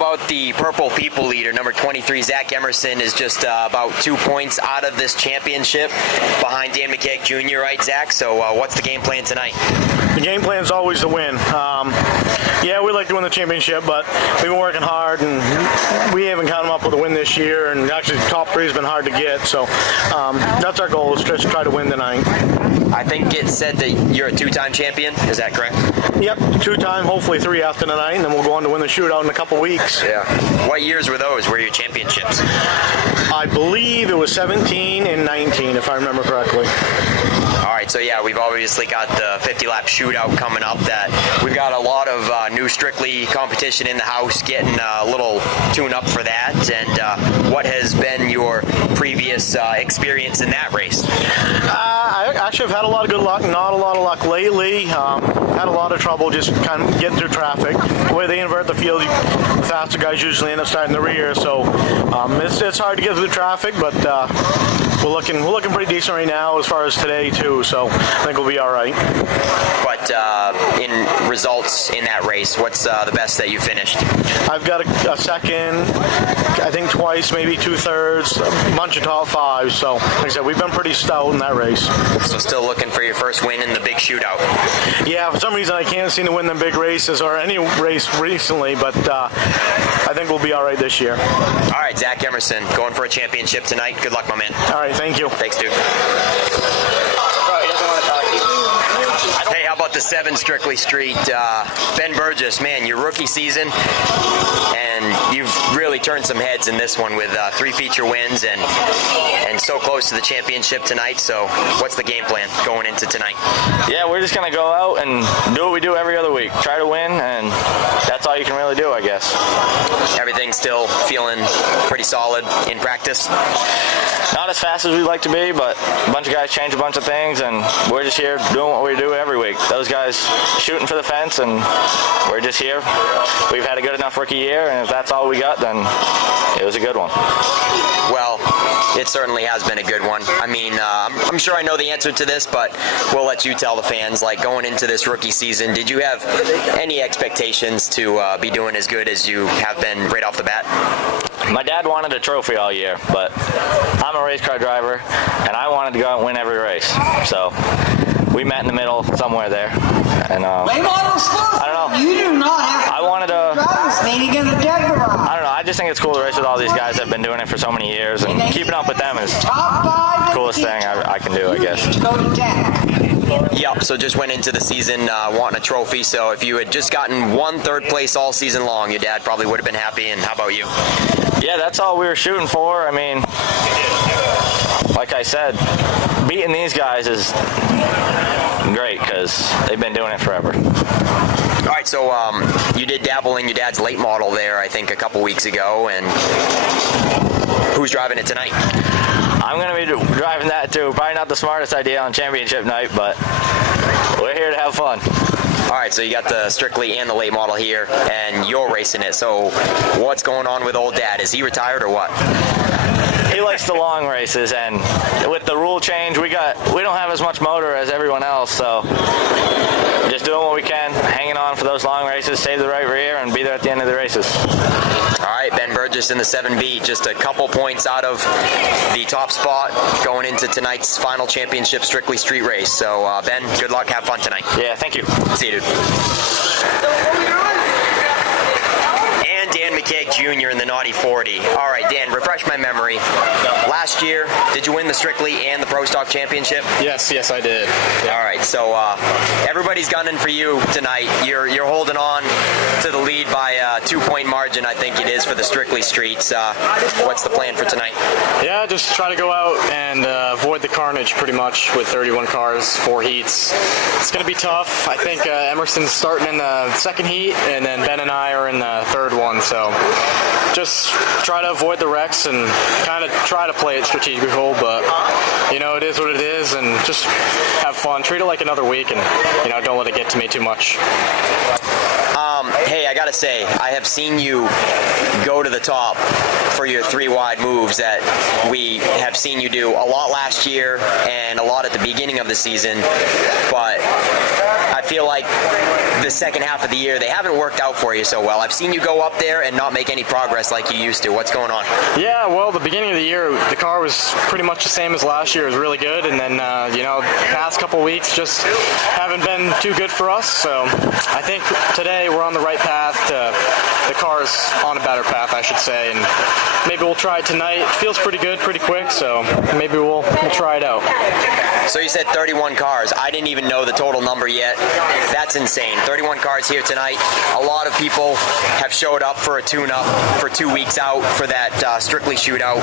about the Purple People leader, number 23, Zach Emerson, is just about 2 points out of this championship behind Dan McK Jr., right, Zach? So what's the game plan tonight? The game plan is always to win. Yeah, we like to win the championship, but we've been working hard, and we haven't come up with a win this year, and actually top three has been hard to get, so that's our goal, is just try to win tonight. I think it said that you're a two-time champion. Is that correct? Yep, two-time, hopefully three after tonight, and then we'll go on to win the shootout in a couple weeks. Yeah. What years were those? Were your championships? I believe it was 17 and 19, if I remember correctly. All right, so yeah, we've obviously got the 50-lap shootout coming up. That we've got a lot of new Strictly competition in the house, getting a little tune-up for that. And what has been your previous experience in that race? I actually have had a lot of good luck, not a lot of luck lately. Had a lot of trouble just kind of getting through traffic. The way they invert the field, the faster guys usually end up starting the rear, so it's hard to get through the traffic, but we're looking pretty decent right now as far as today too, so I think we'll be all right. But in results in that race, what's the best that you finished? I've got a second, I think twice, maybe two-thirds, a bunch of top fives, so like I said, we've been pretty stout in that race. So still looking for your first win in the big shootout? Yeah, for some reason I can't seem to win the big races or any race recently, but I think we'll be all right this year. All right, Zach Emerson, going for a championship tonight. Good luck, my man. All right, thank you. Thanks, dude. Hey, how about the 7 Strictly Street? Ben Burgess, man, your rookie season, and you've really turned some heads in this one with 3 feature wins and so close to the championship tonight. So what's the game plan going into tonight? Yeah, we're just going to go out and do what we do every other week. Try to win, and that's all you can really do, I guess. Everything's still feeling pretty solid in practice? Not as fast as we'd like to be, but a bunch of guys change a bunch of things, and we're just here doing what we do every week. Those guys shooting for the fence, and we're just here. We've had a good enough rookie year, and if that's all we got, then it was a good one. Well, it certainly has been a good one. I mean, I'm sure I know the answer to this, but we'll let you tell the fans, like going into this rookie season, did you have any expectations to be doing as good as you have been right off the bat? My dad wanted a trophy all year, but I'm a race car driver, and I wanted to go out and win every race. So we met in the middle somewhere there. And I don't know. You do not have I wanted to. I don't know. I just think it's cool to race with all these guys that have been doing it for so many years, and keeping up with them is the coolest thing I can do, I guess. Yep, so just went into the season wanting a trophy, so if you had just gotten 1 third place all season long, your dad probably would have been happy, and how about you? Yeah, that's all we were shooting for. I mean, like I said, beating these guys is great because they've been doing it forever. All right, so you did dabble in your dad's late model there, I think, a couple weeks ago, and who's driving it tonight? I'm going to be driving that too. Probably not the smartest idea on championship night, but we're here to have fun. All right, so you got the Strictly and the late model here, and you're racing it. So what's going on with old dad? Is he retired or what? He likes the long races, and with the rule change, we don't have as much motor as everyone else, so just doing what we can, hanging on for those long races, save the right rear, and be there at the end of the races. All right, Ben Burgess in the 7B, just a couple points out of the top spot going into tonight's final championship Strictly Street race. So, Ben, good luck. Have fun tonight. Yeah, thank you. See you, dude. And Dan McK Jr. in the Naughty 40. All right, Dan, refresh my memory. Last year, did you win the Strictly and the Pro Stock Championship? Yes, I did. Yeah. All right, so everybody's gunning for you tonight. You're holding on to the lead by a 2-point margin, I think it is, for the Strictly Streets. What's the plan for tonight? Yeah, just try to go out and avoid the carnage pretty much with 31 cars, 4 heats. It's going to be tough. I think Emerson's starting in the second heat, and then Ben and I are in the third one. So just try to avoid the wrecks and kind of try to play it strategical, but it is what it is, and just have fun. Treat it like another week, and don't let it get to me too much. Hey, I gotta say, I have seen you go to the top for your 3 wide moves that we have seen you do a lot last year and a lot at the beginning of the season, but I feel like the second half of the year, they haven't worked out for you so well. I've seen you go up there and not make any progress like you used to. What's going on? Yeah, well, the beginning of the year, the car was pretty much the same as last year. It was really good, and then, past couple weeks just haven't been too good for us. So I think today we're on the right path. The car's on a better path, I should say, and maybe we'll try it tonight. It feels pretty good, pretty quick, so maybe we'll try it out. So you said 31 cars. I didn't even know the total number yet. That's insane. 31 cars here tonight. A lot of people have showed up for a tune-up for 2 weeks out for that Strictly shootout.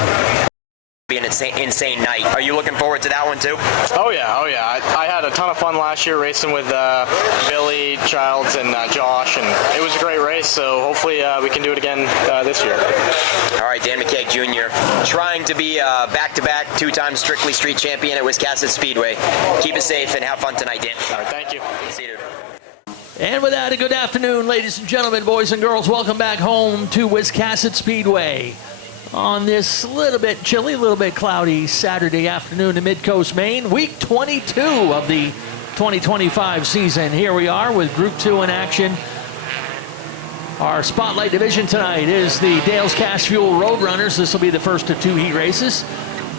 Be an insane night. Are you looking forward to that one too? Oh yeah. I had a ton of fun last year racing with Billy Childs and Josh, and it was a great race. So hopefully we can do it again this year. All right, Dan McK Jr. trying to be a back-to-back two-time Strictly Street champion at Wiscasset Speedway. Keep it safe and have fun tonight, Dan. All right, thank you. See you, dude. And with that, a good afternoon, ladies and gentlemen, boys and girls. Welcome back home to Wiscasset Speedway on this little bit chilly, little bit cloudy Saturday afternoon in Mid-Coast, Maine. Week 22 of the 2025 season. Here we are with Group 2 in action. Our Spotlight division tonight is the Dale's Cash Fuel Roadrunners. This will be the first of 2 heat races.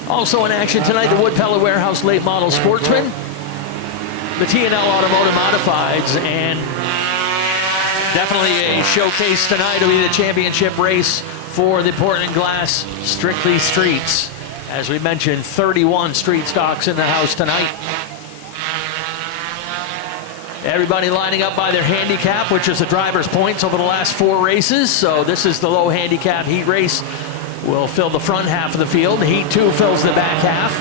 Also in action tonight, the Wood Pellet Warehouse Late Model Sportsman, the T&L Automotive Modifieds, and definitely a showcase tonight will be the championship race for the Portland Glass Strictly Streets. As we mentioned, 31 street stocks in the house tonight. Everybody lining up by their handicap, which is the driver's points over the last 4 races. So this is the low handicap heat race. Will fill the front half of the field. Heat 2 fills the back half.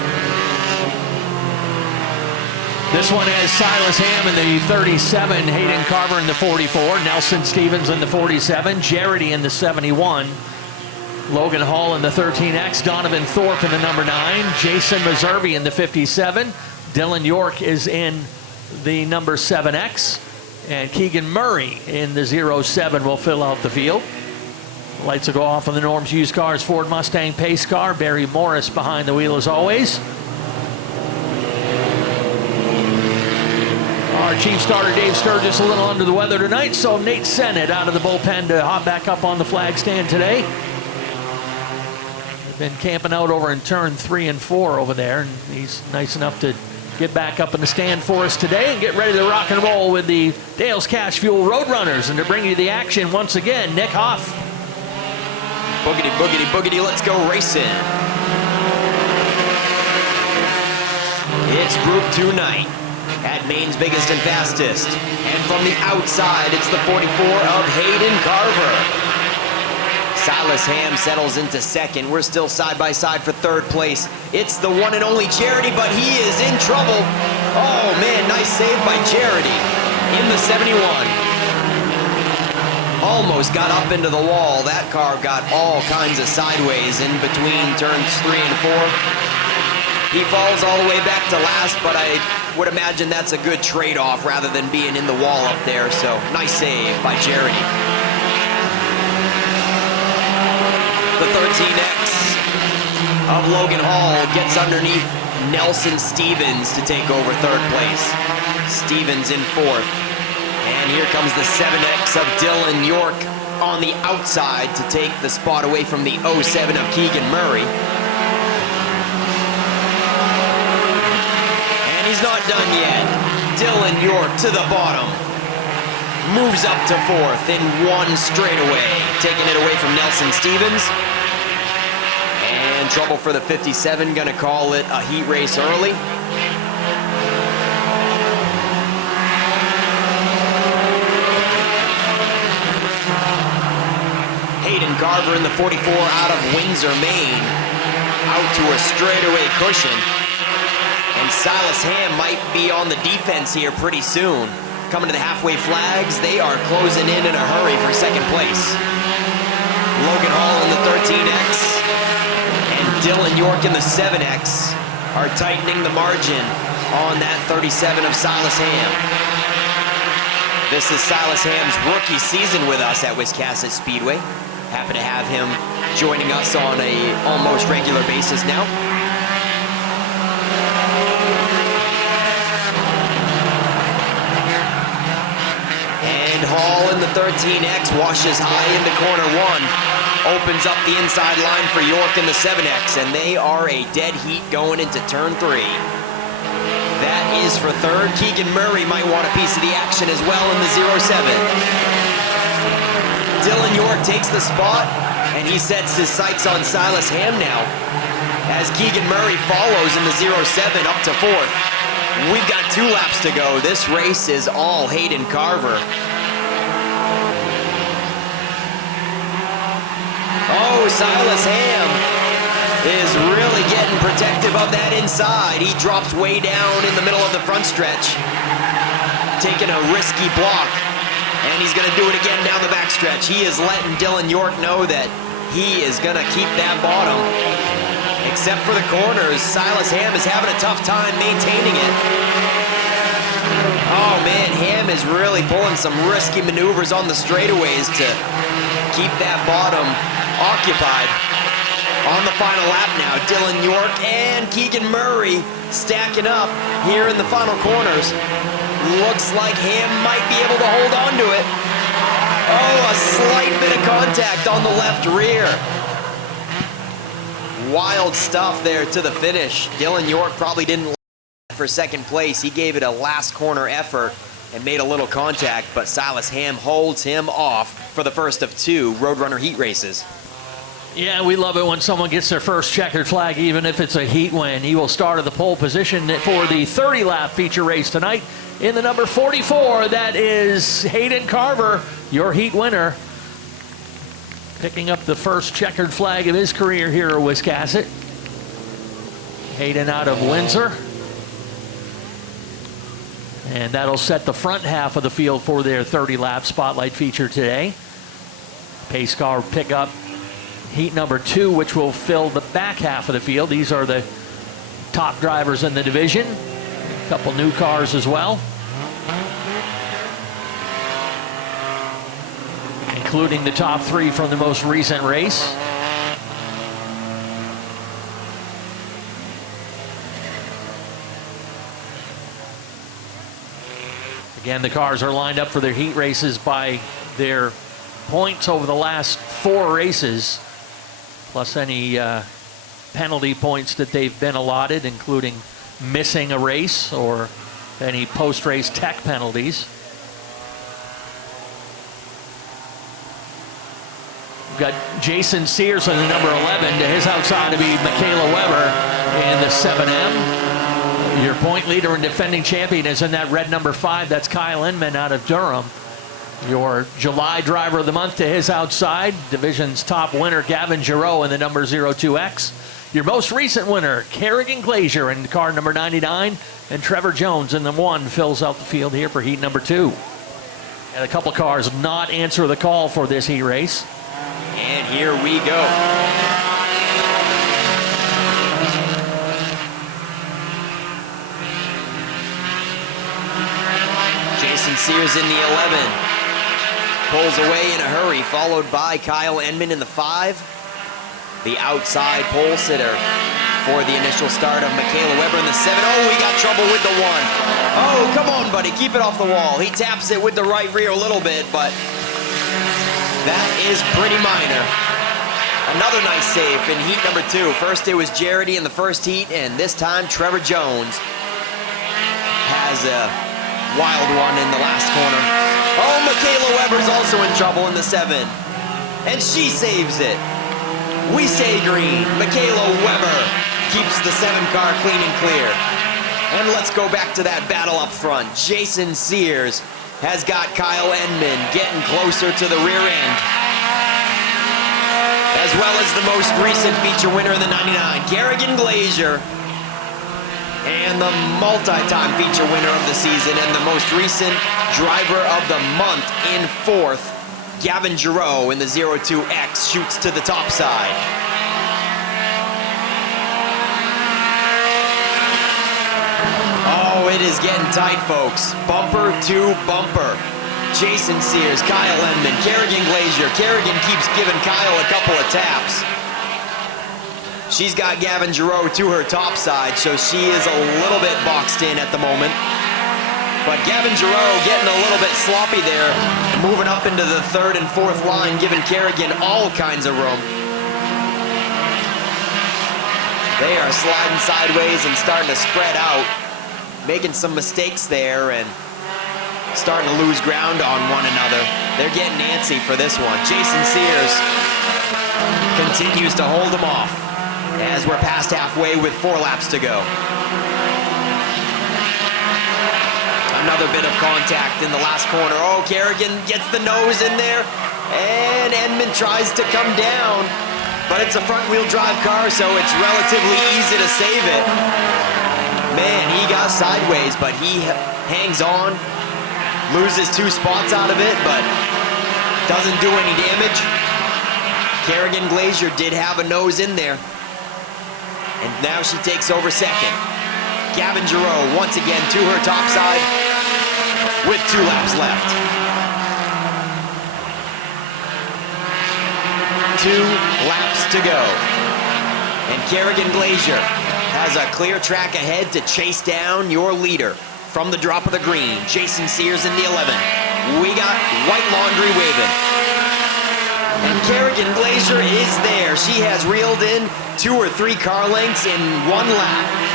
This one has Silas Ham in the 37, Hayden Carver in the 44, Nelson Stevens in the 47, Jarity in the 71, Logan Hall in the 13X, Donovan Thorpe in the number 9, Jason Meservey in the 57, Dylan York is in the number 7X, and Keegan Murray in the 07 will fill out the field. Lights will go off on the Norm's Used Cars Ford Mustang pace car. Barry Morris behind the wheel as always. Our chief starter, Dave Sturgis, a little under the weather tonight, so Nate Sennett out of the bullpen to hop back up on the flag stand today. They've been camping out over in turn 3 and 4 over there, and he's nice enough to get back up in the stand for us today and get ready to rock and roll with the Dale's Cash Fuel Roadrunners. And to bring you the action once again, Nick Hoff. Boogity, boogity, boogity, let's go racing. It's Group 2 night at Maine's biggest and fastest. And from the outside, it's the 44 of Hayden Carver. Silas Ham settles into second. We're still side by side for third place. It's the one and only Jarity, but he is in trouble. Oh man, nice save by Jarity in the 71. Almost got up into the wall. That car got all kinds of sideways in between turns 3 and 4. He falls all the way back to last, but I would imagine that's a good trade-off rather than being in the wall up there. So nice save by Jarity. The 13X of Logan Hall gets underneath Nelson Stevens to take over third place. Stevens in fourth. And here comes the 7X of Dylan York on the outside to take the spot away from the 07 of Keegan Murray. And he's not done yet. Dylan York to the bottom. Moves up to fourth in one straightaway, taking it away from Nelson Stevens. And trouble for the 57, gonna call it a heat race early. Hayden Carver in the 44 out of Windsor, Maine, out to a straightaway cushion. And Silas Ham might be on the defense here pretty soon. Coming to the halfway flags, they are closing in a hurry for second place. Logan Hall in the 13X and Dylan York in the 7X are tightening the margin on that 37 of Silas Ham. This is Silas Ham's rookie season with us at Wiscasset Speedway. Happy to have him joining us on a almost regular basis now. Hall in the 13X washes high into corner 1. Opens up the inside line for York in the 7X, and they are a dead heat going into turn 3. That is for third. Keegan Murray might want a piece of the action as well in the 07. Dylan York takes the spot, and he sets his sights on Silas Ham now, as Keegan Murray follows in the 07 up to 4th. We've got 2 laps to go. This race is all Hayden Carver. Oh, Silas Ham is really getting protective of that inside. He drops way down in the middle of the front stretch, taking a risky block, and he's going to do it again down the back stretch. He is letting Dylan York know that he is going to keep that bottom. Except for the corners, Silas Ham is having a tough time maintaining it. Oh man, Ham is really pulling some risky maneuvers on the straightaways to keep that bottom occupied. On the final lap now, Dylan York and Keegan Murray stacking up here in the final corners. Looks like Ham might be able to hold on to it. Oh, a slight bit of contact on the left rear. Wild stuff there to the finish. Dylan York probably didn't for second place. He gave it a last corner effort and made a little contact, but Silas Ham holds him off for the first of 2 Roadrunner heat races. Yeah, we love it when someone gets their first checkered flag, even if it's a heat win. He will start at the pole position for the 30-lap feature race tonight in the number 44. That is Hayden Carver, your heat winner, picking up the first checkered flag of his career here at Wiscasset. Hayden out of Windsor. And that'll set the front half of the field for their 30-lap spotlight feature today. Pace car pick up heat number 2, which will fill the back half of the field. These are the top drivers in the division. A couple new cars as well, including the top 3 from the most recent race. Again, the cars are lined up for their heat races by their points over the last 4 races, plus any penalty points that they've been allotted, including missing a race or any post-race tech penalties. We've got Jason Sears on the number 11. To his outside to be Michaela Weber in the 7M. Your point leader and defending champion is in that red number 5. That's Kyle Inman out of Durham. Your July driver of the month to his outside, division's top winner Gavin Giroux in the number 02X. Your most recent winner, Kerrigan Glazier in car number 99, and Trevor Jones in the 1 fills out the field here for heat number 2. And a couple cars not answer the call for this heat race. And here we go. Jason Sears in the 11. Pulls away in a hurry, followed by Kyle Enman in the 5. The outside pole sitter for the initial start of Michaela Weber in the 7. Oh, we got trouble with the 1. Oh, come on, buddy. Keep it off the wall. He taps it with the right rear a little bit, but that is pretty minor. Another nice save in heat number 2. First it was Jarity in the first heat, and this time Trevor Jones has a wild one in the last corner. Oh, Michaela Weber's also in trouble in the 7. And she saves it. We say green. Michaela Weber keeps the 7 car clean and clear. And let's go back to that battle up front. Jason Sears has got Kyle Enman getting closer to the rear end, as well as the most recent feature winner in the 99, Kerrigan Glazier, and the multi-time feature winner of the season and the most recent driver of the month in 4th, Gavin Giroux in the 02X shoots to the top side. Oh, it is getting tight, folks. Bumper to bumper. Jason Sears, Kyle Enman, Kerrigan Glazier. Kerrigan keeps giving Kyle a couple of taps. She's got Gavin Giroux to her top side, so she is a little bit boxed in at the moment. But Gavin Giroux getting a little bit sloppy there, moving up into the third and fourth line, giving Kerrigan all kinds of room. They are sliding sideways and starting to spread out, making some mistakes there and starting to lose ground on one another. They're getting antsy for this one. Jason Sears continues to hold them off as we're past halfway with 4 laps to go. Another bit of contact in the last corner. Oh, Kerrigan gets the nose in there, and Edmund tries to come down, but it's a front-wheel drive car, so it's relatively easy to save it. Man, he got sideways, but he hangs on, loses 2 spots out of it, but doesn't do any damage. Kerrigan Glazier did have a nose in there, and now she takes over second. Gavin Giroux once again to her top side with 2 laps left. 2 laps to go. And Kerrigan Glazier has a clear track ahead to chase down your leader from the drop of the green. Jason Sears in the 11. We got white laundry waving. And Kerrigan Glazier is there. She has reeled in 2 or 3 car lengths in 1 lap.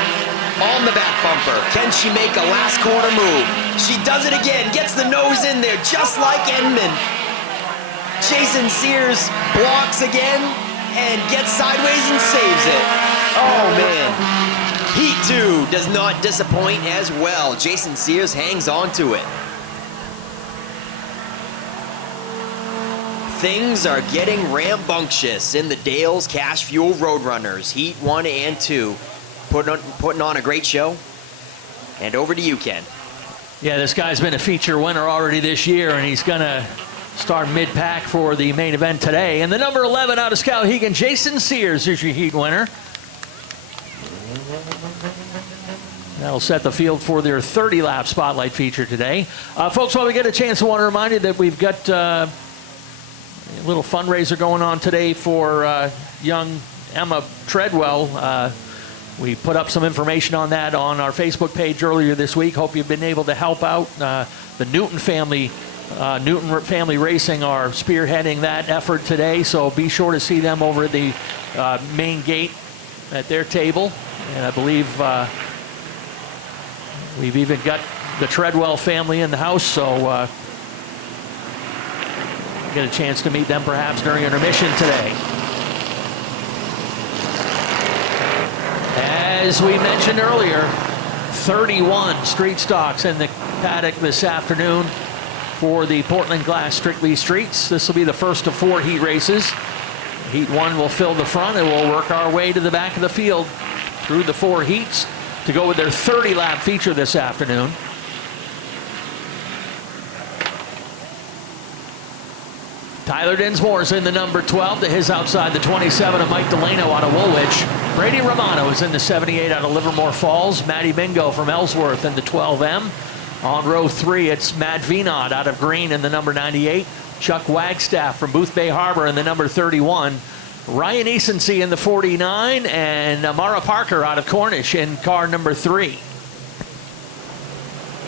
On the back bumper. Can she make a last corner move? She does it again. Gets the nose in there just like Edmund. Jason Sears blocks again and gets sideways and saves it. Oh man. Heat 2 does not disappoint as well. Jason Sears hangs on to it. Things are getting rambunctious in the Dales Cash Fuel Roadrunners. Heat 1 and 2. Putting on a great show. And over to you, Ken. Yeah, this guy's been a feature winner already this year, and he's going to start mid-pack for the main event today. And the number 11 out of Skowhegan, Jason Sears, is your heat winner. That'll set the field for their 30-lap spotlight feature today. Folks, while we get a chance, I want to remind you that we've got a little fundraiser going on today for young Emma Treadwell. We put up some information on that on our Facebook page earlier this week. Hope you've been able to help out. The Newton family Racing are spearheading that effort today, so be sure to see them over at the main gate at their table. And I believe we've even got the Treadwell family in the house, so get a chance to meet them perhaps during intermission today. As we mentioned earlier, 31 street stocks in the paddock this afternoon for the Portland Glass Strictly Streets. This will be the first of 4 heat races. Heat 1 will fill the front, and we'll work our way to the back of the field through the 4 heats to go with their 30-lap feature this afternoon. Tyler Dinsmore's in the number 12 to his outside the 27 of Mike Delano out of Woolwich. Brady Romano is in the 78 out of Livermore Falls. Matty Bingo from Ellsworth in the 12M. On row 3, it's Matt Vienod out of Green in the number 98. Chuck Wagstaff from Booth Bay Harbor in the number 31. Ryan Easonsey in the 49, and Amara Parker out of Cornish in car number 3.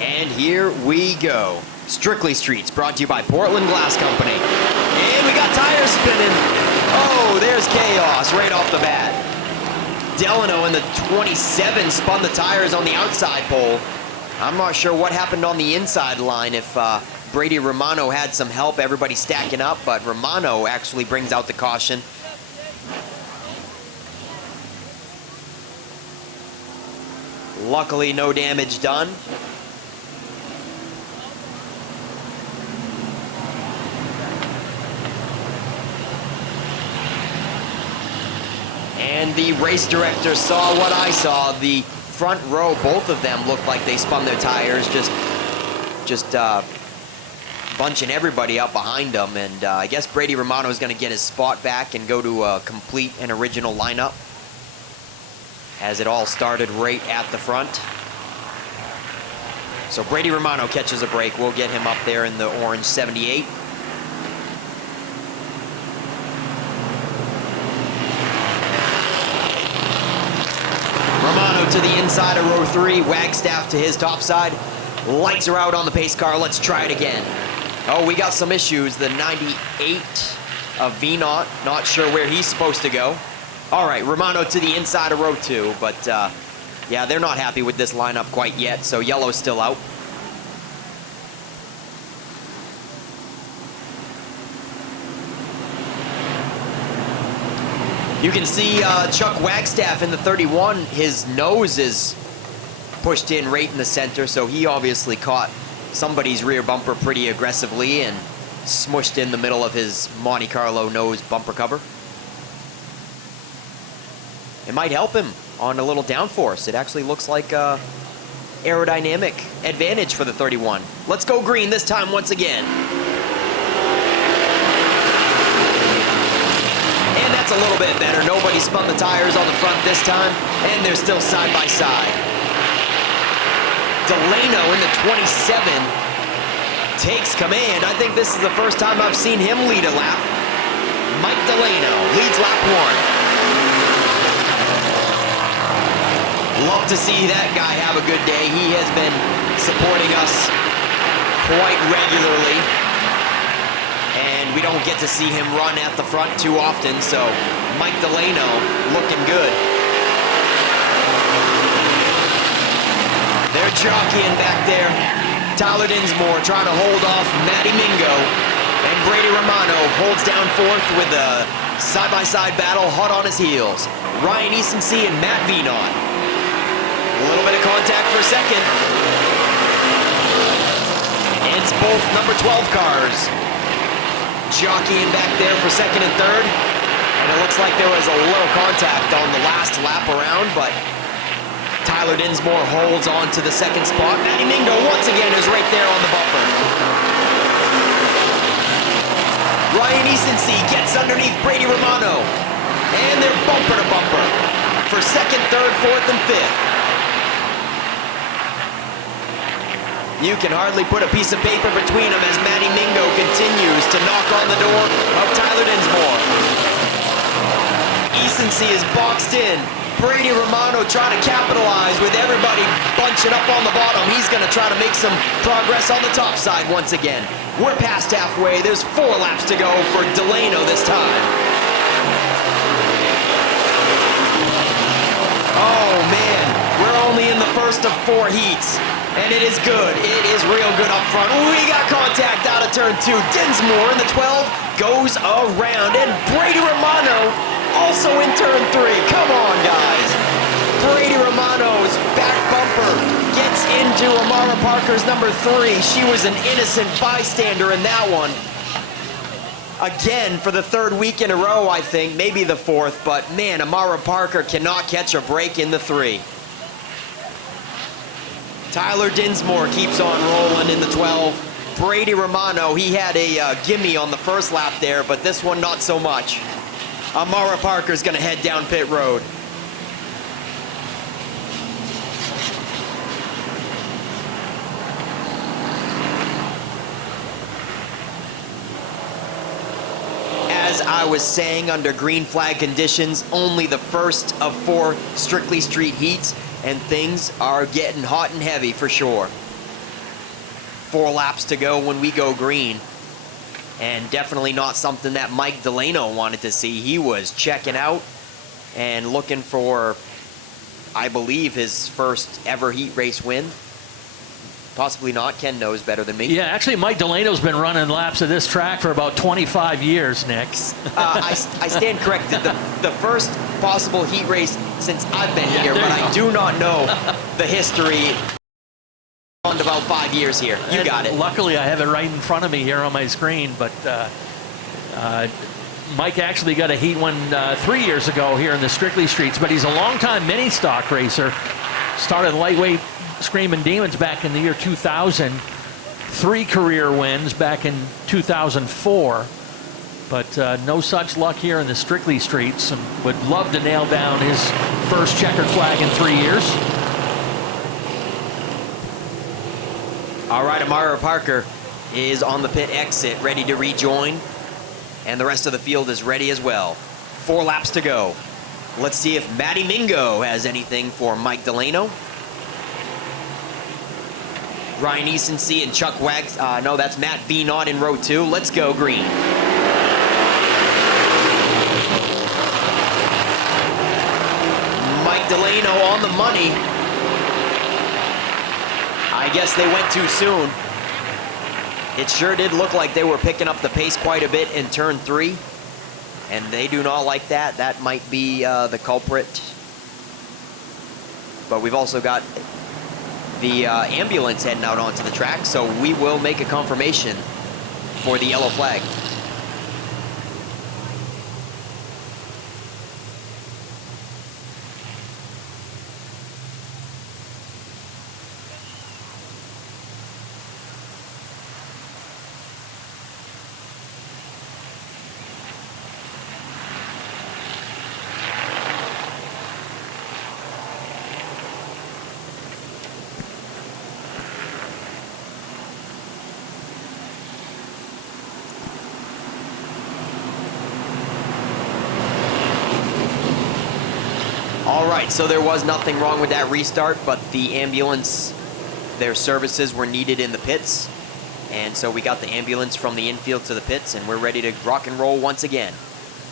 And here we go. Strictly Streets brought to you by Portland Glass Company. And we got tires spinning. Oh, there's chaos right off the bat. Delano in the 27 spun the tires on the outside pole. I'm not sure what happened on the inside line, if Brady Romano had some help, everybody stacking up, but Romano actually brings out the caution. Luckily, no damage done. And the race director saw what I saw. The front row, both of them looked like they spun their tires, just bunching everybody up behind them. And I guess Brady Romano is going to get his spot back and go to a complete and original lineup, as it all started right at the front. So Brady Romano catches a break. We'll get him up there in the orange 78. Romano to the inside of row 3, Wagstaff to his top side. Lights are out on the pace car. Let's try it again. Oh, we got some issues. The 98 of V-Naught, not sure where he's supposed to go. All right, Romano to the inside of row 2, but yeah, they're not happy with this lineup quite yet, so yellow's still out. You can see Chuck Wagstaff in the 31, his nose is pushed in right in the center, so he obviously caught somebody's rear bumper pretty aggressively and smushed in the middle of his Monte Carlo nose bumper cover. It might help him on a little downforce. It actually looks like aerodynamic advantage for the 31. Let's go green this time once again. And that's a little bit better. Nobody spun the tires on the front this time, and they're still side by side. Delano in the 27 takes command. I think this is the first time I've seen him lead a lap. Mike Delano leads lap 1. Love to see that guy have a good day. He has been supporting us quite regularly, and we don't get to see him run at the front too often, so Mike Delano looking good. They're jockeying back there. Tyler Dinsmore trying to hold off Matty Mingo, and Brady Romano holds down 4th with a side-by-side battle hot on his heels. Ryan Easonsee and Matt V-Naught. A little bit of contact for a second. It's both number 12 cars jockeying back there for 2nd and 3rd. And it looks like there was a little contact on the last lap around, but Tyler Dinsmore holds on to the 2nd spot. Matty Mingo once again is right there on the bumper. Ryan Easonsee gets underneath Brady Romano. And they're bumper to bumper for 2nd, 3rd, 4th, and 5th. You can hardly put a piece of paper between them as Matty Mingo continues to knock on the door of Tyler Dinsmore. Easonsee is boxed in. Brady Romano trying to capitalize with everybody bunching up on the bottom. He's going to try to make some progress on the top side once again. We're past halfway. There's 4 laps to go for Delano this time. Oh man, we're only in the first of 4 heats. And it is good. It is real good up front. We got contact out of turn 2. Dinsmore in the 12 goes around. And Brady Romano also in turn 3. Come on, guys. Brady Romano's back bumper gets into Amara Parker's number 3. She was an innocent bystander in that one. Again, for the 3rd week in a row, I think. Maybe the 4th. But, man, Amara Parker cannot catch a break in the 3. Tyler Dinsmore keeps on rolling in the 12. Brady Romano, he had a gimme on the first lap there, but this one not so much. Amara Parker's going to head down pit road. As I was saying, under green flag conditions, only the first of 4 strictly street heats, and things are getting hot and heavy for sure. 4 laps to go when we go green. And definitely not something that Mike Delano wanted to see. He was checking out and looking for, I believe, his first ever heat race win. Possibly not. Ken knows better than me. Yeah, actually, Mike Delano's been running laps of this track for about 25 years, Nick. I stand corrected. The first possible heat race since I've been here, but I do not know the history on about 5 years here. You got it. Luckily, I have it right in front of me here on my screen, but Mike actually got a heat win 3 years ago here in the Strictly Streets, but he's a longtime mini stock racer. Started lightweight Screaming Demons back in the year 2000. 3 career wins back in 2004. But no such luck here in the Strictly Streets, and would love to nail down his first checkered flag in 3 years. All right, Amara Parker is on the pit exit, ready to rejoin, and the rest of the field is ready as well. 4 laps to go. Let's see if Matty Mingo has anything for Mike Delano. Ryan Easonsee and Chuck Wags. No, that's Matt Venot in row 2. Let's go green. Mike Delano on the money. I guess they went too soon. It sure did look like they were picking up the pace quite a bit in turn 3. And they do not like that. That might be the culprit. But we've also got the ambulance heading out onto the track, so we will make a confirmation for the yellow flag. All right, so there was nothing wrong with that restart, but the ambulance, their services were needed in the pits. And so we got the ambulance from the infield to the pits, and we're ready to rock and roll once again.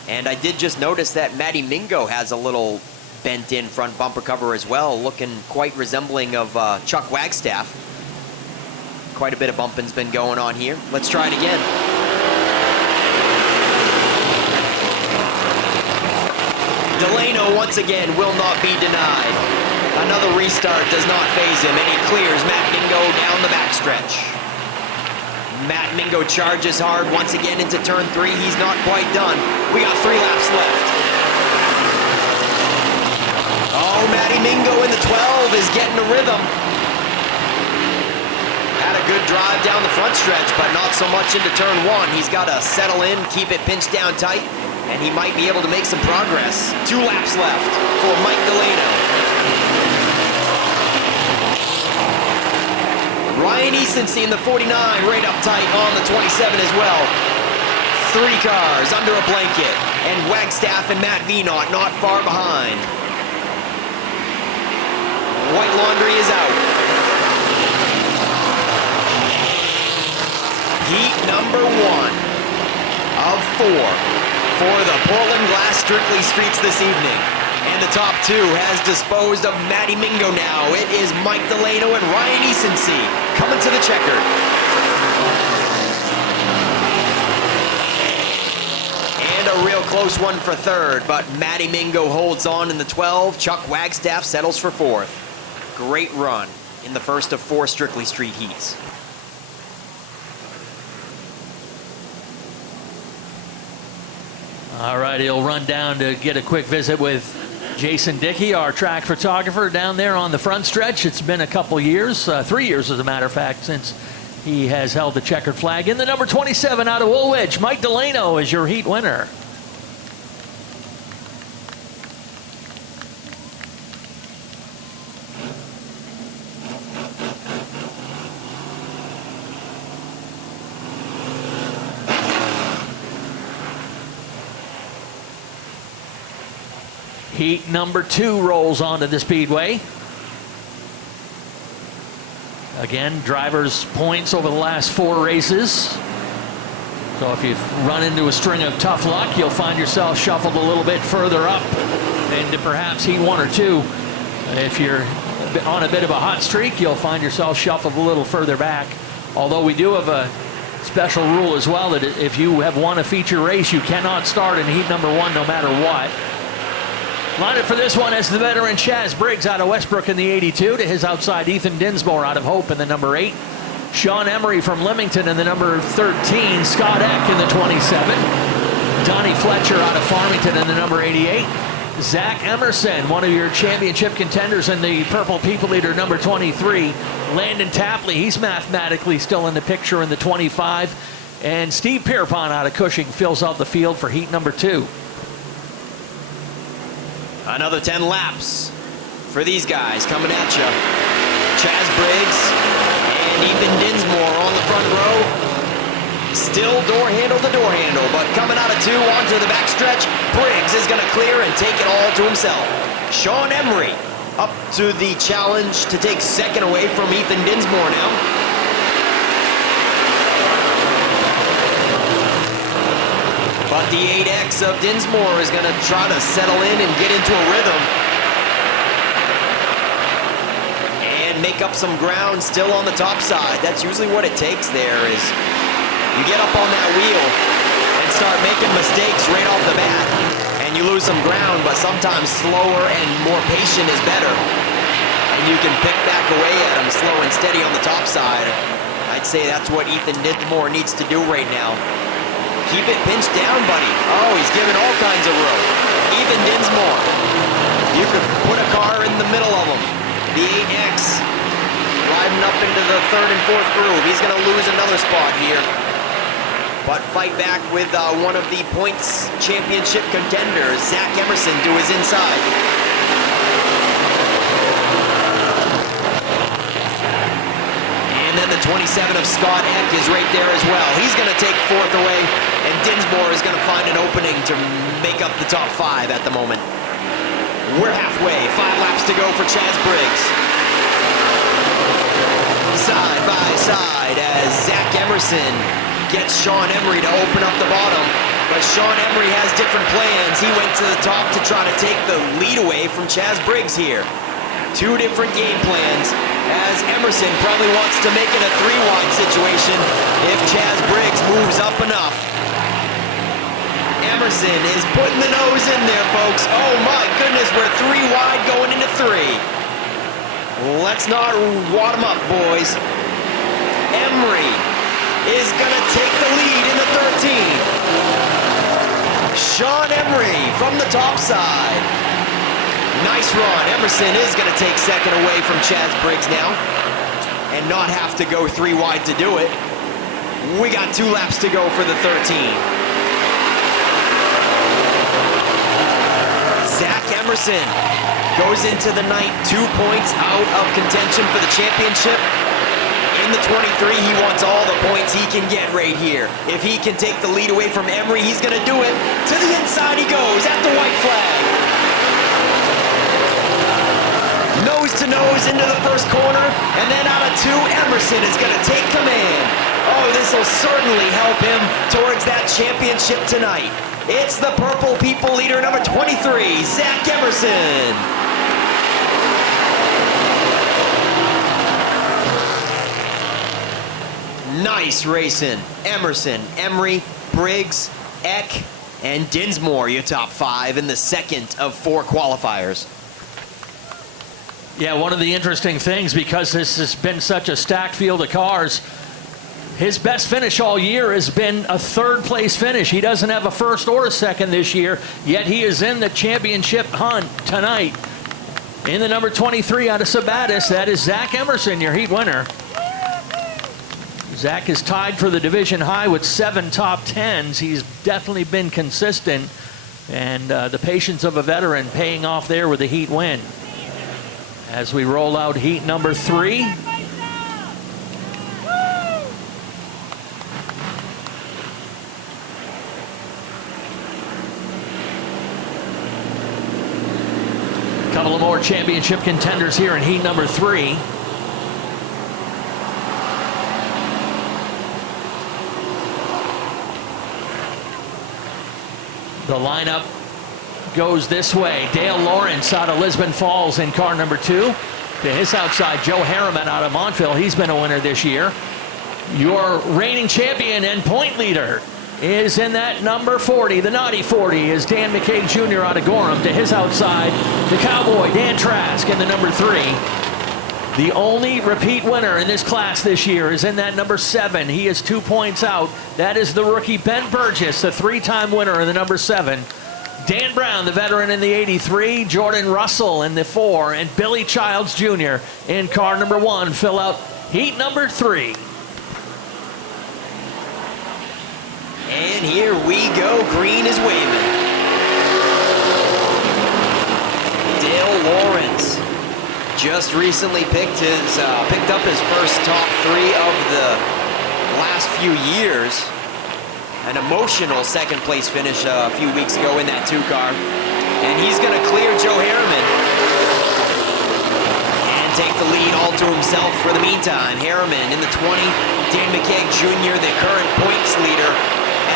And I did just notice that Matty Mingo has a little bent-in front bumper cover as well, looking quite resembling of Chuck Wagstaff. Quite a bit of bumping's been going on here. Let's try it again. Delano once again will not be denied. Another restart does not faze him, and he clears Matt Mingo down the backstretch. Matt Mingo charges hard once again into turn 3. He's not quite done. We got 3 laps left. Oh, Matty Mingo in the 12 is getting a rhythm. Had a good drive down the front stretch, but not so much into turn 1. He's got to settle in, keep it pinched down tight, and he might be able to make some progress. 2 laps left for Mike Delano. Ryan Easonsee in the 49, right up tight on the 27 as well. 3 cars under a blanket, and Wagstaff and Matt Venot not far behind. White Laundry is out. Heat number 1 of 4. For the Portland Glass Strictly Streets this evening. And the top 2 has disposed of Matty Mingo now. It is Mike Delano and Ryan Easonsee coming to the checkered. And a real close one for 3rd, but Matty Mingo holds on in the 12. Chuck Wagstaff settles for 4th. Great run in the first of 4 Strictly Street heats. All right, he'll run down to get a quick visit with Jason Dickey, our track photographer down there on the front stretch. It's been a couple years, 3 years as a matter of fact, since he has held the checkered flag. In the number 27 out of Woolwich, Mike Delano is your heat winner. Heat number 2 rolls onto the speedway. Again, drivers' points over the last 4 races. So if you've run into a string of tough luck, you'll find yourself shuffled a little bit further up into perhaps heat 1 or 2. If you're on a bit of a hot streak, you'll find yourself shuffled a little further back. Although we do have a special rule as well that if you have won a feature race, you cannot start in heat number 1 no matter what. Lined up for this one is the veteran Chaz Briggs out of Westbrook in the 82. To his outside, Ethan Dinsmore out of Hope in the number 8. Sean Emery from Leamington in the number 13. Scott Eck in the 27. Donnie Fletcher out of Farmington in the number 88. Zach Emerson, one of your championship contenders in the Purple People Eater number 23. Landon Tapley, he's mathematically still in the picture in the 25. And Steve Pierpont out of Cushing fills out the field for heat number 2. Another 10 laps for these guys coming at you. Chaz Briggs and Ethan Dinsmore on the front row. Still door handle to door handle, but coming out of 2 onto the backstretch, Briggs is going to clear and take it all to himself. Sean Emery up to the challenge to take second away from Ethan Dinsmore now. But the 8X of Dinsmore is going to try to settle in and get into a rhythm. And make up some ground still on the top side. That's usually what it takes there is you get up on that wheel and start making mistakes right off the bat. And you lose some ground, but sometimes slower and more patient is better. And you can pick back away at him slow and steady on the top side. I'd say that's what Ethan Dinsmore needs to do right now. Keep it pinched down, buddy. Oh, he's giving all kinds of room. Ethan Dinsmore. You could put a car in the middle of him. The 8X riding up into the third and fourth groove. He's going to lose another spot here. But fight back with one of the points championship contenders, Zach Emerson, to his inside. And then the 27 of Scott Eck is right there as well. He's going to take fourth away, and Dinsmore is going to find an opening to make up the top 5 at the moment. We're halfway, 5 laps to go for Chaz Briggs. Side by side as Zach Emerson gets Sean Emery to open up the bottom. But Sean Emery has different plans. He went to the top to try to take the lead away from Chaz Briggs here. 2 different game plans as Emerson probably wants to make it a 3-wide situation if Chaz Briggs moves up enough. Emerson is putting the nose in there, folks. Oh my goodness, we're 3 wide going into 3. Let's not wad them up, boys. Emery is gonna take the lead in the 13. Sean Emery from the top side. Nice run. Emerson is gonna take second away from Chaz Briggs now and not have to go 3 wide to do it. We got 2 laps to go for the 13. Zach Emerson goes into the night 2 points out of contention for the championship. In the 23, he wants all the points he can get right here. If he can take the lead away from Emery, he's going to do it. To the inside he goes at the white flag. Nose to nose into the first corner, and then out of 2, Emerson is going to take command. Oh, this will certainly help him towards that championship tonight. It's the Purple People leader, number 23, Zach Emerson. Nice racing. Emerson, Emery, Briggs, Eck, and Dinsmore, your top 5 in the second of 4 qualifiers. Yeah, one of the interesting things, because this has been such a stacked field of cars, his best finish all year has been a 3rd place finish. He doesn't have a 1st or a 2nd this year, yet he is in the championship hunt tonight. In the number 23 out of Sabatis, that is Zach Emerson, your heat winner. Zach is tied for the division high with 7 top 10s. He's definitely been consistent, and the patience of a veteran paying off there with a heat win. As we roll out heat number 3. A couple of more championship contenders here in heat number 3. The lineup goes this way. Dale Lawrence out of Lisbon Falls in car number 2. To his outside, Joe Harriman out of Montville. He's been a winner this year. Your reigning champion and point leader is in that number 40. The naughty 40 is Dan McK Jr. out of Gorham. To his outside, the Cowboy, Dan Trask, in the number 3. The only repeat winner in this class this year is in that number 7. He is 2 points out. That is the rookie Ben Burgess, the 3-time winner in the number 7. Dan Brown, the veteran in the 83. Jordan Russell in the 4. And Billy Childs Jr. in car number 1 fill out heat number 3. And here we go. Green is waving. Dale Lawrence just recently picked up his first top 3 of the last few years. An emotional 2nd place finish a few weeks ago in that 2 car. And he's going to clear Joe Harriman. can take the lead all to himself for the meantime. Harriman in the 20. Dan McK Jr., the current points leader,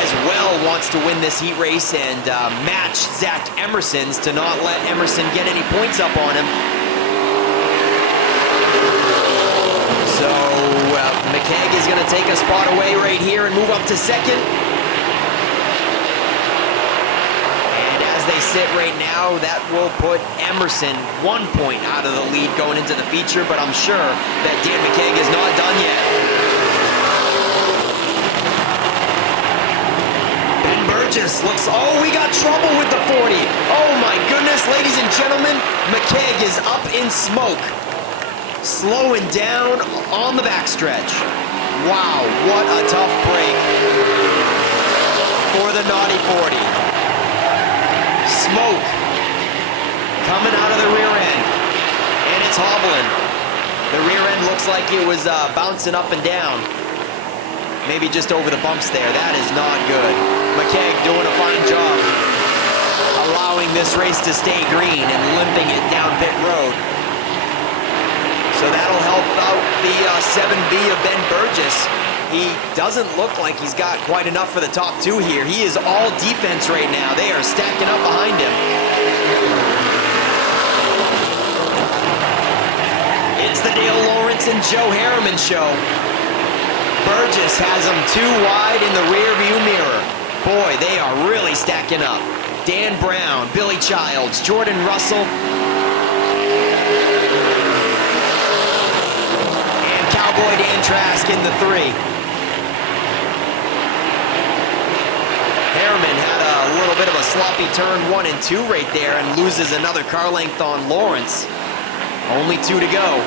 as well wants to win this heat race and match Zach Emerson's to not let Emerson get any points up on him. So McKegg is going to take a spot away right here and move up to second. And as they sit right now, that will put Emerson 1 point out of the lead going into the feature, but I'm sure that Dan McKegg is not done yet. Burgess looks, oh, we got trouble with the 40. Oh my goodness, ladies and gentlemen, McKegg is up in smoke. Slowing down on the backstretch. Wow, what a tough break for the naughty 40. Smoke coming out of the rear end, and it's hobbling. The rear end looks like it was bouncing up and down. Maybe just over the bumps there. That is not good. McKegg doing a fine job allowing this race to stay green and limping it down pit road. So that'll help out the 7B of Ben Burgess. He doesn't look like he's got quite enough for the top two here. He is all defense right now. They are stacking up behind him. It's the Dale Lawrence and Joe Harriman show. Burgess has them too wide in the rear view mirror. Boy, they are really stacking up. Dan Brown, Billy Childs, Jordan Russell, and Cowboy Dan Trask in the 3. Harriman had a little bit of a sloppy turn 1 and 2 right there and loses another car length on Lawrence. Only 2 to go.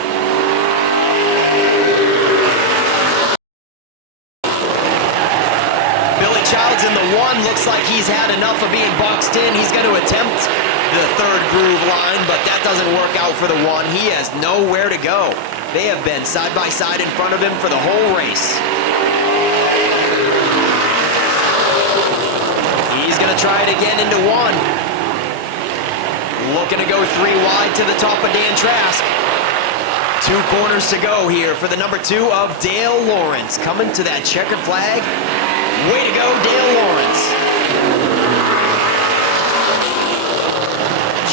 Childs in the 1, looks like he's had enough of being boxed in. He's going to attempt the 3rd groove line, but that doesn't work out for the 1. He has nowhere to go. They have been side by side in front of him for the whole race. He's going to try it again into 1. Looking to go 3 wide to the top of Dan Trask. 2 corners to go here for the number 2 of Dale Lawrence. Coming to that checkered flag. Way to go, Dale Lawrence.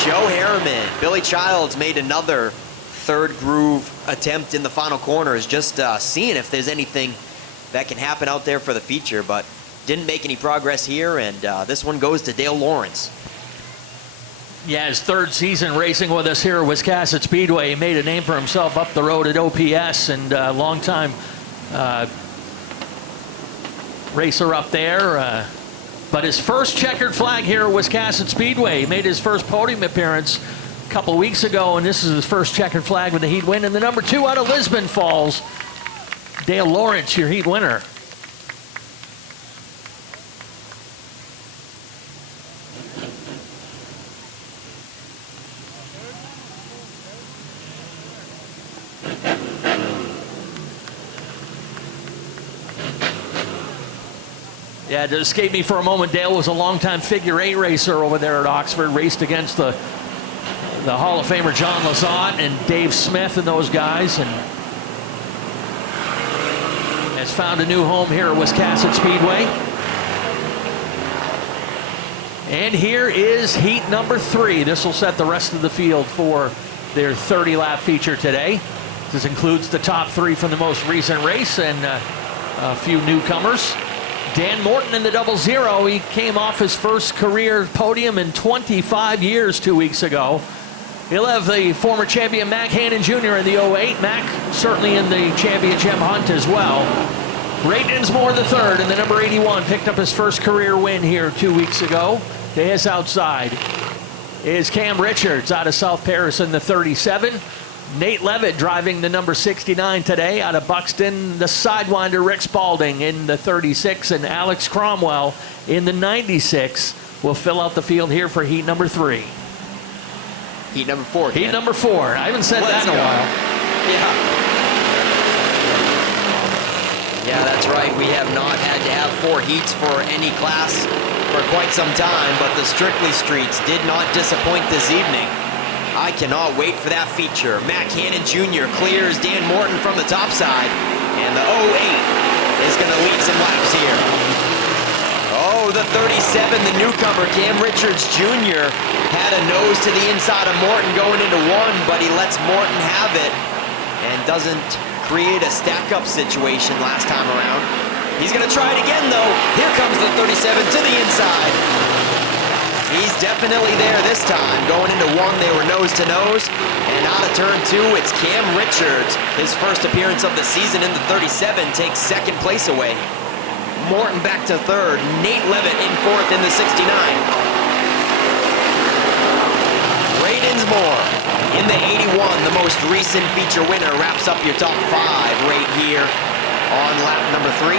Joe Harriman, Billy Childs made another 3rd groove attempt in the final corners, just seeing if there's anything that can happen out there for the feature, but didn't make any progress here, and this one goes to Dale Lawrence. Yeah, his 3rd season racing with us here at Wiscasset Speedway. He made a name for himself up the road at OPS, and a long time racer up there, but his first checkered flag here at Wiscasset Speedway. He made his first podium appearance a couple of weeks ago, and this is his first checkered flag with the heat win. And the number 2 out of Lisbon Falls, Dale Lawrence, your heat winner. Yeah, it escaped me for a moment. Dale was a longtime figure 8 racer over there at Oxford, raced against the Hall of Famer John Lazat and Dave Smith and those guys, and has found a new home here at Wiscasset Speedway. And here is heat number 3. This will set the rest of the field for their 30-lap feature today. This includes the top 3 from the most recent race and a few newcomers. Dan Morton in the 00. He came off his first career podium in 25 years 2 weeks ago. He'll have the former champion McK Jr. in the 08. Mac certainly in the championship hunt as well. Ray Dinsmore the 3rd in the number 81 picked up his first career win here 2 weeks ago. To his outside is Cam Richards out of South Paris in the 37. Nate Levitt driving the number 69 today out of Buxton. The Sidewinder Rick Spalding in the 36, and Alex Cromwell in the 96 will fill out the field here for heat number 3. Heat number 4. Heat number 4. I haven't said that in a while. Yeah, that's right. We have not had to have 4 heats for any class for quite some time, but the Strictly Streets did not disappoint this evening. I cannot wait for that feature. McK Jr. clears Dan Morton from the top side, and the 08 is going to lead some laps here. Oh, the 37, the newcomer, Cam Richards Jr. had a nose to the inside of Morton going into one, but he lets Morton have it and doesn't create a stack-up situation last time around. He's going to try it again, though. Here comes the 37 to the inside. He's definitely there this time. Going into one, they were nose to nose. And out of turn two, it's Cam Richards. His first appearance of the season in the 37 takes second place away. Morton back to third. Nate Levitt in fourth in the 69. Ray Dinsmore in the 81, the most recent feature winner, wraps up your top five right here on lap number 3.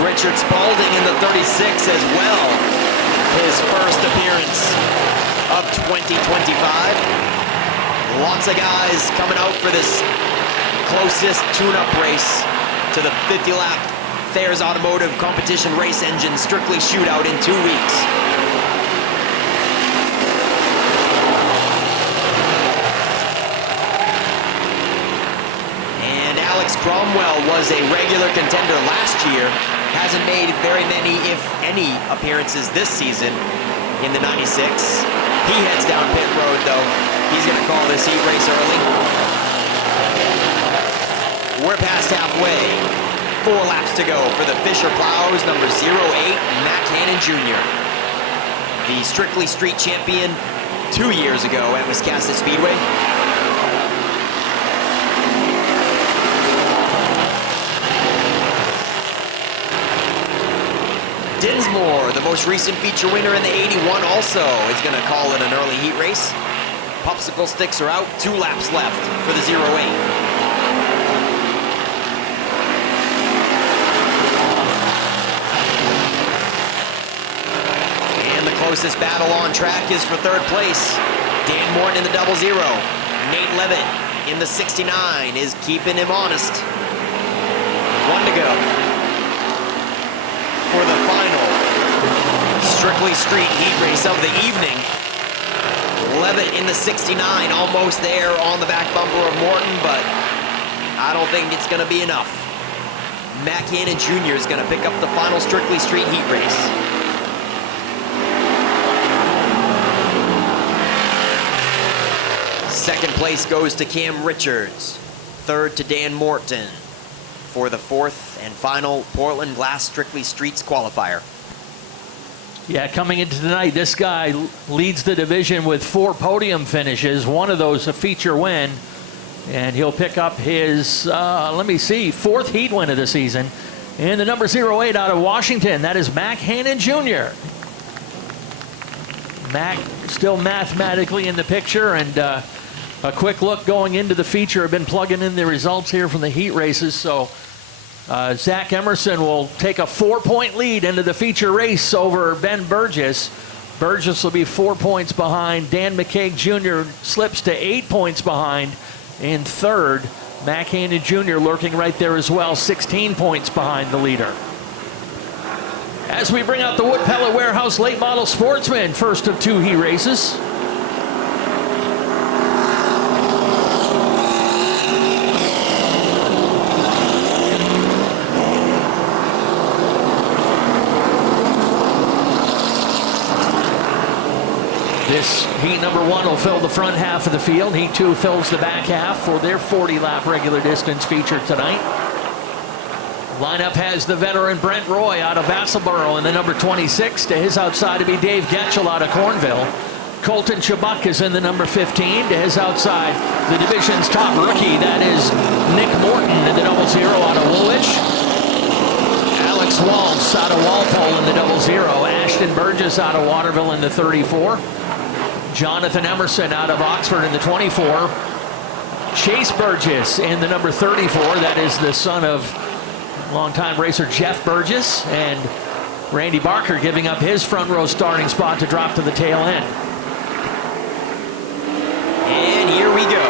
Richard Spalding in the 36 as well. His first appearance of 2025. Lots of guys coming out for this closest tune-up race to the 50-lap Thayer's Automotive Competition Race Engine Strictly Shootout in 2 weeks. And Alex Cromwell was a regular contender last year. Hasn't made very many, if any, appearances this season in the 96. He heads down pit road, though. He's going to call this heat race early. We're past halfway. 4 laps to go for the Fisher Plows, number 08, McK Jr. The Strictly Street champion 2 years ago at Wiscasset Speedway. Dinsmore, the most recent feature winner in the 81, also is going to call it an early heat race. Popsicle sticks are out, 2 laps left for the 08. And the closest battle on track is for third place. Dan Morton in the 00. Nate Levitt in the 69 is keeping him honest. 1 to go for the final Strictly Street heat race of the evening. Levitt in the 69, almost there on the back bumper of Morton, but I don't think it's going to be enough. McK Jr. is going to pick up the final Strictly Street heat race. Second place goes to Cam Richards. Third to Dan Morton for the fourth and final Portland Glass Strictly Streets qualifier. Yeah, coming into tonight, this guy leads the division with 4 podium finishes, one of those a feature win, and he'll pick up his, 4th heat win of the season. And the number 08 out of Washington, that is McK Jr. Mac still mathematically in the picture, and a quick look going into the feature. I've been plugging in the results here from the heat races, so Zach Emerson will take a 4-point lead into the feature race over Ben Burgess. Burgess will be 4 points behind. Dan McK Jr. slips to 8 points behind in third. McK Jr. lurking right there as well, 16 points behind the leader. As we bring out the Wood Pellet Warehouse Late Model Sportsman, first of 2 heat races. This heat number 1 will fill the front half of the field. Heat 2 fills the back half for their 40-lap regular distance feature tonight. Lineup has the veteran Brent Roy out of Vassalboro in the number 26. To his outside to be Dave Getchell out of Cornville. Colton Chabuk is in the number 15. To his outside, the division's top rookie, that is Nick Morton in the 00 out of Woolwich. Alex Waltz out of Walpole in the 00. Ashton Burgess out of Waterville in the 34. Jonathan Emerson out of Oxford in the 24. Chase Burgess in the number 34. That is the son of longtime racer Jeff Burgess. And Randy Barker giving up his front row starting spot to drop to the tail end. And here we go.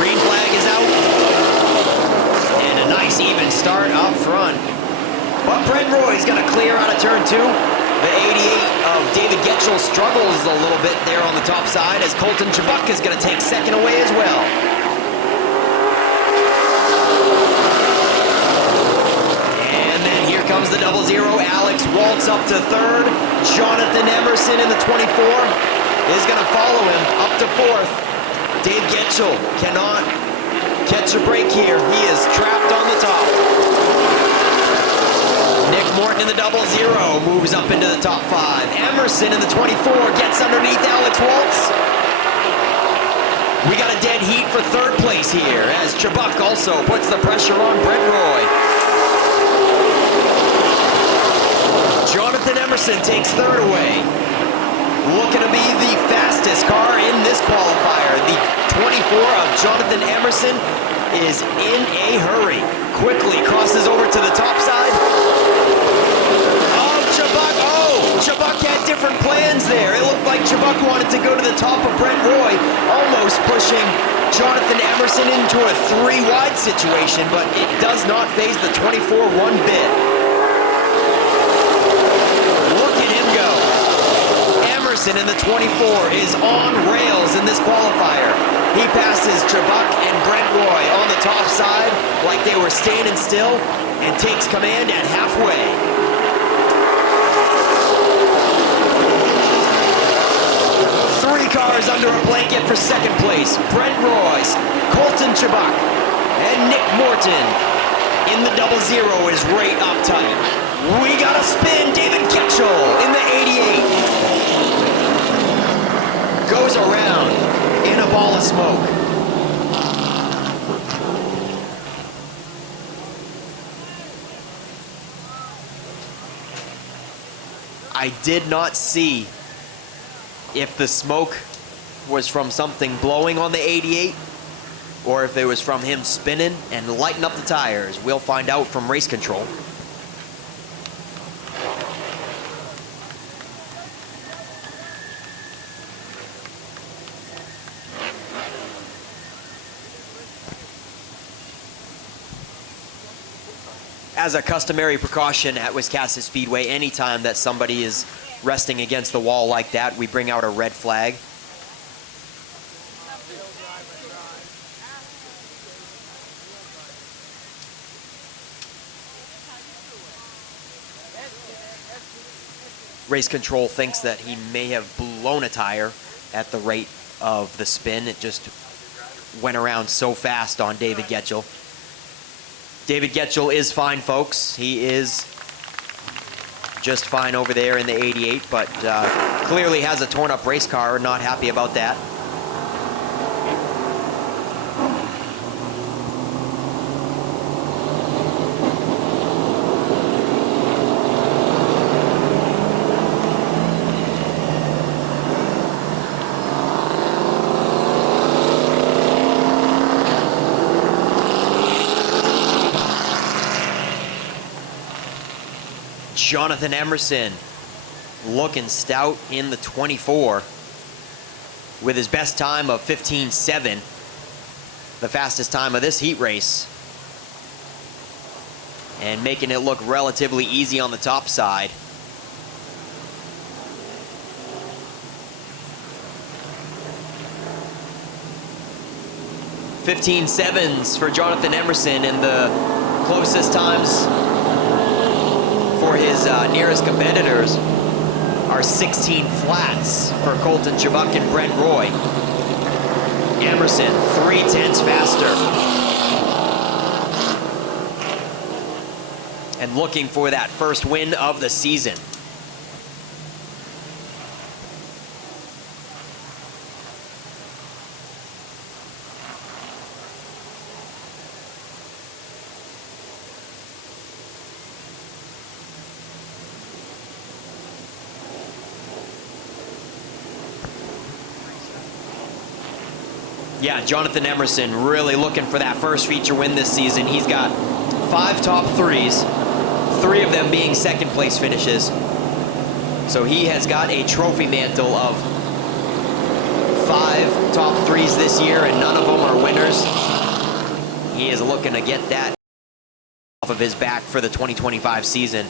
Green flag is out. And a nice even start up front. But Brent Roy's going to clear out of turn 2. The 88 of David Getchell struggles a little bit there on the top side as Colton Chabuk is going to take second away as well. And then here comes the 00. Alex Waltz up to third. Jonathan Emerson in the 24 is going to follow him up to fourth. Dave Getchell cannot catch a break here. He is trapped on the top. Nick Morton in the 00 moves up into the top 5. Emerson in the 24 gets underneath Alex Waltz. We got a dead heat for third place here as Chabuk also puts the pressure on Brent Roy. Jonathan Emerson takes third away. Looking to be the fastest car in this qualifier. The 24 of Jonathan Emerson is in a hurry. Quickly crosses over to the top side. Chabuk had different plans there. It looked like Chabuk wanted to go to the top of Brent Roy, almost pushing Jonathan Emerson into a 3-wide situation, but it does not faze the 24 one bit. Look at him go. Emerson in the 24 is on rails in this qualifier. He passes Chabuk and Brent Roy on the top side like they were standing still and takes command at halfway. 3 cars under a blanket for second place. Brent Royce, Colton Chabuk, and Nick Morton in the 00 is right up tight. We got a spin. David Getchell in the 88. Goes around in a ball of smoke. I did not see if the smoke was from something blowing on the 88 or if it was from him spinning and lighting up the tires. We'll find out from race control. As a customary precaution at Wiscasset Speedway, anytime that somebody is resting against the wall like that, we bring out a red flag. Race control thinks that he may have blown a tire at the rate of the spin. It just went around so fast on David Getchell. David Getchell is fine, folks. He is just fine over there in the 88, but clearly has a torn up race car. Not happy about that. Jonathan Emerson looking stout in the 24 with his best time of 15.7, the fastest time of this heat race, and making it look relatively easy on the top side. .15.7s for Jonathan Emerson, and the closest times for his nearest competitors are 16 flats for Colton Chabuk and Brent Roy. Emerson, 3/10 faster. And looking for that first win of the season. Yeah, Jonathan Emerson really looking for that first feature win this season. He's got 5 top 3s, 3 of them being second place finishes. So he has got a trophy mantle of 5 top 3s this year, and none of them are winners. He is looking to get that off of his back for the 2025 season.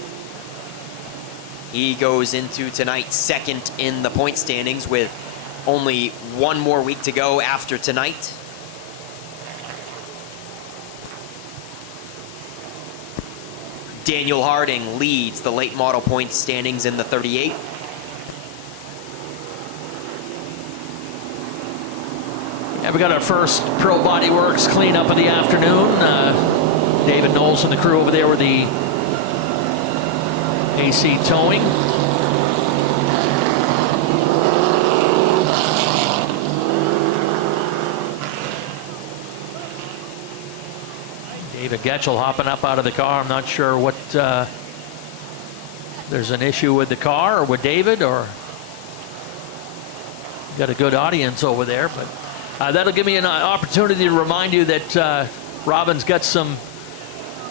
He goes into tonight second in the point standings with only one more week to go after tonight. Daniel Harding leads the late model points standings in the 38. Yeah, we got our first Pro Body Works cleanup of the afternoon. David Knowles and the crew over there with the AC towing. David Getchell hopping up out of the car. I'm not sure what there's an issue with the car or with David, or got a good audience over there, but that'll give me an opportunity to remind you that Robin's got some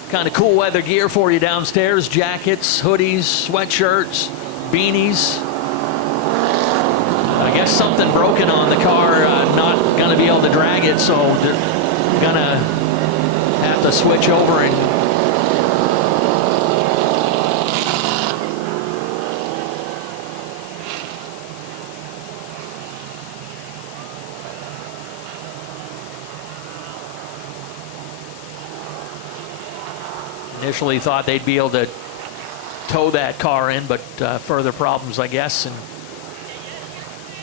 kind of cool weather gear for you downstairs: jackets, hoodies, sweatshirts, beanies. I guess something broken on the car, not going to be able to drag it, so they're going to have to switch over and initially thought they'd be able to tow that car in, but further problems, I guess, and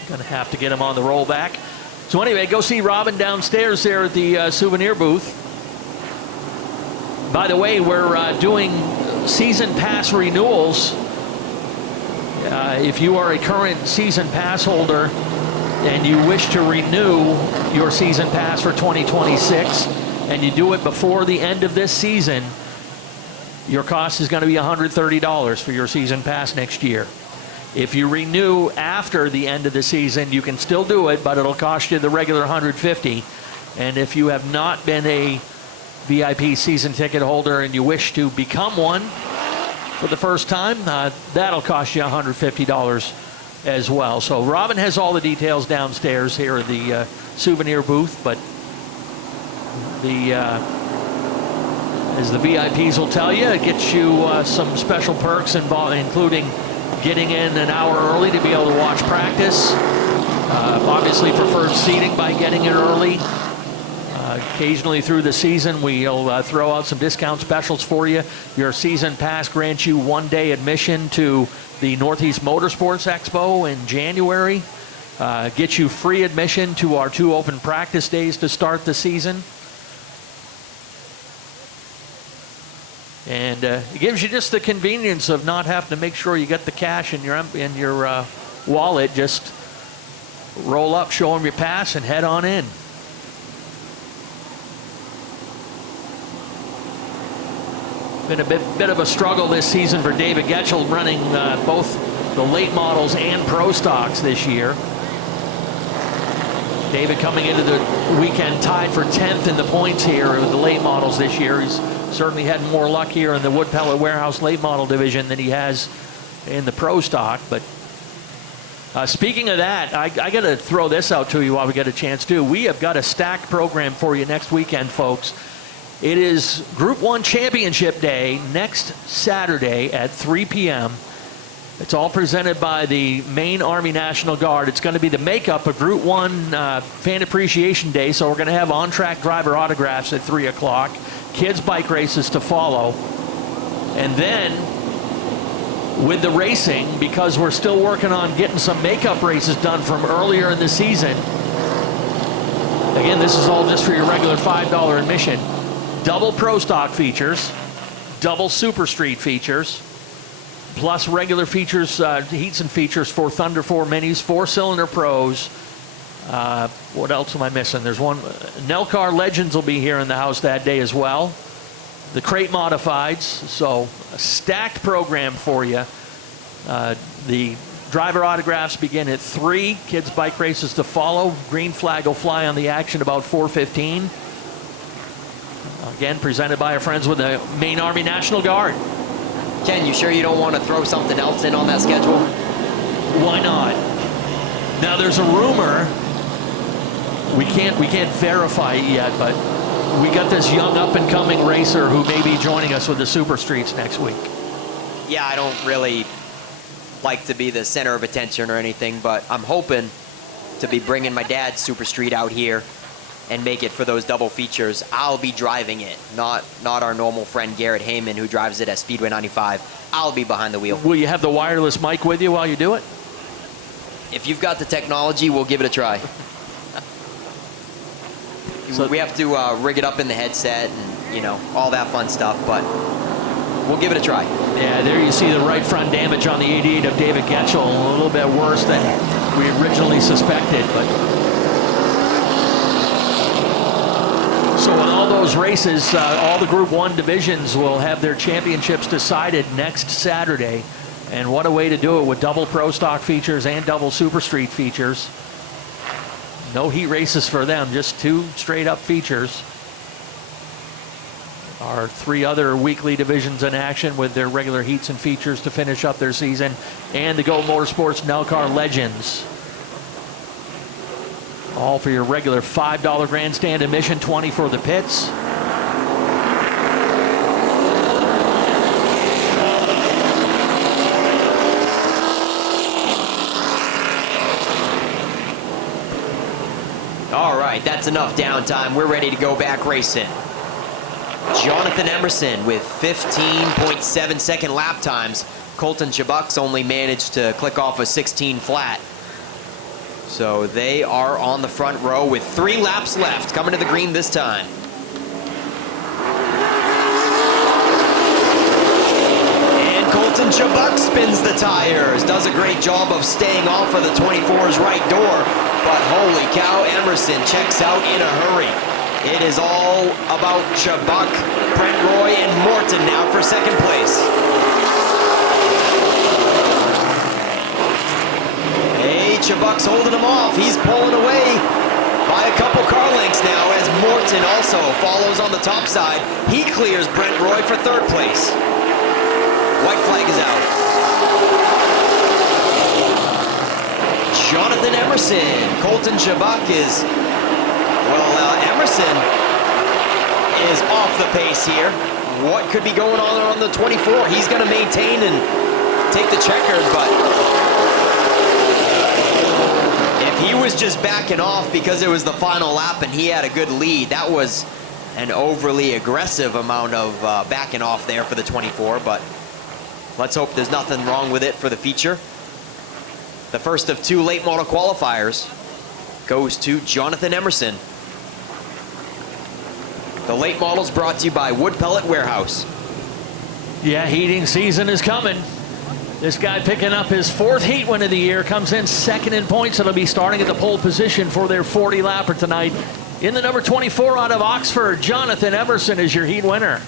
going to have to get him on the rollback. So anyway, go see Robin downstairs there at the souvenir booth. By the way, we're doing season pass renewals. If you are a current season pass holder and you wish to renew your season pass for 2026, and you do it before the end of this season, your cost is going to be $130 for your season pass next year. If you renew after the end of the season, you can still do it, but it'll cost you the regular $150. And if you have not been a VIP season ticket holder and you wish to become one for the first time, that'll cost you $150 as well. So Robin has all the details downstairs here at the souvenir booth, but as the VIPs will tell you, it gets you some special perks involved, including getting in an hour early to be able to watch practice. Obviously preferred seating by getting in early. Occasionally through the season, we'll throw out some discount specials for you. Your season pass grants you one-day admission to the Northeast Motorsports Expo in January. Gets you free admission to our 2 open practice days to start the season. And it gives you just the convenience of not having to make sure you get the cash in your wallet. Just roll up, show them your pass, and head on in. Been a bit of a struggle this season for David Getchell, running both the late models and pro stocks this year. David coming into the weekend tied for 10th in the points here with the late models this year. He's certainly had more luck here in the Wood Pellet Warehouse late model division than he has in the pro stock. But speaking of that, I got to throw this out to you while we get a chance to. We have got a stacked program for you next weekend, folks. It is Group 1 Championship Day next Saturday at 3 p.m. It's all presented by the Maine Army National Guard. It's going to be the makeup of Group 1 Fan Appreciation Day, so we're going to have on-track driver autographs at 3 o'clock, kids' bike races to follow, and then with the racing, because we're still working on getting some makeup races done from earlier in the season. Again, this is all just for your regular $5 admission. Double Pro Stock features, double Super Street features, plus regular features, heats and features for Thunder 4 Minis, 4-cylinder Pros. What else am I missing? There's one. Nelcar Legends will be here in the house that day as well. The Crate Modifieds. So a stacked program for you. The driver autographs begin at 3. Kids bike races to follow. Green flag will fly on the action about 4:15. Again, presented by our friends with the Maine Army National Guard. Ken, you sure you don't want to throw something else in on that schedule? Why not? Now there's a rumor. We can't verify it yet, but we got this young up-and-coming racer who may be joining us with the Super Streets next week. Yeah, I don't really like to be the center of attention or anything, but I'm hoping to be bringing my dad's Super Street out here and make it for those double features. I'll be driving it, not our normal friend Garrett Heyman who drives it at Speedway 95. I'll be behind the wheel. Will you have the wireless mic with you while you do it? If you've got the technology, we'll give it a try. So we have to rig it up in the headset and, you know, all that fun stuff, but we'll give it a try. Yeah, there you see the right front damage on the 88 of David Getchell. A little bit worse than we originally suspected, but so in all those races, all the Group 1 divisions will have their championships decided next Saturday. And what a way to do it with double Pro Stock features and double Super Street features. No heat races for them, just 2 straight up features. Our 3 other weekly divisions in action with their regular heats and features to finish up their season. And the Go Motorsports Nellcar Legends. All for your regular $5 grandstand admission, $20 for the pits. All right, that's enough downtime. We're ready to go back racing. Jonathan Emerson with 15.7-second lap times. Colton Chabuk's only managed to click off a 16 flat. So they are on the front row with 3 laps left, coming to the green this time. And Colton Chabuk spins the tires, does a great job of staying off of the 24's right door, but holy cow, Emerson checks out in a hurry. It is all about Chabuk, Brent Roy, and Morton now for second place. Hey, Chabuk's holding him off. He's pulling away by a couple car lengths now as Morton also follows on the top side. He clears Brent Roy for third place. White flag is out. Jonathan Emerson. Colton Chabuk is, Emerson is off the pace here. What could be going on the 24? He's going to maintain and take the checkered, but if he was just backing off because it was the final lap and he had a good lead, that was an overly aggressive amount of backing off there for the 24, but let's hope there's nothing wrong with it for the feature. The first of 2 late model qualifiers goes to Jonathan Emerson. The late models brought to you by Wood Pellet Warehouse. Yeah, heating season is coming. This guy picking up his 4th heat win of the year, comes in second in points. It'll be starting at the pole position for their 40-lapper tonight. In the number 24 out of Oxford, Jonathan Emerson is your heat winner.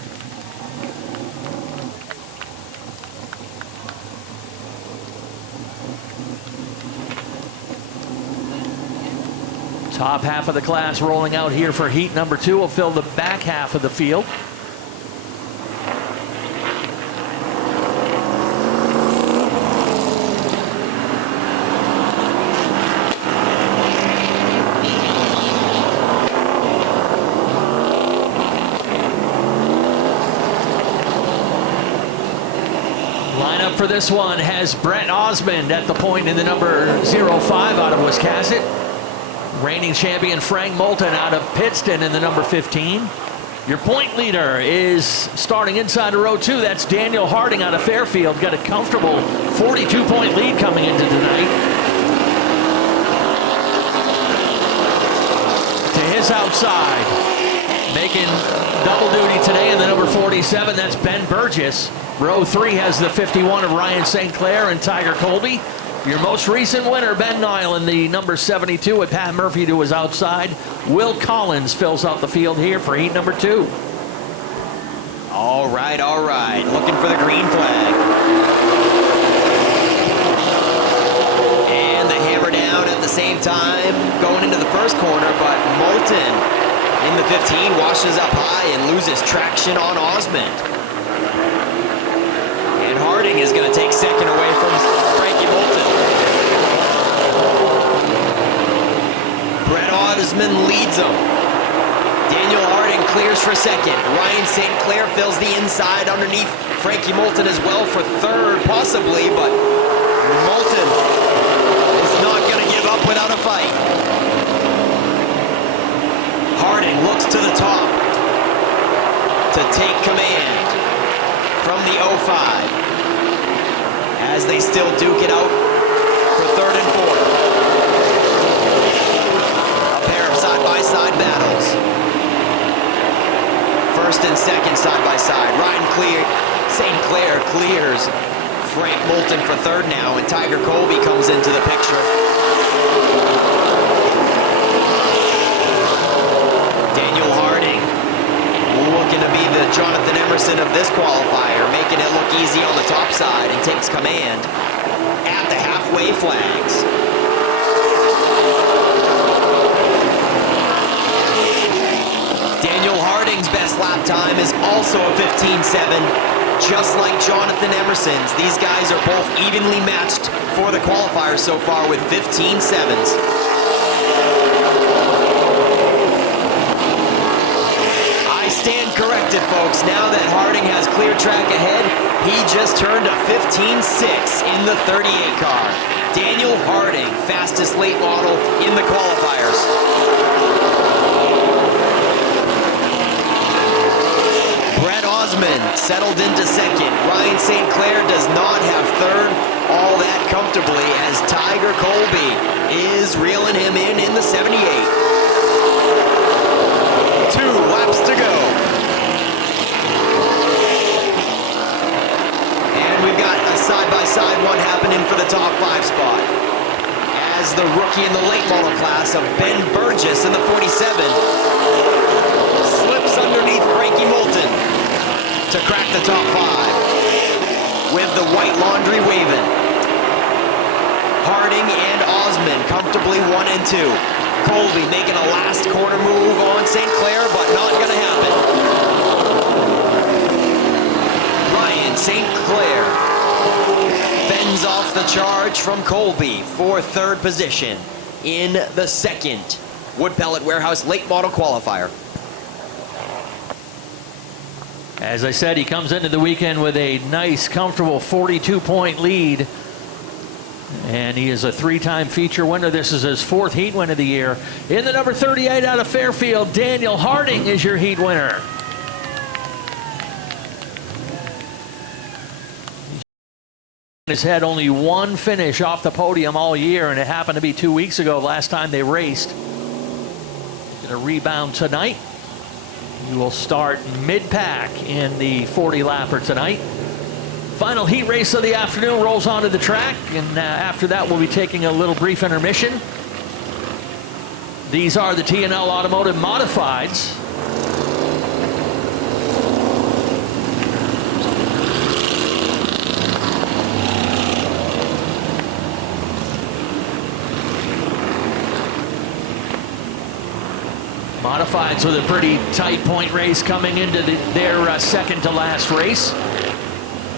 Top half of the class rolling out here for heat number 2 will fill the back half of the field. Lineup for this one has Brent Osmond at the point in the number 05 out of Wiscasset. Reigning champion Frank Moulton out of Pittston in the number 15. Your point leader is starting inside of row 2. That's Daniel Harding out of Fairfield. Got a comfortable 42-point lead coming into tonight. To his outside, making double duty today in the number 47. That's Ben Burgess. Row 3 has the 51 of Ryan St. Clair and Tiger Colby. Your most recent winner, Ben Nile, in the number 72 with Pat Murphy to his outside. Will Collins fills out the field here for heat number 2. All right. Looking for the green flag. And the hammer down at the same time going into the first corner, but Moulton in the 15 washes up high and loses traction on Osmond. And Harding is going to take second away from Frankie Moulton. Brett Osmond leads them. Daniel Harding clears for second. Ryan St. Clair fills the inside underneath Frankie Moulton as well for third, possibly, but Moulton is not going to give up without a fight. Harding looks to the top to take command from the 05 as they still duke it out for third and fourth. A pair of side-by-side battles. First and second side-by-side. St. Clair clears Frank Moulton for third now, and Tiger Colby comes into the picture. Daniel Harding looking to be the Jonathan Emerson of this qualifier, making it look easy on the top side, and takes command at the halfway flags. Daniel Harding's best lap time is also a 15.7, just like Jonathan Emerson's. These guys are both evenly matched for the qualifiers so far with 15.7s. I stand corrected, folks. Now that Harding has clear track ahead, he just turned a 15.6 in the 38 car. Daniel Harding, fastest late model in the qualifiers. Settled into second. Ryan St. Clair does not have third all that comfortably as Tiger Colby is reeling him in the 78. 2 laps to go. And we've got a side-by-side one happening for the top 5 spot. As the rookie in the late model class of Ben Burgess in the 47 slips underneath Frankie Moulton to crack the top 5 with the white laundry waving. Harding and Osmond comfortably 1 and 2. Colby making a last corner move on St. Clair, but not going to happen. Ryan St. Clair fends off the charge from Colby for third position in the second Wood Pellet Warehouse late model qualifier. As I said, he comes into the weekend with a nice, comfortable 42-point lead. And he is a 3-time feature winner. This is his 4th heat win of the year. In the number 38 out of Fairfield, Daniel Harding is your heat winner. He's had only one finish off the podium all year, and it happened to be 2 weeks ago, last time they raced. Going to rebound tonight. He will start mid-pack in the 40-lapper tonight. Final heat race of the afternoon rolls onto the track, and after that we'll be taking a little brief intermission. These are the T&L Automotive Modifieds. Modifieds with a pretty tight point race coming into their second to last race.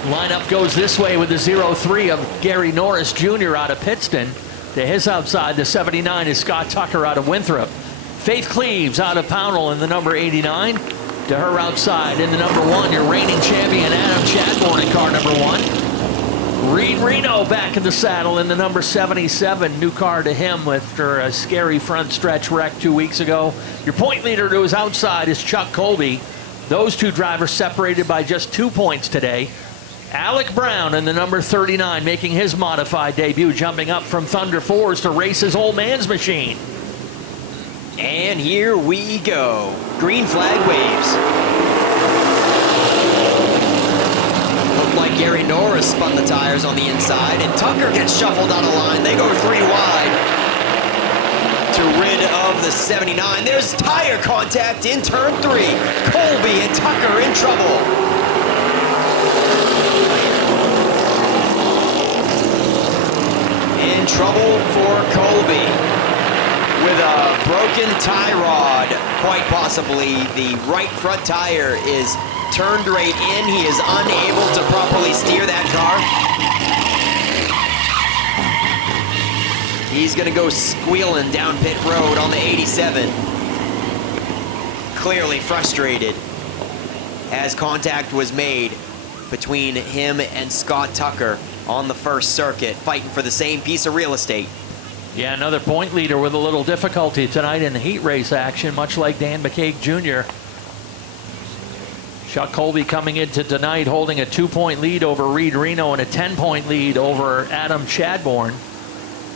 Lineup goes this way with the 03 of Gary Norris Jr. out of Pittston. To his outside, the 79 is Scott Tucker out of Winthrop. Faith Cleaves out of Pownell in the number 89. To her outside in the number 1, your reigning champion Adam Chadbourne in car number 1. Reed Reno back in the saddle in the number 77. New car to him after a scary front stretch wreck 2 weeks ago. Your point leader to his outside is Chuck Colby. Those two drivers separated by just 2 points today. Alec Brown in the number 39 making his modified debut, jumping up from Thunder 4s to race his old man's machine. And here we go. Green flag waves. Looked like Gary Norris spun the tires on the inside, and Tucker gets shuffled out of line. They go 3 wide to rid of the 79. There's tire contact in turn 3. Colby and Tucker in trouble. In trouble for Colby with a broken tie rod. Quite possibly the right front tire is turned right in. He is unable to properly steer that car. He's going to go squealing down pit road on the 87. Clearly frustrated as contact was made between him and Scott Tucker on the first circuit, fighting for the same piece of real estate. Yeah, another point leader with a little difficulty tonight in the heat race action, much like Dan McK Jr. Chuck Colby coming into tonight holding a 2-point lead over Reed Reno and a 10-point lead over Adam Chadbourne.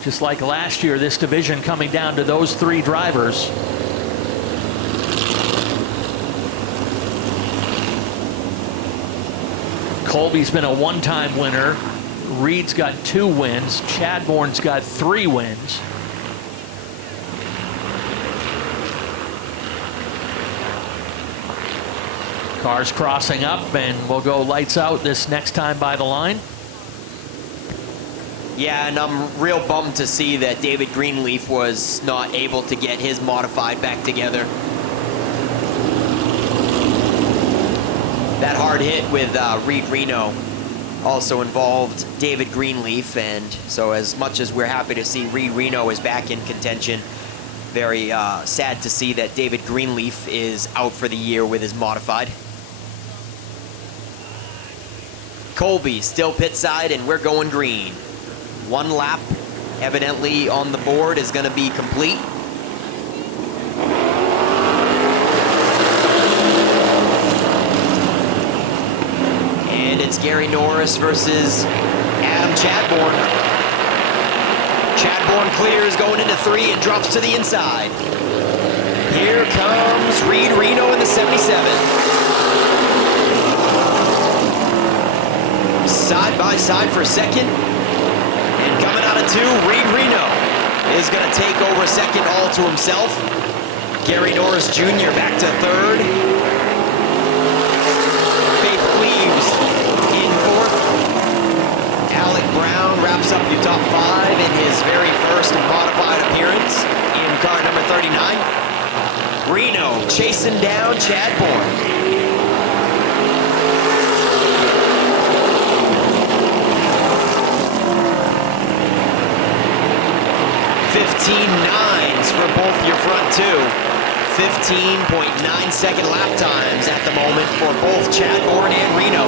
Just like last year, this division coming down to those 3 drivers. Colby's been a one-time winner. Reed's got 2 wins. Chadbourne's got 3 wins. Cars crossing up, and we'll go lights out this next time by the line. Yeah, and I'm real bummed to see that David Greenleaf was not able to get his modified back together. That hard hit with Reed Reno also involved David Greenleaf, and so as much as we're happy to see Reed Reno is back in contention, very sad to see that David Greenleaf is out for the year with his modified. Colby still pit side, and we're going green. 1 lap evidently on the board is going to be complete. And it's Gary Norris versus Adam Chadbourne. Chadbourne clears going into 3 and drops to the inside. Here comes Reed Reno in the 77. Side by side for second. And coming out of 2, Reed Reno is going to take over second all to himself. Gary Norris Jr. back to 3rd. Faith Cleaves in 4th. Alec Brown wraps up your top 5 in his very first modified appearance in car number 39. Reno chasing down Chadbourne. 15.9s for both your front 2. 15.9-second lap times at the moment for both Chadbourne and Reno.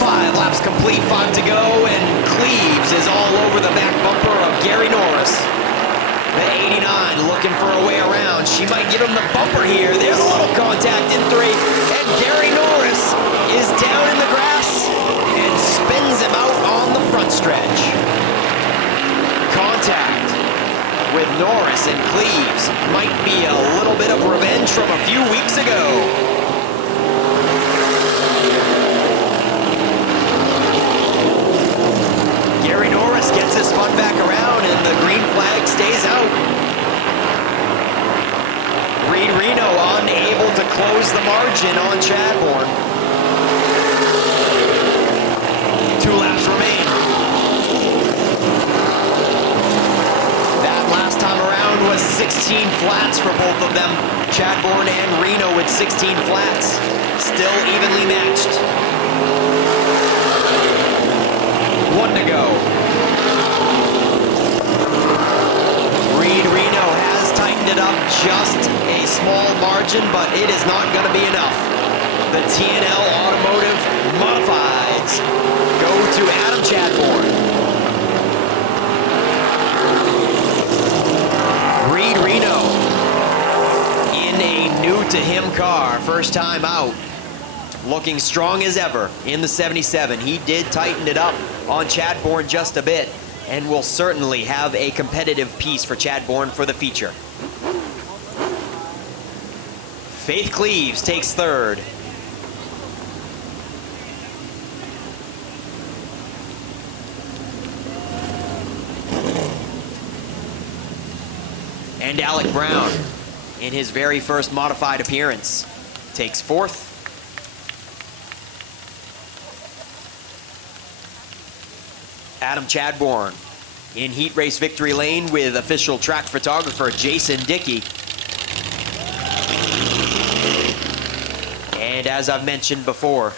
5 laps complete, 5 to go, and Cleaves is all over the back bumper of Gary Norris. The 89 looking for a way around. She might give him the bumper here. There's a little contact in 3, and Gary Norris is down in the grass and spins him out on the front stretch. Contact with Norris and Cleaves might be a little bit of revenge from a few weeks ago. Gary Norris gets it spun back around, and the green flag stays out. Reed Reno unable to close the margin on Chadbourne. 2 laps remain. That last time around was 16 flats for both of them. Chadbourne and Reno with 16 flats. Still evenly matched. 1 to go. Reed Reno has tightened it up just a small margin, but it is not going to be enough. The T&L Automotive Modifieds go to Adam Chadbourne. Reed Reno in a new-to-him car, first time out, looking strong as ever in the 77. He did tighten it up on Chadbourne just a bit, and will certainly have a competitive piece for Chadbourne for the feature. Faith Cleaves takes 3rd. And Alec Brown, in his very first modified appearance, takes 4th. Adam Chadbourne in heat race victory lane with official track photographer Jason Dickey. And as I've mentioned before,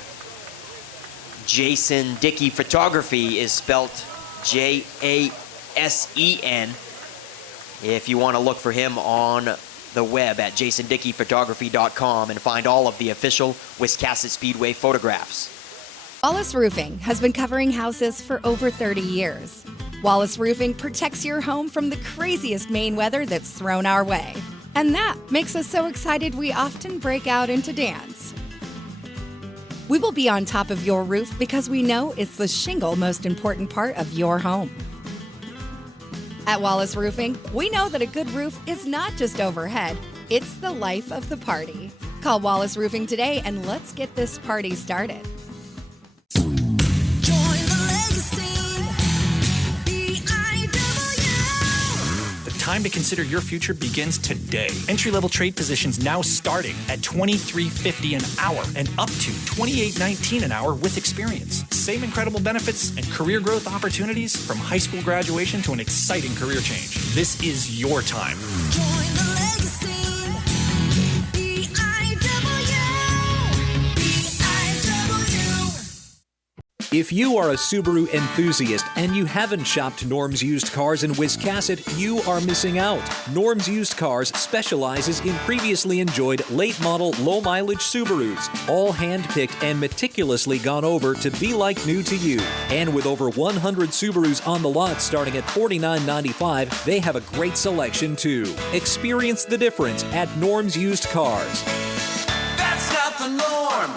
Jason Dickey Photography is spelt Jasen if you want to look for him on the web at jasondickeyphotography.com and find all of the official Wiscasset Speedway photographs. Wallace Roofing has been covering houses for over 30 years. Wallace Roofing protects your home from the craziest Maine weather that's thrown our way. And that makes us so excited we often break out into dance. We will be on top of your roof because we know it's the shingle most important part of your home. At Wallace Roofing, we know that a good roof is not just overhead, it's the life of the party. Call Wallace Roofing today and let's get this party started. Time to consider your future begins today. Entry-level trade positions now starting at $23.50 an hour and up to $28.19 an hour with experience. Same incredible benefits and career growth opportunities from high school graduation to an exciting career change. This is your time. Join the legacy. If you are a Subaru enthusiast and you haven't shopped Norm's Used Cars in Wiscasset, you are missing out. Norm's Used Cars specializes in previously enjoyed late-model, low-mileage Subarus, all hand-picked and meticulously gone over to be like new to you. And with over 100 Subarus on the lot starting at $49.95, they have a great selection too. Experience the difference at Norm's Used Cars. That's not the norm.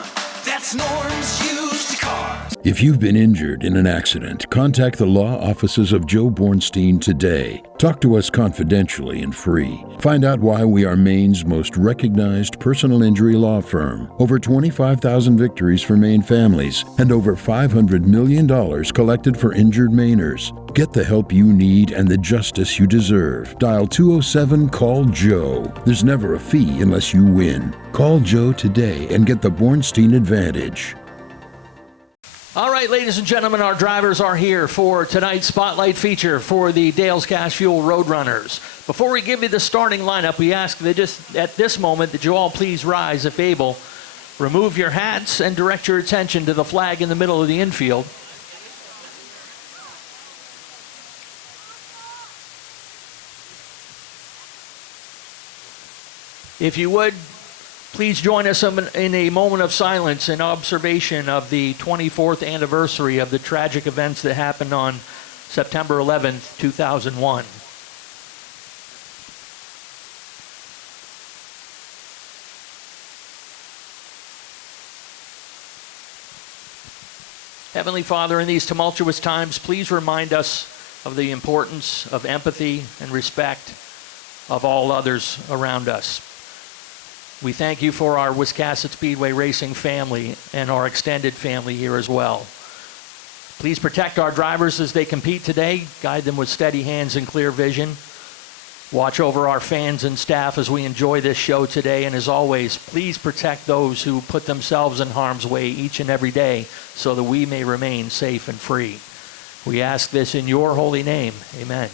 That's Norm's Used Cars. If you've been injured in an accident, contact the law offices of Joe Bornstein today. Talk to us confidentially and free. Find out why we are Maine's most recognized personal injury law firm. Over 25,000 victories for Maine families and over $500 million collected for injured Mainers. Get the help you need and the justice you deserve. Dial 207-CALL-JOE. There's never a fee unless you win. Call Joe today and get the Bornstein advantage. All right, ladies and gentlemen, our drivers are here for tonight's spotlight feature for the Dale's Gas Fuel Roadrunners. Before we give you the starting lineup, we ask that just at this moment that you all please rise, if able. Remove your hats and direct your attention to the flag in the middle of the infield. If you would, please join us in a moment of silence in observation of the 24th anniversary of the tragic events that happened on September 11th, 2001. Heavenly Father, in these tumultuous times, please remind us of the importance of empathy and respect of all others around us. We thank you for our Wiscasset Speedway Racing family and our extended family here as well. Please protect our drivers as they compete today. Guide them with steady hands and clear vision. Watch over our fans and staff as we enjoy this show today. And as always, please protect those who put themselves in harm's way each and every day so that we may remain safe and free. We ask this in your holy name. Amen.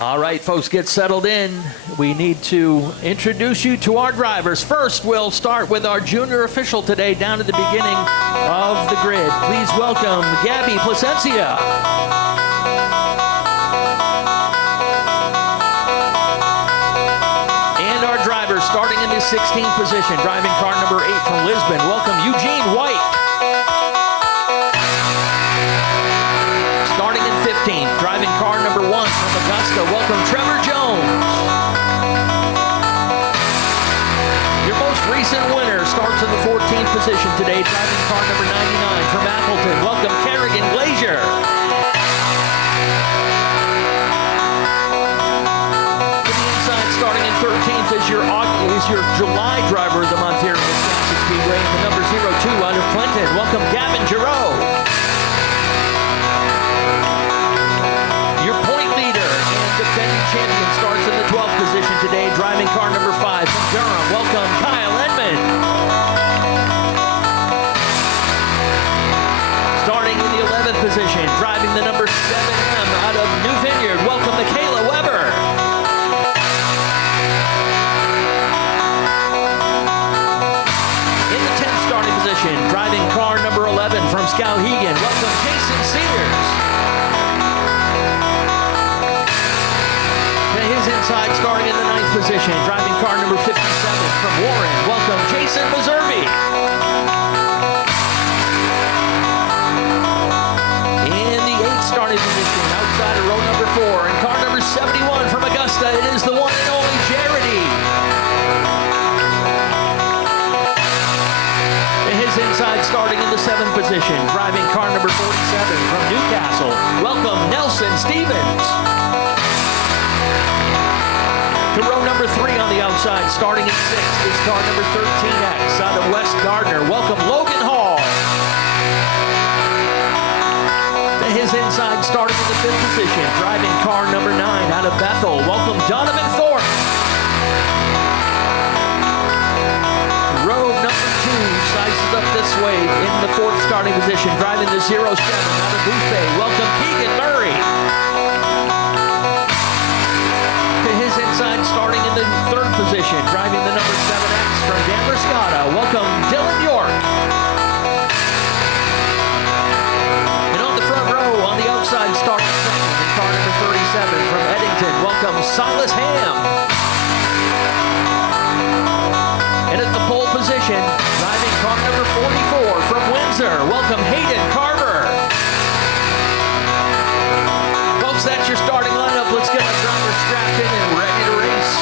All right, folks, get settled in. We need to introduce you to our drivers. First, we'll start with our junior official today down at the beginning of the grid. Please welcome Gabby Placencia. the 16th position, driving car number 8 from Lisbon. Welcome Eugene White. Starting in 15th, driving car number 1 from Augusta. Welcome Trevor Jones. Your most recent winner starts in the 14th position today, driving car number 99 from Appleton. Welcome Kerrigan Glazier. Starting in 13th is your July driver of the month here at Wisconsin Speedway, the number 02 out of Clinton. Welcome Gavin Giroux. Your point leader and defending champion starts in the 12th position today, driving car number 5 from Durham. Welcome Kyle Edmond. Starting in the 11th position, driving the number 7M out of New Vineyard. Welcome Michaela Weber. Driving car number 11 from Skowhegan. Welcome Jason Sears. To his inside, starting in the 9th position, driving car number 57 from Warren. Welcome Jason Meservey. In the 8th starting position, outside of row number 4, and car number 71 from Augusta, it is the one and only Jarity. Inside, starting in the 7th position, driving car number 47 from Newcastle. Welcome Nelson Stevens. To row number 3 on the outside, starting in 6th is car number 13X out of West Gardner. Welcome Logan Hall. To his inside, starting in the 5th position, driving car number 9 out of Bethel. Welcome Donovan Thorpe. Row number 2 sizes up this way in the 4th starting position, driving the 07 out of Booth Bay. Welcome Keegan Murray. To his inside, starting in the 3rd position, driving the number 7X from Damascotta. Welcome Dylan York. And on the front row, on the outside, starting 2nd in car number 37 from Eddington. Welcome Silas Ham. And at the pole position, driving car number 44 from Windsor. Welcome Hayden Carver. Folks, that's your starting lineup. Let's get our drivers strapped in and ready to race.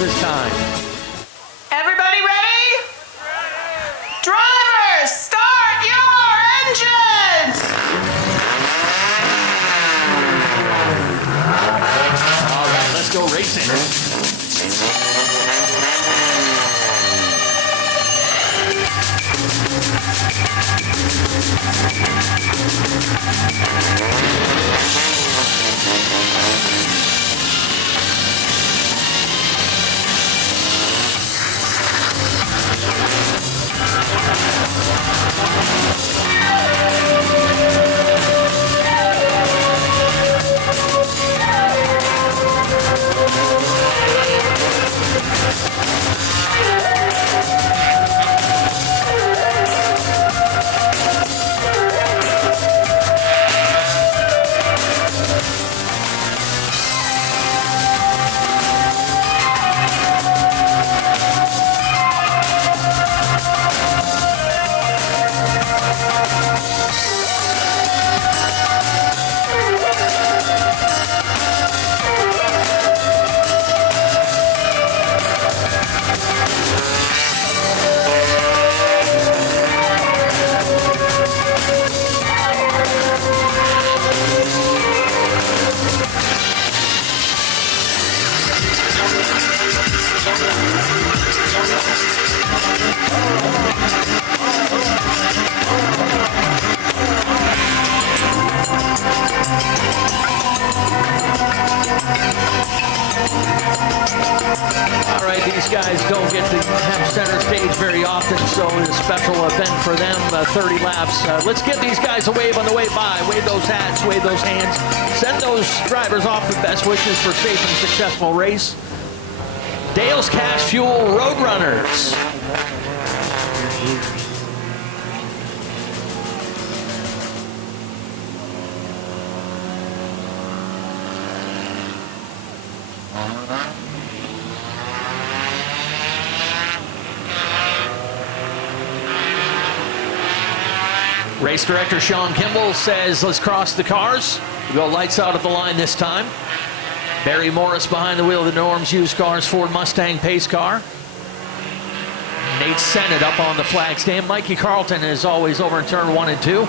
this time. Everybody ready? Drivers, start your engines! All right, let's go racing. All right, these guys don't get to have center stage very often, so it's a special event for them, 30 laps. Let's give these guys a wave on the way by. Wave those hats, wave those hands. Send those drivers off with best wishes for safe and successful race. Dale's Cash Fuel Roadrunners. Race director Sean Kimball says, let's cross the cars. We go lights out at the line this time. Barry Morris behind the wheel of the Norm's used cars Ford Mustang pace car. Nate Sennett up on the flag stand. Mikey Carlton is always over in turn 1 and 2.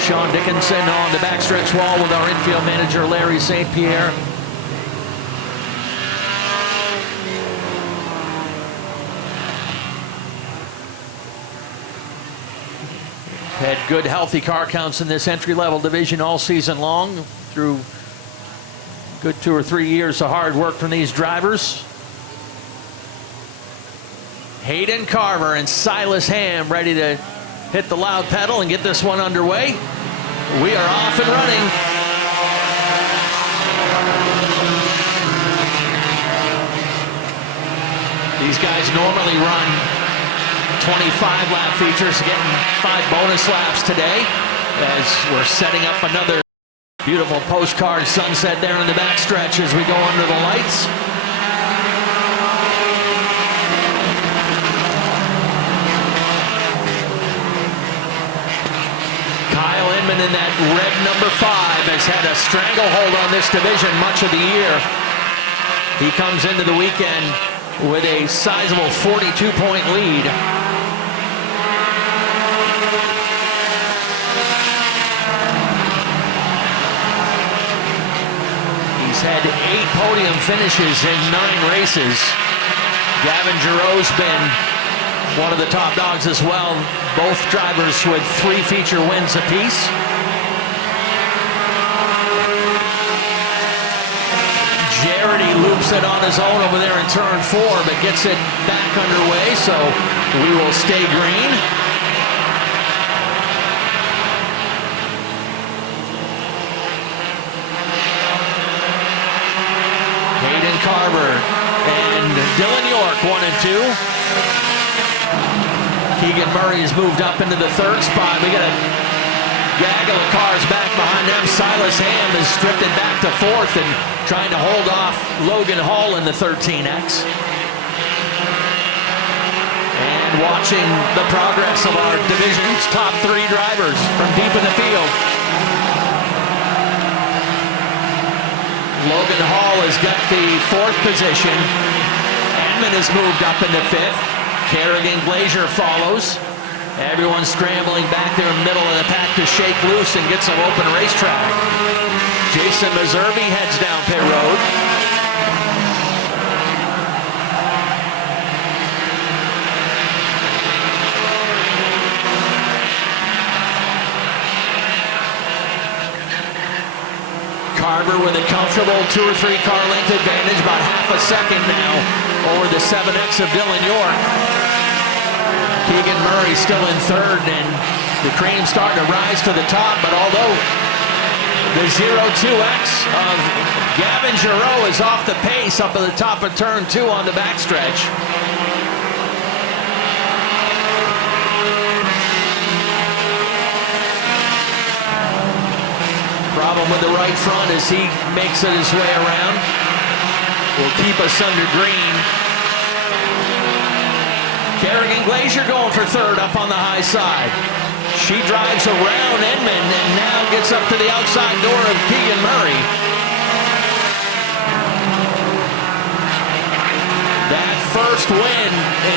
Sean Dickinson on the backstretch wall with our infield manager Larry St. Pierre. Had good, healthy car counts in this entry-level division all season long through good 2 or 3 years of hard work from these drivers. Hayden Carver and Silas Ham ready to hit the loud pedal and get this one underway. We are off and running. These guys normally run 25 lap features, getting 5 bonus laps today as we're setting up another beautiful postcard sunset there in the backstretch as we go under the lights. Kyle Inman Inman in that red number 5 has had a stranglehold on this division much of the year. He comes into the weekend with a sizable 42-point lead. He's had 8 podium finishes in 9 races. Gavin Giroux's been one of the top dogs as well. Both drivers with 3 feature wins apiece. Jarity loops it on his own over there in turn 4, but gets it back underway, so we will stay green. Hayden Carver and Dylan York 1 and 2. Keegan Murray has moved up into the 3rd spot. We got a gaggle of cars back behind them. Silas Ham is drifted back to 4th and trying to hold off Logan Hall in the 13X. And watching the progress of our division's top 3 drivers from deep in the field. Logan Hall has got the 4th position. Edmond has moved up into 5th. Kerrigan Glazier follows. Everyone's scrambling back there in the middle of the pack to shake loose and get some open racetrack. Jason Meservey heads down pit road. Carver with a comfortable 2 or 3 car length advantage, about half a second now over the 7X of Dylan York. Keegan Murray still in 3rd, and the cream's starting to rise to the top, but although the 0-2X of Gavin Giroux is off the pace up at the top of turn 2 on the backstretch. Problem with the right front as he makes it his way around. Will keep us under green. Kerrigan Glazier going for 3rd up on the high side. She drives around Edmond and now gets up to the outside door of Keegan Murray. That first win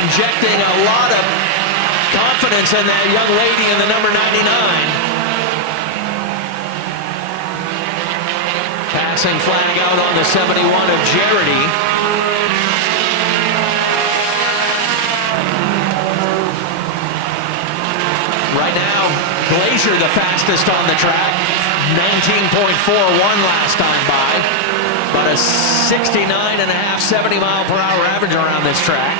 injecting a lot of confidence in that young lady in the number 99. Passing flag out on the 71 of Jarity. Right now, Glazier the fastest on the track. 19.41 last time by. But a 69.5, 70 mile per hour average around this track.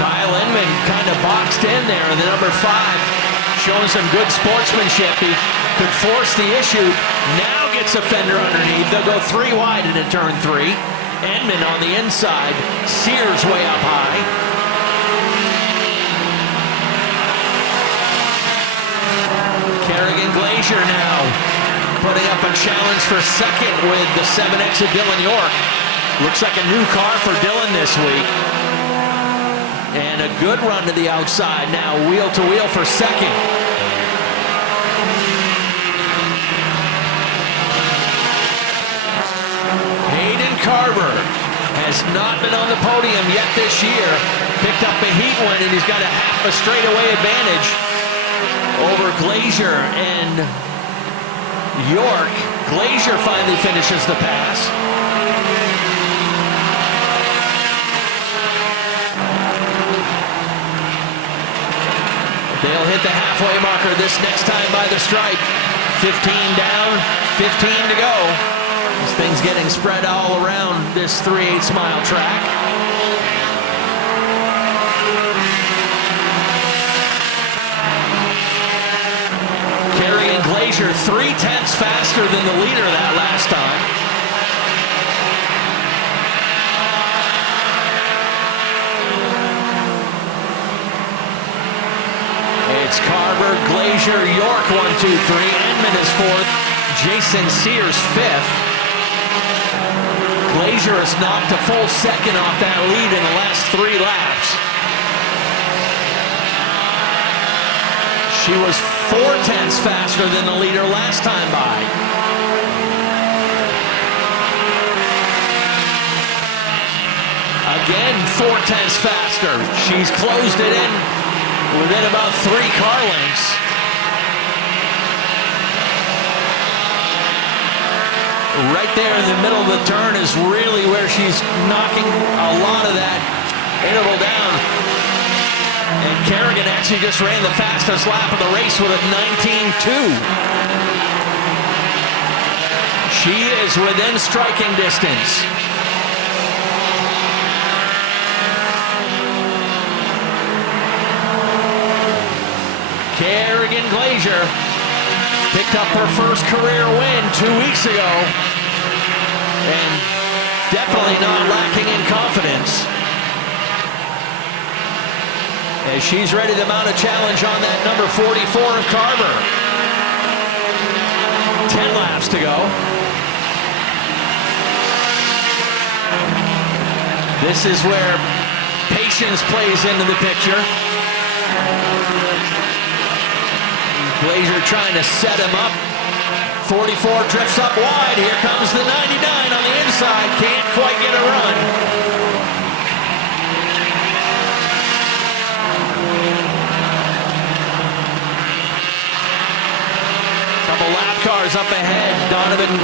Kyle Inman kind of boxed in there, and the number 5 showing some good sportsmanship. He could force the issue. Now gets a fender underneath. They'll go 3 wide into turn 3. Edmond on the inside. Sears way up high. Kerrigan Glazier now putting up a challenge for 2nd with the 7X of Dylan York. Looks like a new car for Dylan this week. And a good run to the outside now, wheel to wheel for 2nd. Carver has not been on the podium yet this year. Picked up a heat win, and he's got a half a straightaway advantage over Glazier and York. Glazier finally finishes the pass. They'll hit the halfway marker this next time by the stripe. 15 down, 15 to go. This thing's getting spread all around this 3/8 mile track. Kerrigan Glazier 3/10 faster than the leader that last time. It's Carver, Glazier, York 1, 2, 3. Edmond is 4th. Jason Sears 5th. Glazier has knocked a full second off that lead in the last 3 laps. She was 0.4 faster than the leader last time by. Again, 0.4 faster. She's closed it in within about 3 car lengths. Right there in the middle of the turn is really where she's knocking a lot of that interval down. And Kerrigan actually just ran the fastest lap of the race with a 19.2. She is within striking distance. Kerrigan Glazier picked up her first career win 2 weeks ago, and definitely not lacking in confidence, as she's ready to mount a challenge on that number 44 of Carver. 10 laps to go. This is where patience plays into the picture. Glazier trying to set him up. 44 drifts up wide. Here comes the 99 on the inside. Can't quite get a run. Couple lap cars up ahead. Donovan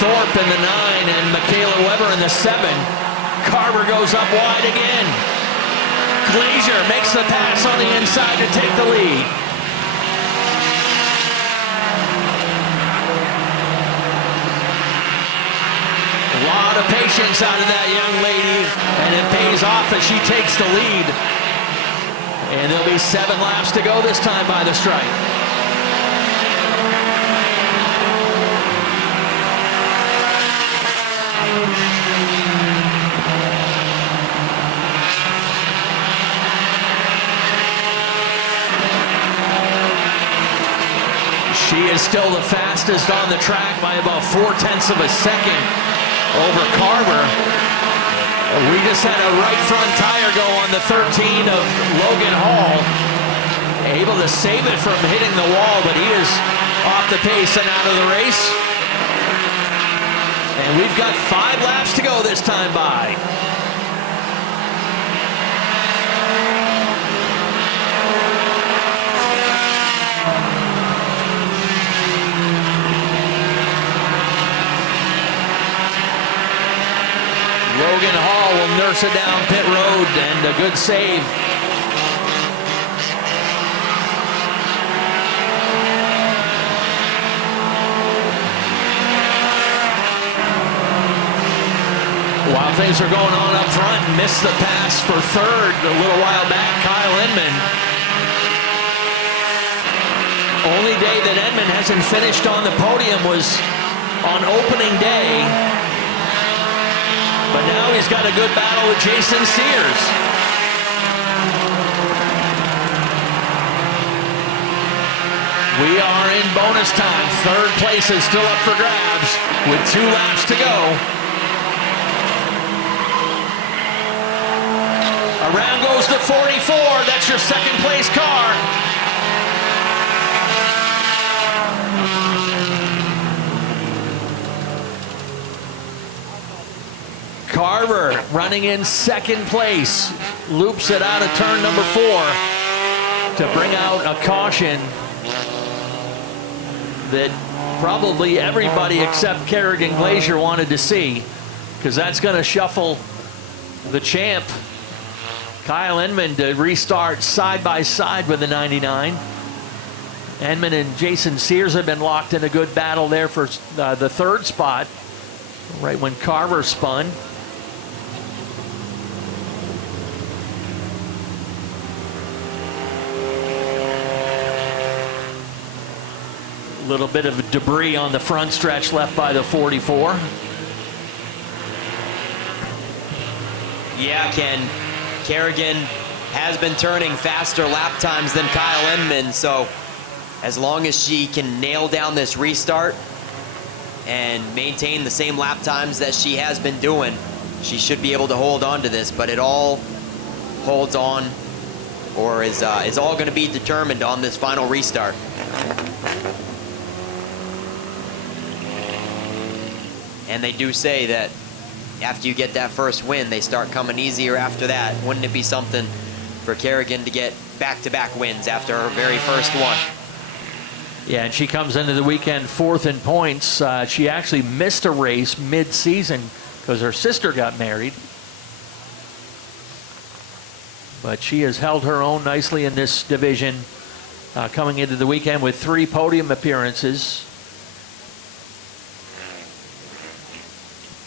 Thorpe in the 9 and Michaela Weber in the 7. Carver goes up wide again. Glazier makes the pass on the inside to take the lead. A lot of patience out of that young lady, and it pays off as she takes the lead. And there'll be 7 laps to go this time by the stripe. She is still the fastest on the track by about 0.4 of a second over Carver. We just had a right front tire go on the 13 of Logan Hall. Able to save it from hitting the wall, but he is off the pace and out of the race. And we've got 5 laps to go this time by. Logan Hall will nurse it down pit road, and a good save. While things are going on up front, missed the pass for third a little while back, Kyle Inman. Only day that Edmond hasn't finished on the podium was on opening day. But now he's got a good battle with Jason Sears. We are in bonus time. Third place is still up for grabs with 2 laps to go. Around goes the 44. That's your second place car. Carver running in second place. Loops it out of turn number 4 to bring out a caution that probably everybody except Kerrigan Glazier wanted to see, because that's going to shuffle the champ, Kyle Inman, to restart side by side with the 99. Inman and Jason Sears have been locked in a good battle there for the 3rd spot, right when Carver spun. A little bit of debris on the front stretch left by the 44. Yeah, Ken. Kerrigan has been turning faster lap times than Kyle Inman, so as long as she can nail down this restart, and maintain the same lap times that she has been doing, she should be able to hold on to this, but it all holds on, or is all going to be determined on this final restart. And they do say that after you get that first win, they start coming easier after that. Wouldn't it be something for Kerrigan to get back-to-back wins after her very first one? Yeah, and she comes into the weekend 4th in points. She actually missed a race mid-season because her sister got married. But she has held her own nicely in this division, coming into the weekend with 3 podium appearances.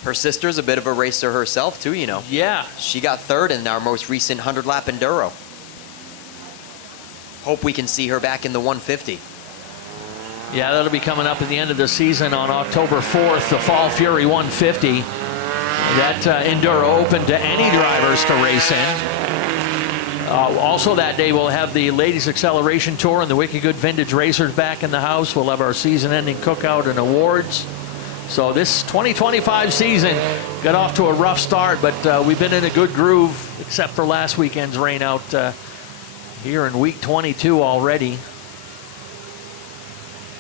Her sister's a bit of a racer herself, too, you know. Yeah. She got 3rd in our most recent 100-lap Enduro. Hope we can see her back in the 150. Yeah, that'll be coming up at the end of the season on October 4th, the Fall Fury 150. That Enduro open to any drivers to race in. Also that day we'll have the Ladies Acceleration Tour and the Wicked Good Vintage Racers back in the house. We'll have our season-ending cookout and awards. So this 2025 season got off to a rough start, but we've been in a good groove, except for last weekend's rain out here in week 22 already.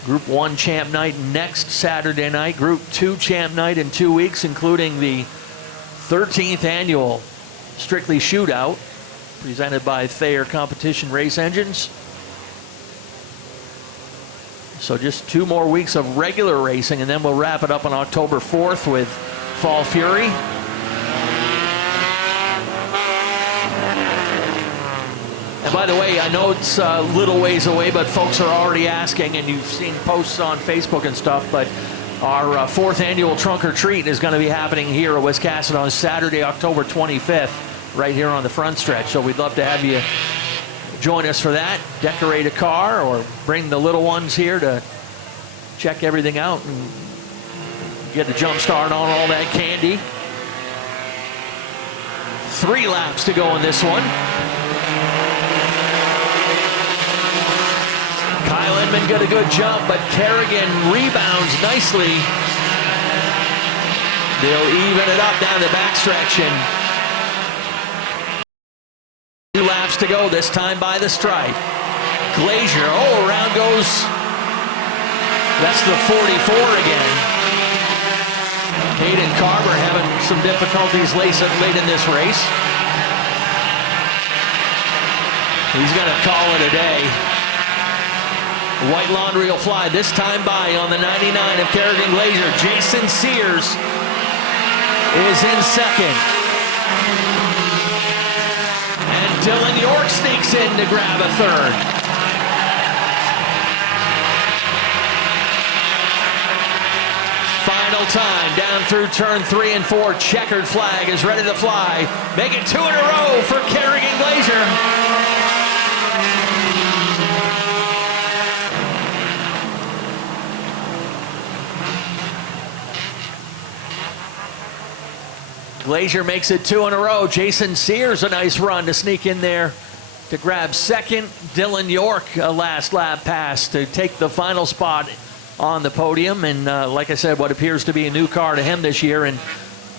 Group 1 champ night next Saturday night. Group 2 champ night in 2 weeks, including the 13th annual Strictly Shootout, presented by Thayer Competition Race Engines. So just 2 more weeks of regular racing, and then we'll wrap it up on October 4th with Fall Fury. And by the way, I know it's a little ways away, but folks are already asking, and you've seen posts on Facebook and stuff, but our 4th annual Trunk or Treat is going to be happening here at Wiscasset on Saturday, October 25th, right here on the front stretch. So we'd love to have you join us for that. Decorate a car or bring the little ones here to check everything out and get the jump start on all that candy. 3 laps to go in this one. Kyle Edmund got a good jump, but Kerrigan rebounds nicely. They'll even it up down the backstretch, and 2 laps to go, this time by the stripe. Glazier, around goes, that's the 44 again. Hayden Carver having some difficulties late in this race. He's going to call it a day. White Laundry will fly this time by on the 99 of Kerrigan Glazier. Jason Sears is in second. Dylan York sneaks in to grab a 3rd. Final time down through turn 3 and 4. Checkered flag is ready to fly. Make it 2 in a row for Kerrigan Glazier. Glazier makes it 2 in a row. Jason Sears, a nice run to sneak in there to grab 2nd. Dylan York, a last lap pass to take the final spot on the podium. And like I said, what appears to be a new car to him this year. And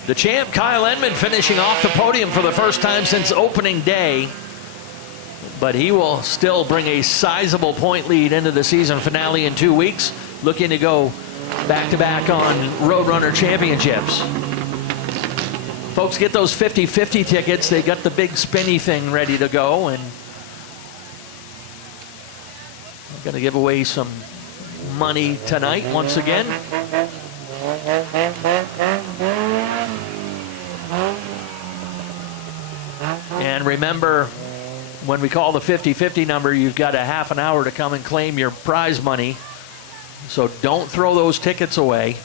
the champ, Kyle Edmund, finishing off the podium for the first time since opening day. But he will still bring a sizable point lead into the season finale in 2 weeks, looking to go back-to-back on Roadrunner championships. Folks, get those 50-50 tickets. They got the big spinny thing ready to go, and I'm going to give away some money tonight once again. And remember, when we call the 50-50 number, you've got a half an hour to come and claim your prize money. So don't throw those tickets away.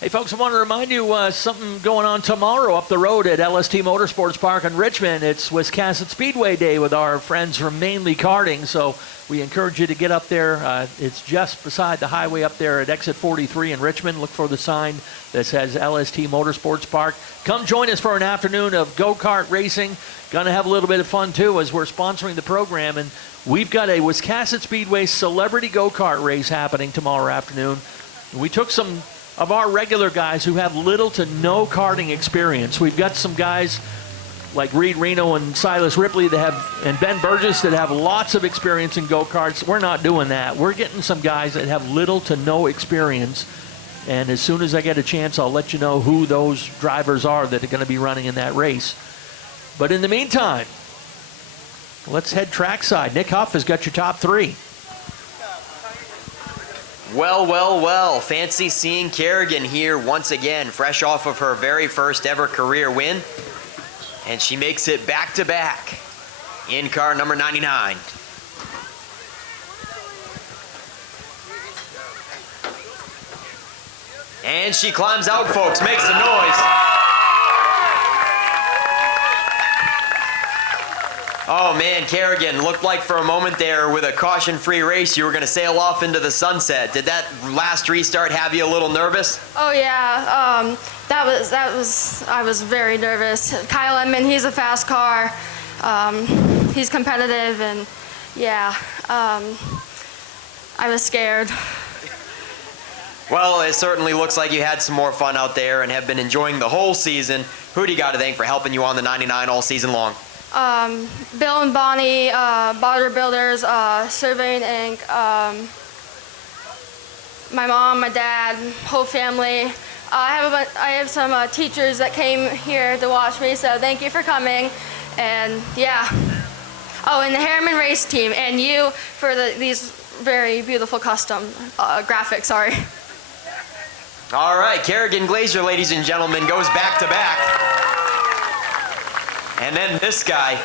Hey, folks, I want to remind you something going on tomorrow up the road at LST Motorsports Park in Richmond. It's Wiscasset Speedway Day with our friends from Mainly Karting, so we encourage you to get up there. It's just beside the highway up there at exit 43 in Richmond. Look for the sign that says LST Motorsports Park. Come join us for an afternoon of go-kart racing. Going to have a little bit of fun, too, as we're sponsoring the program. And we've got a Wiscasset Speedway celebrity go-kart race happening tomorrow afternoon. We took some of our regular guys who have little to no karting experience. We've got some guys like Reed Reno and Silas Ripley and Ben Burgess that have lots of experience in go-karts. We're not doing that. We're getting some guys that have little to no experience. And as soon as I get a chance, I'll let you know who those drivers are that are going to be running in that race. But in the meantime, let's head trackside. Nick Huff has got your top three. Well, well, well. Fancy seeing Kerrigan here once again, fresh off of her very first ever career win. And she makes it back-to-back in car number 99. And she climbs out, folks, makes some noise. Oh man, Kerrigan, looked like for a moment there with a caution-free race you were going to sail off into the sunset. Did that last restart have you a little nervous? Oh yeah, I was very nervous. Kyle Edmund, he's a fast car. He's competitive, and yeah, I was scared. Well, it certainly looks like you had some more fun out there and have been enjoying the whole season. Who do you got to thank for helping you on the 99 all season long? Bill and Bonnie, Botter Builders, Surveying Inc., my mom, my dad, whole family. I have some teachers that came here to watch me, so thank you for coming. And yeah. Oh, and the Harriman race team, and you for these very beautiful custom graphics, sorry. All right, Kerrigan Glazier, ladies and gentlemen, goes back to back. And then this guy,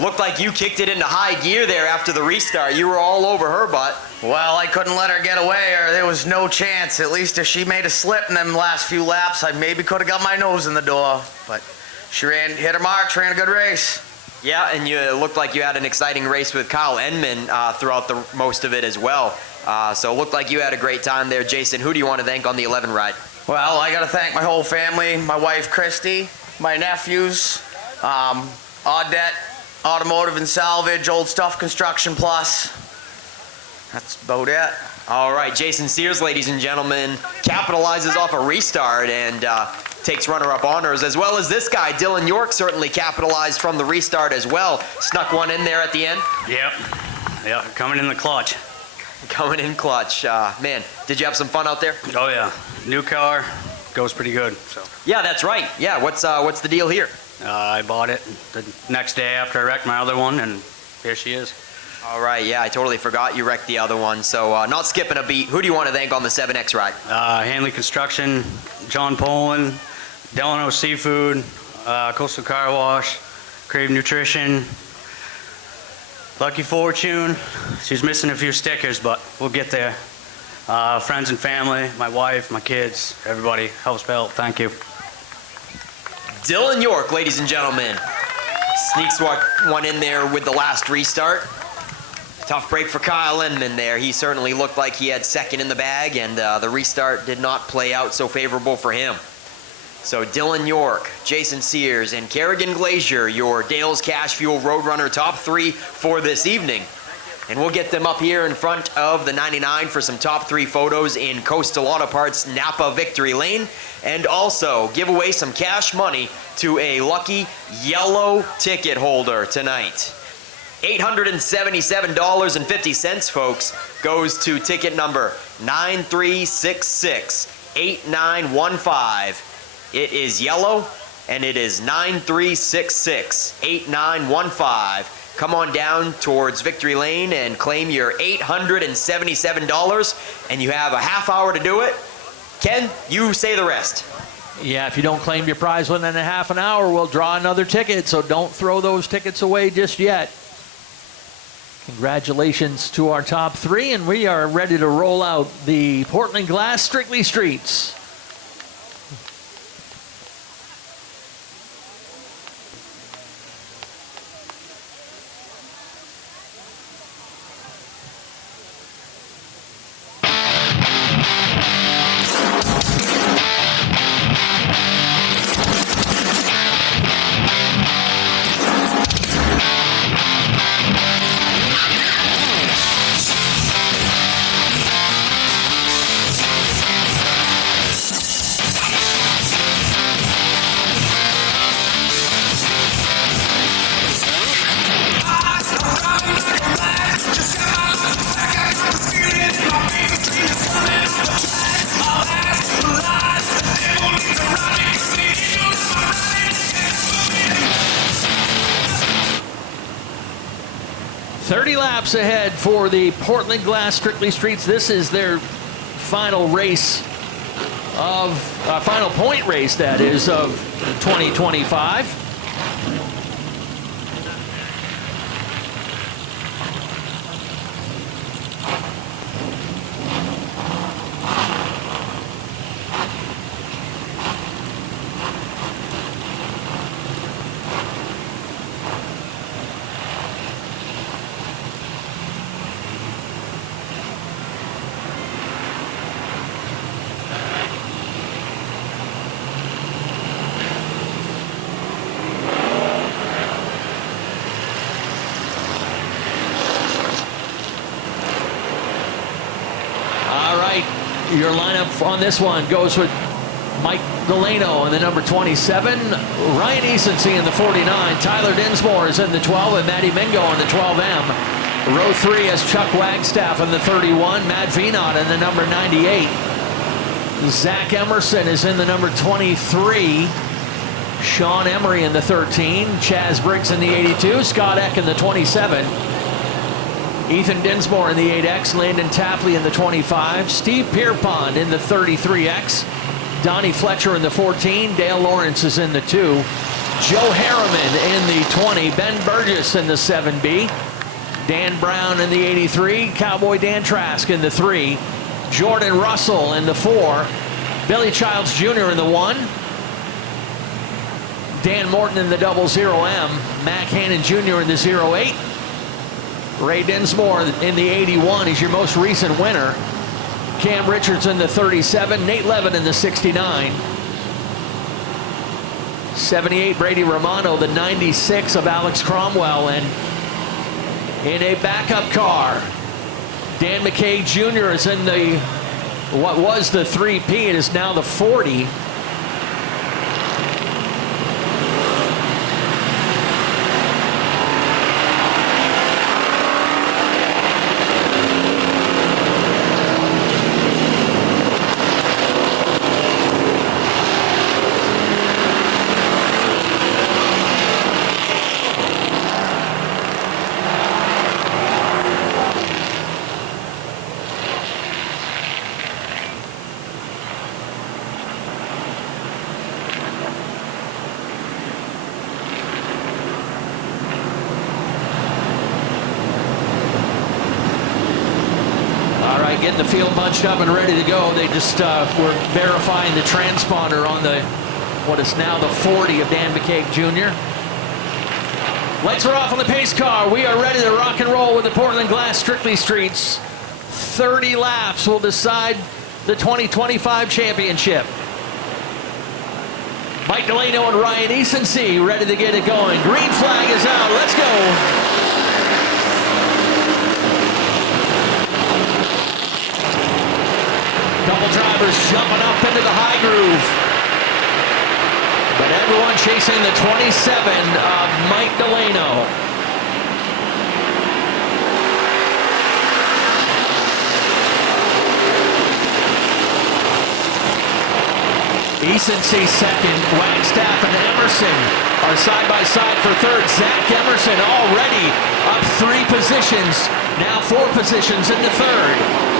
looked like you kicked it into high gear there after the restart. You were all over her butt. Well, I couldn't let her get away, or there was no chance. At least if she made a slip in them last few laps, I maybe could have got my nose in the door. But she hit her marks, ran a good race. Yeah, and you looked like you had an exciting race with Kyle Edmund throughout the most of it as well. So it looked like you had a great time there. Jason, who do you want to thank on the 11 ride? Well, I got to thank my whole family, my wife, Christy, my nephews, Audette, Automotive and Salvage, Old Stuff Construction Plus. That's about it. All right, Jason Sears, ladies and gentlemen, capitalizes off a restart and takes runner-up honors, as well as this guy, Dylan York, certainly capitalized from the restart as well. Snuck one in there at the end. Yep, coming in the clutch. Coming in clutch. Man, did you have some fun out there? Oh yeah, new car, goes pretty good. So. Yeah, that's right. Yeah, what's the deal here? I bought it the next day after I wrecked my other one, and here she is. All right, yeah, I totally forgot you wrecked the other one. So not skipping a beat. Who do you want to thank on the 7X ride? Hanley Construction, John Poland, Delano Seafood, Coastal Car Wash, Crave Nutrition, Lucky Fortune. She's missing a few stickers, but we'll get there. Friends and family, my wife, my kids, everybody helps out. Thank you. Dylan York, ladies and gentlemen, sneaks one in there with the last restart. Tough break for Kyle Edmund there. He certainly looked like he had second in the bag, and the restart did not play out so favorable for him. So Dylan York, Jason Sears, and Kerrigan Glazier, your Dale's Cash Fuel Roadrunner top three for this evening. And we'll get them up here in front of the 99 for some top three photos in Coastal Auto Parts Napa Victory Lane, and also give away some cash money to a lucky yellow ticket holder tonight. $877.50, folks, goes to ticket number 93668915. It is yellow, and it is 93668915. Come on down towards Victory Lane and claim your $877, and you have a half hour to do it. Ken, you say the rest. Yeah, if you don't claim your prize within a half an hour, we'll draw another ticket, so don't throw those tickets away just yet. Congratulations to our top three, and we are ready to roll out the Portland Glass Strictly Streets. Ahead for the Portland Glass Strictly Streets. This is their final race of final point race, that is, of 2025. Your lineup on this one goes with Mike Delano in the number 27, Ryan Easency in the 49, Tyler Dinsmore is in the 12, and Matty Mingo in the 12M. Row 3 has Chuck Wagstaff in the 31, Matt Venot in the number 98. Zach Emerson is in the number 23, Sean Emery in the 13, Chaz Briggs in the 82, Scott Eck in the 27. Ethan Dinsmore in the 8X, Landon Tapley in the 25, Steve Pierpont in the 33X, Donnie Fletcher in the 14, Dale Lawrence is in the 2, Joe Harriman in the 20, Ben Burgess in the 7B, Dan Brown in the 83, Cowboy Dan Trask in the 3, Jordan Russell in the 4, Billy Childs Jr. in the 1, Dan Morton in the 00M, Mac Hannon Jr. in the 08, Ray Dinsmore in the 81 is your most recent winner. Cam Richards in the 37. Nate Levin in the 69. 78, Brady Romano, the 96 of Alex Cromwell. And in a backup car, Dan McK Jr. is in the, what was the 3P, it is now the 40. Getting the field bunched up and ready to go. They just were verifying the transponder on the, what is now the 40 of Dan McK Jr. Lights are off on the pace car. We are ready to rock and roll with the Portland Glass Strictly Streets. 30 laps will decide the 2025 championship. Mike Delano and Ryan Easency ready to get it going. Green flag is out. Let's go. Couple drivers jumping up into the high groove. But everyone chasing the 27 of Mike Delano. Easency second. Wagstaff and Emerson are side by side for third. Zach Emerson already up 3 positions. Now 4 positions in the third.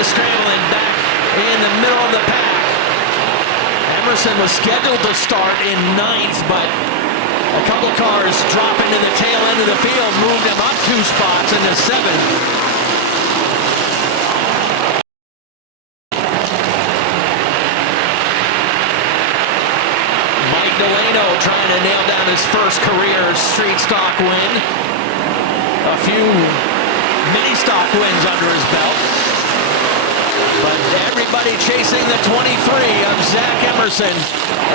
Scrambling back in the middle of the pack. Emerson was scheduled to start in 9th, but a couple cars drop into the tail end of the field, moved him up 2 spots into 7th. Trying to nail down his first career street stock win. A few mini stock wins under his belt. But everybody chasing the 23 of Zach Emerson.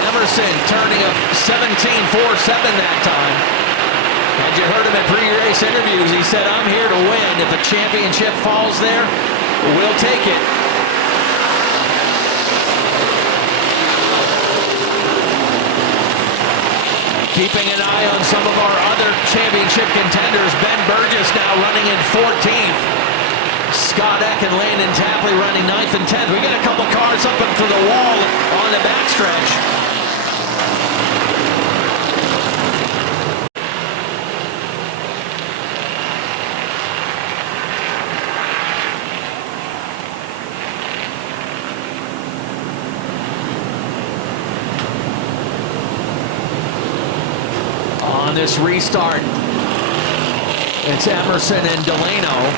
Emerson turning a 17.47 that time. Had you heard him at pre-race interviews, he said, I'm here to win. If a championship falls there, we'll take it. Keeping an eye on some of our other championship contenders. Ben Burgess now running in 14th. Scott Eck and Landon Tapley running 9th and 10th. We got a couple cars up into the wall on the backstretch. On this restart, it's Emerson and Delano.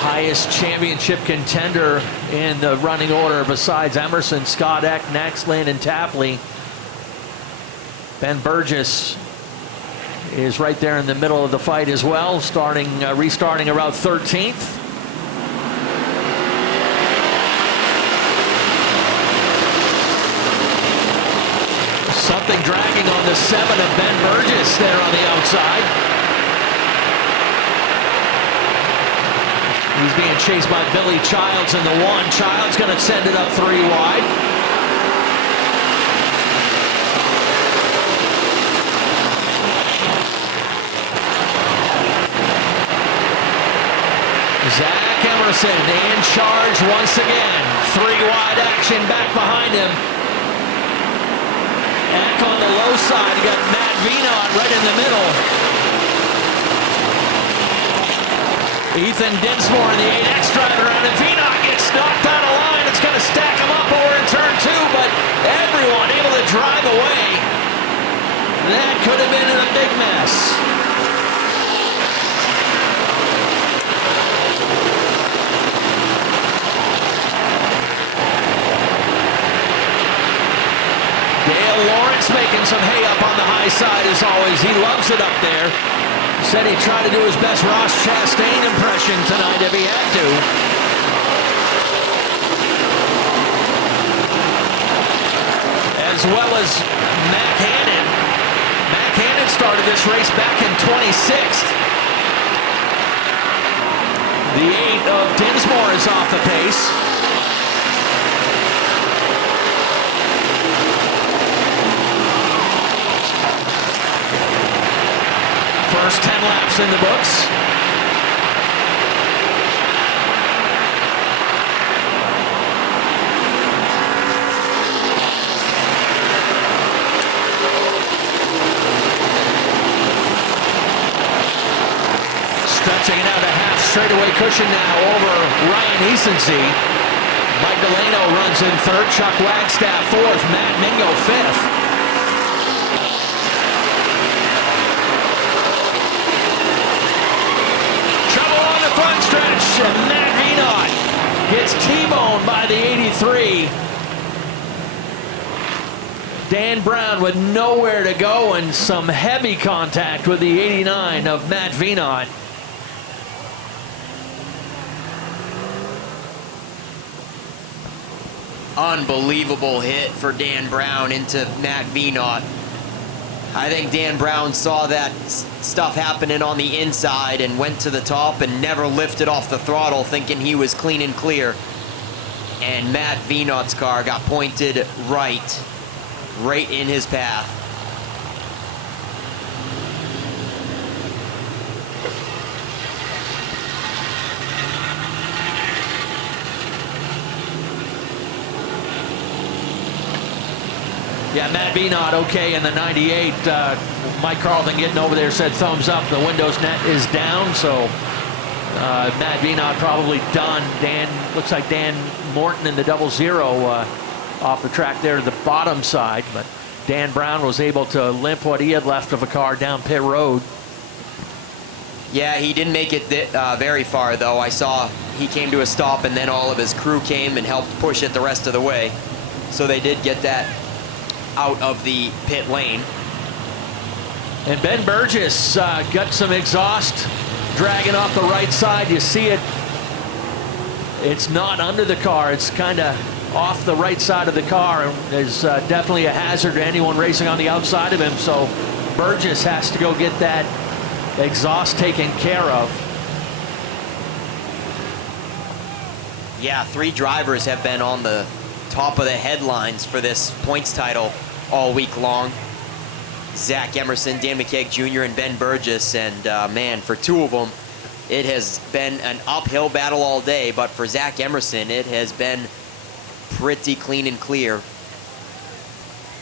Highest championship contender in the running order besides Emerson. Scott Eck next, Landon Tapley. Ben Burgess is right there in the middle of the fight as well, restarting around 13th. Something dragging on the 7 of Ben Burgess there on the outside. He's being chased by Billy Childs in the 1. Childs going to send it up 3 wide. Zach Emerson in charge once again. 3 wide action back behind him. Eck on the low side. You got Matt Vinod right in the middle. Ethan Dinsmore in the 8X driving around, and Vinod gets knocked out of line. It's going to stack him up over in turn 2, but everyone able to drive away. That could have been a big mess. Dale Lawrence making some hay up on the high side as always. He loves it up there. Said he'd try to do his best Ross Chastain impression tonight if he had to. As well as Mac Hannon. Mac Hannon started this race back in 26th. The 8 of Dinsmore is off the pace. First 10 laps in the books. Stretching it out a half straightaway cushion now over Ryan Easonsee. Mike Delano runs in 3rd. Chuck Wagstaff 4th. Matt Mingo 5th. Front stretch, and Matt Vinod gets T-boned by the 83. Dan Brown with nowhere to go and some heavy contact with the 89 of Matt Vinod. Unbelievable hit for Dan Brown into Matt Vinod. I think Dan Brown saw that stuff happening on the inside and went to the top and never lifted off the throttle thinking he was clean and clear. And Matt Vinod's car got pointed right in his path. Yeah, Matt Vinod okay in the 98. Mike Carlton getting over there said thumbs up. The Windows net is down, so Matt Vinod probably done. Looks like Dan Morton in the 0-0 off the track there to the bottom side, but Dan Brown was able to limp what he had left of a car down pit road. Yeah, he didn't make it very far, though. I saw he came to a stop, and then all of his crew came and helped push it the rest of the way. So they did get that out of the pit lane. And Ben Burgess got some exhaust dragging off the right side. You see it. It's not under the car. It's kind of off the right side of the car. Is definitely a hazard to anyone racing on the outside of him. So Burgess has to go get that exhaust taken care of. Yeah, 3 drivers have been on the top of the headlines for this points title all week long. Zach Emerson, Dan McK Jr., and Ben Burgess. And man, for 2 of them, it has been an uphill battle all day. But for Zach Emerson, it has been pretty clean and clear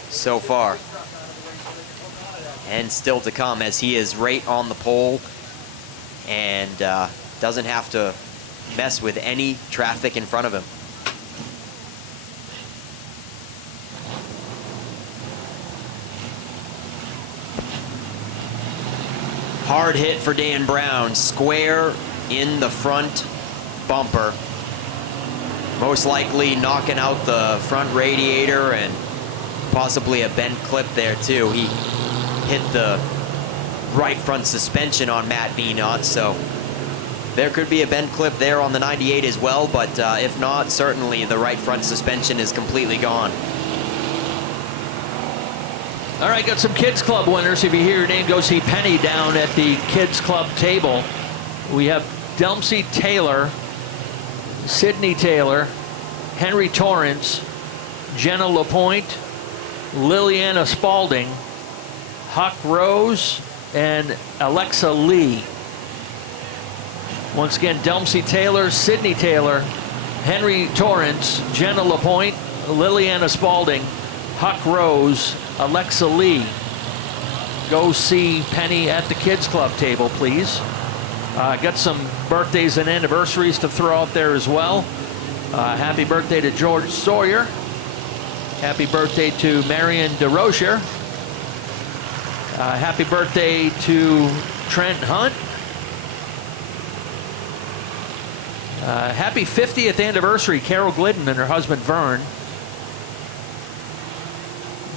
so far. And still to come, as he is right on the pole and doesn't have to mess with any traffic in front of him. Hard hit for Dan Brown, square in the front bumper. Most likely knocking out the front radiator and possibly a bent clip there too. He hit the right front suspension on Matt Vinod, so there could be a bent clip there on the 98 as well, but if not, certainly the right front suspension is completely gone. All right, got some Kids Club winners. If you hear your name, go see Penny down at the Kids Club table. We have Dempsey Taylor, Sydney Taylor, Henry Torrance, Jenna LaPointe, Liliana Spalding, Huck Rose, and Alexa Lee. Once again, Dempsey Taylor, Sydney Taylor, Henry Torrance, Jenna LaPointe, Liliana Spalding, Huck Rose, Alexa Lee. Go see Penny at the Kids Club table, please. Got some birthdays and anniversaries to throw out there as well. Happy birthday to George Sawyer. Happy birthday to Marion DeRocher. Happy birthday to Trent Hunt. Happy 50th anniversary, Carol Glidden and her husband Vern.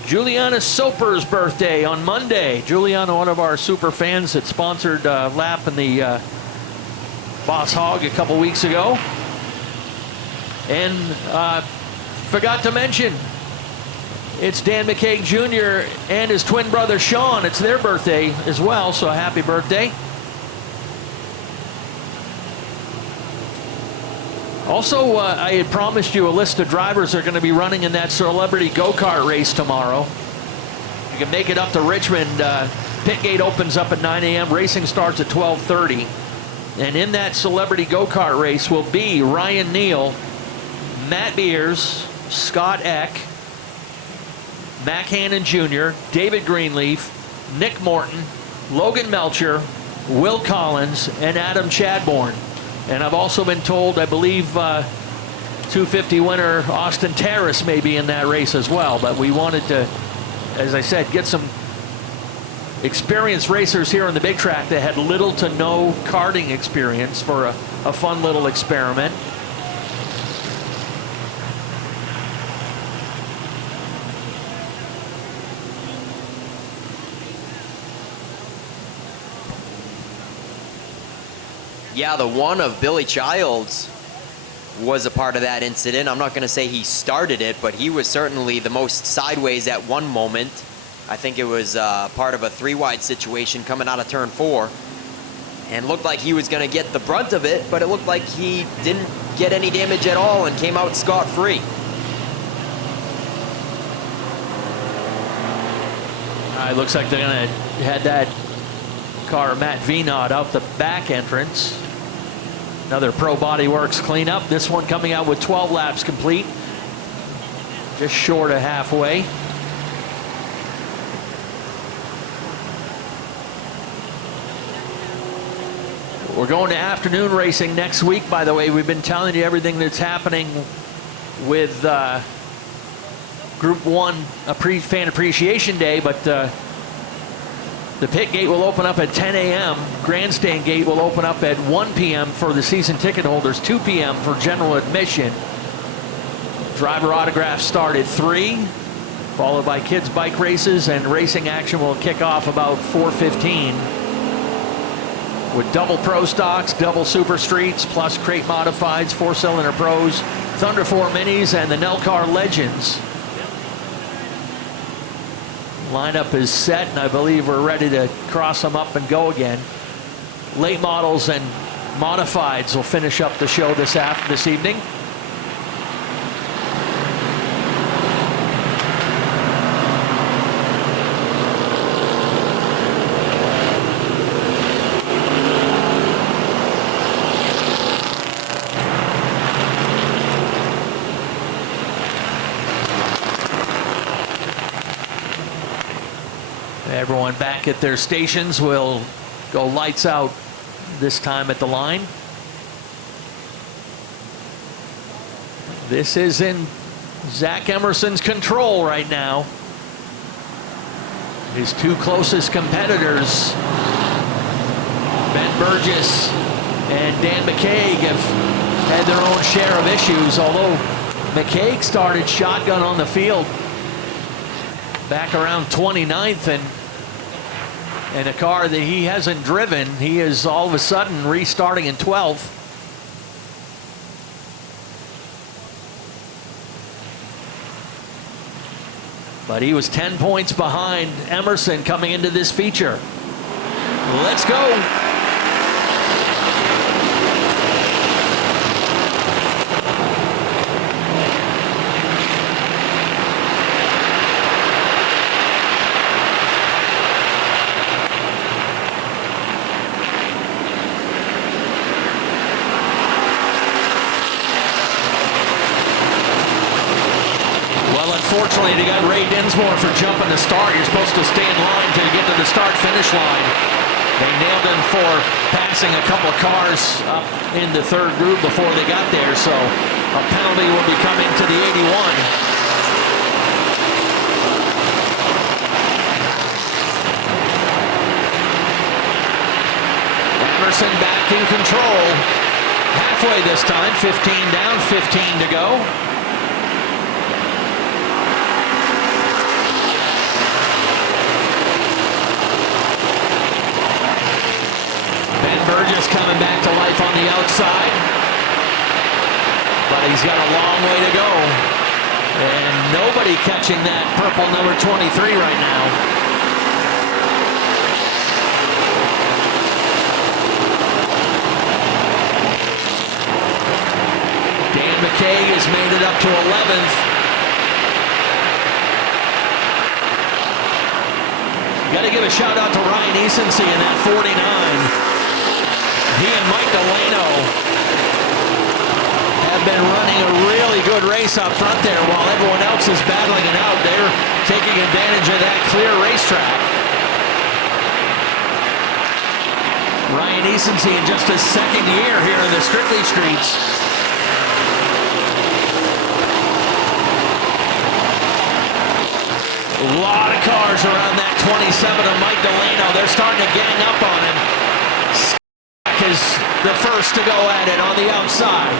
Juliana Soper's birthday on Monday. Juliana, one of our super fans that sponsored lap in the Boss Hog a couple weeks ago. And forgot to mention, it's Dan McK Jr. and his twin brother Sean. It's their birthday as well, so happy birthday. Also, I had promised you a list of drivers that are going to be running in that celebrity go-kart race tomorrow. You can make it up to Richmond. Pit gate opens up at 9 a.m. Racing starts at 12:30. And in that celebrity go-kart race will be Ryan Neal, Matt Beers, Scott Eck, Mac Hannon Jr., David Greenleaf, Nick Morton, Logan Melcher, Will Collins, and Adam Chadbourne. And I've also been told, I believe, 250 winner Austin Terrace may be in that race as well. But we wanted to, as I said, get some experienced racers here on the big track that had little to no karting experience for a fun little experiment. Yeah, the one of Billy Childs was a part of that incident. I'm not going to say he started it, but he was certainly the most sideways at one moment. I think it was part of a 3-wide situation coming out of turn 4. And looked like he was going to get the brunt of it, but it looked like he didn't get any damage at all and came out scot-free. It looks like they're going to head that car, Matt Vinod, out the back entrance. Another Pro Body Works cleanup. This one coming out with 12 laps complete. Just short of halfway. We're going to afternoon racing next week, by the way. We've been telling you everything that's happening with Group 1 Fan Appreciation Day, but the pit gate will open up at 10 a.m. Grandstand gate will open up at 1 p.m. for the season ticket holders, 2 p.m. for general admission. Driver autographs start at 3, followed by kids' bike races, and racing action will kick off about 4:15 with double pro stocks, double super streets, plus crate modifieds, 4-cylinder pros, Thunder 4 minis, and the Nelcar Legends. Lineup is set, and I believe we're ready to cross them up and go again. Late models and modifieds will finish up the show this evening. Everyone back at their stations will go lights out this time at the line. This is in Zach Emerson's control right now. His two closest competitors, Ben Burgess and Dan McK, have had their own share of issues, although McK started shotgun on the field back around 29th, and a car that he hasn't driven, he is all of a sudden restarting in 12th. But he was 10 points behind Emerson coming into this feature. Let's go. Unfortunately, they got Ray Dinsmore for jumping the start. You're supposed to stay in line till you get to the start-finish line. They nailed him for passing a couple of cars up in the third group before they got there, so a penalty will be coming to the 81. Emerson back in control. Halfway this time, 15 down, 15 to go. Burgess coming back to life on the outside, but he's got a long way to go, and nobody catching that purple number 23 right now. Dan McK has made it up to 11th. Got to give a shout out to Ryan Easonsey in that 49. He and Mike Delano have been running a really good race up front there while everyone else is battling it out. They're taking advantage of that clear racetrack. Ryan Easonsey in just his second year here in the Strictly Streets. A lot of cars around that 27 of Mike Delano. They're starting to gang up on him. Is the first to go at it on the outside.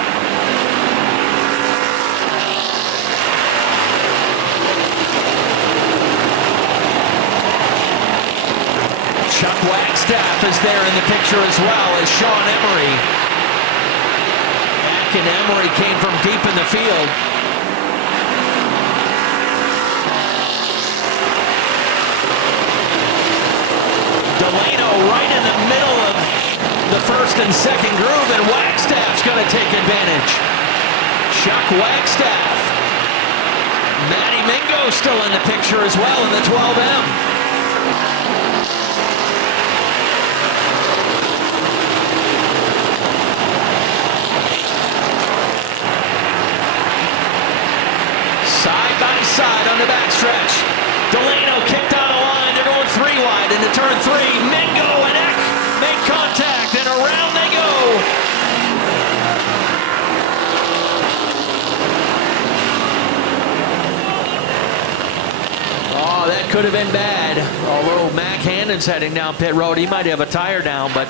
Chuck Wagstaff is there in the picture as well as Sean Emery. Mack and Emery came from deep in the field. Delano right in the middle of the first and second groove, and Wagstaff's going to take advantage. Chuck Wagstaff. Matty Mingo still in the picture as well in the 12M. Side by side on the backstretch. Delano kicked out of line. They're going 3 wide into turn 3. Mingo and Eck make contact, and around they have been bad, although Mac Hannon's heading down pit road. He might have a tire down, but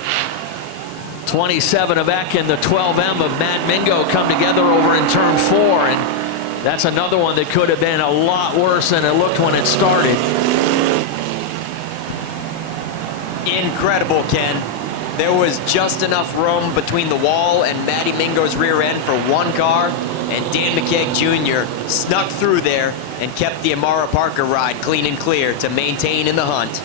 27 of Eck and the 12M of Matt Mingo come together over in turn 4, and that's another one that could have been a lot worse than it looked when it started. Incredible, Ken. There was just enough room between the wall and Matty Mingo's rear end for one car, and Dan McK Jr. snuck through there and kept the Amara Parker ride clean and clear to maintain in the hunt.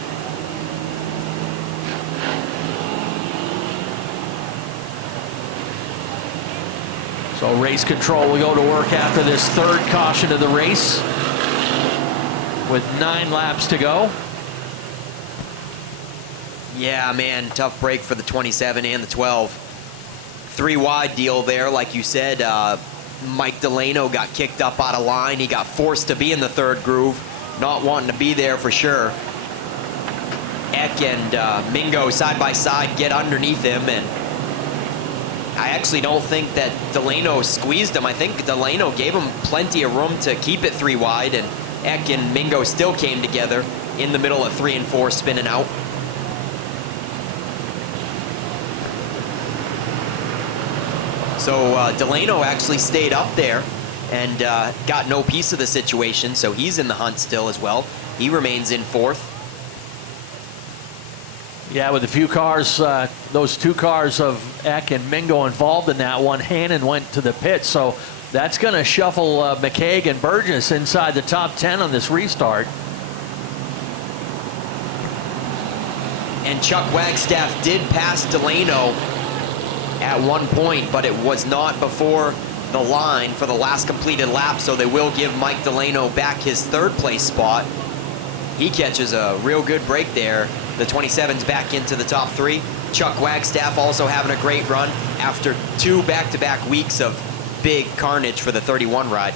So race control will go to work after this third caution of the race with 9 laps to go. Yeah, man, tough break for the 27 and the 12. 3 wide deal there, like you said. Mike Delano got kicked up out of line. He got forced to be in the third groove, not wanting to be there for sure. Eck and Mingo side by side get underneath him, and I actually don't think that Delano squeezed him. I think Delano gave him plenty of room to keep it 3 wide, and Eck and Mingo still came together in the middle of 3 and 4 spinning out. So Delano actually stayed up there and got no piece of the situation, so he's in the hunt still as well. He remains in 4th. Yeah, with a few cars, those 2 cars of Eck and Mingo involved in that one, Hannon went to the pit, so that's going to shuffle McKay and Burgess inside the top 10 on this restart. And Chuck Wagstaff did pass Delano at one point, but it was not before the line for the last completed lap, so they will give Mike Delano back his 3rd place spot. He catches a real good break there. The 27's back into the top 3. Chuck Wagstaff also having a great run after 2 back-to-back weeks of big carnage for the 31 ride.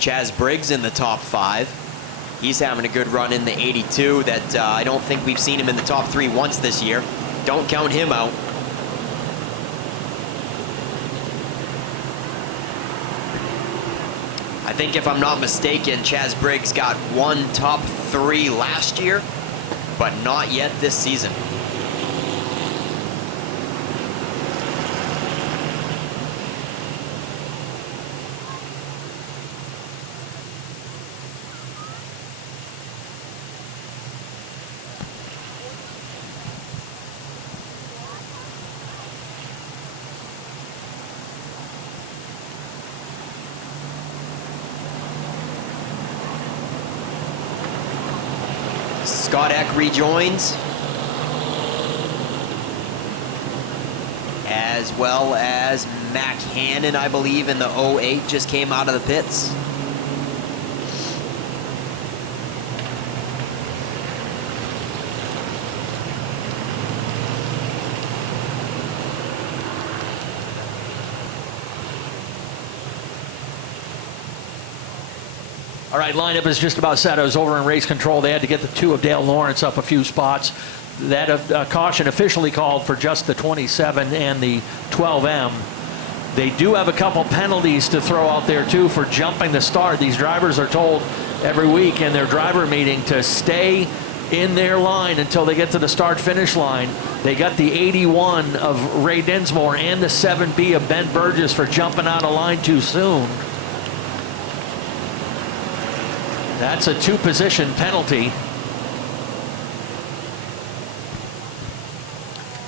Chaz Briggs in the top 5. He's having a good run in the 82 that I don't think we've seen him in the top 3 once this year. Don't count him out. I think if I'm not mistaken, Chaz Briggs got 1 top 3 last year, but not yet this season. Scott Eck rejoins, as well as Mac Hannon, I believe, in the 08 just came out of the pits. All right, lineup is just about set. I was over in race control. They had to get the 2 of Dale Lawrence up a few spots. That caution officially called for just the 27 and the 12M. They do have a couple penalties to throw out there, too, for jumping the start. These drivers are told every week in their driver meeting to stay in their line until they get to the start-finish line. They got the 81 of Ray Dinsmore and the 7B of Ben Burgess for jumping out of line too soon. That's a 2-position penalty.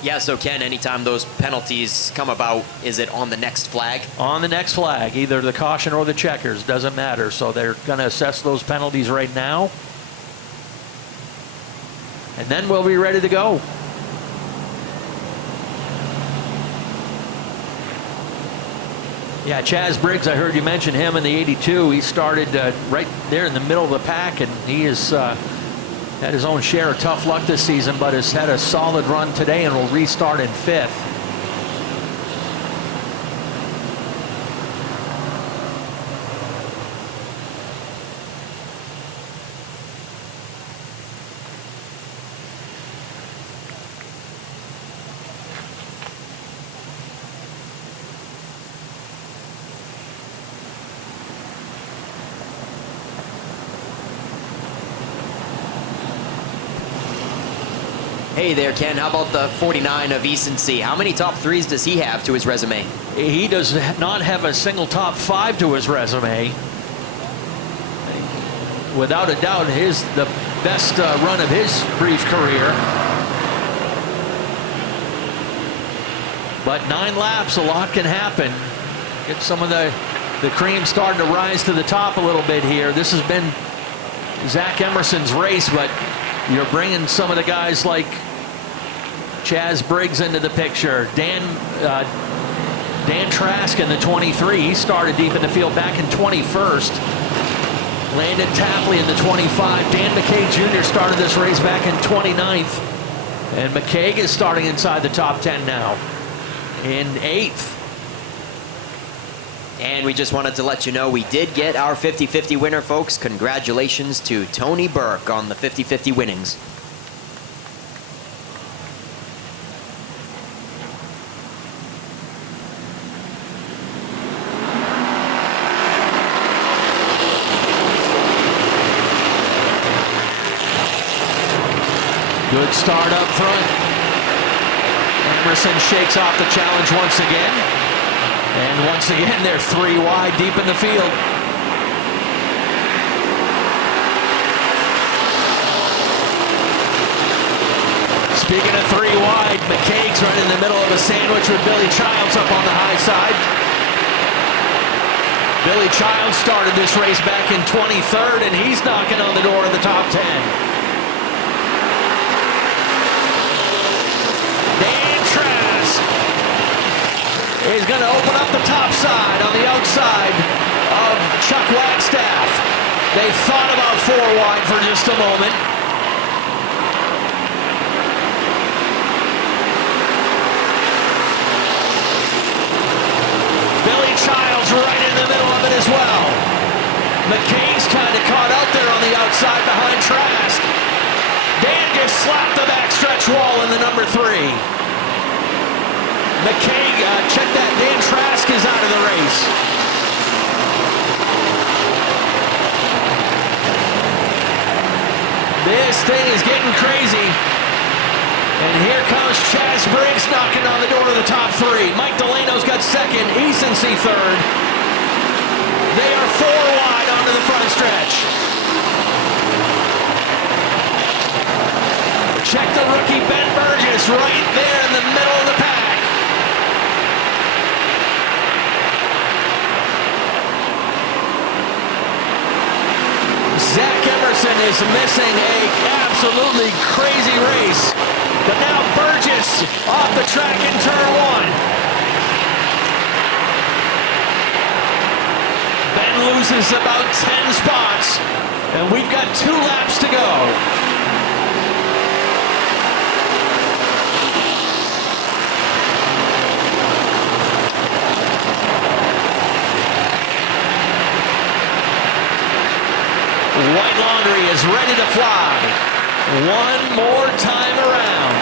Yeah, so Ken, anytime those penalties come about, is it on the next flag? On the next flag, either the caution or the checkers, doesn't matter. So they're going to assess those penalties right now. And then we'll be ready to go. Yeah, Chaz Briggs, I heard you mention him in the 82. He started right there in the middle of the pack, and he has had his own share of tough luck this season, but has had a solid run today and will restart in 5th. Hey there, Ken. How about the 49 of Easton? How many top threes does he have to his resume? He does not have a single top 5 to his resume. Without a doubt, the best run of his brief career. But 9 laps, a lot can happen. Get some of the cream starting to rise to the top a little bit here. This has been Zach Emerson's race, but you're bringing some of the guys like Chaz Briggs into the picture. Dan Trask in the 23. He started deep in the field back in 21st. Landon Tapley in the 25. Dan McK Jr. started this race back in 29th. And McKay is starting inside the top 10 now in 8th. And we just wanted to let you know we did get our 50-50 winner, folks. Congratulations to Tony Burke on the 50-50 winnings. Good start up front. Emerson shakes off the challenge once again. And once again, they're 3 wide deep in the field. Speaking of 3 wide, McKaig's right in the middle of a sandwich with Billy Childs up on the high side. Billy Childs started this race back in 23rd, and he's knocking on the door of the top 10. Is going to open up the top side on the outside of Chuck Wagstaff. They thought about 4 wide for just a moment. Billy Childs right in the middle of it as well. McCain's kind of caught out there on the outside behind Trask. Dan just slapped the backstretch wall in the number 3. McKay, check that. Dan Trask is out of the race. This thing is getting crazy. And here comes Chaz Briggs knocking on the door of the top 3. Mike Delano's got 2nd. Easonsey 3rd. They are 4 wide onto the front stretch. Check the rookie Ben Burgess right there in the middle of the pack. Zach Emerson is missing a absolutely crazy race. But now Burgess off the track in turn 1. Ben loses about 10 spots, and we've got 2 laps to go. White Laundry is ready to fly. One more time around.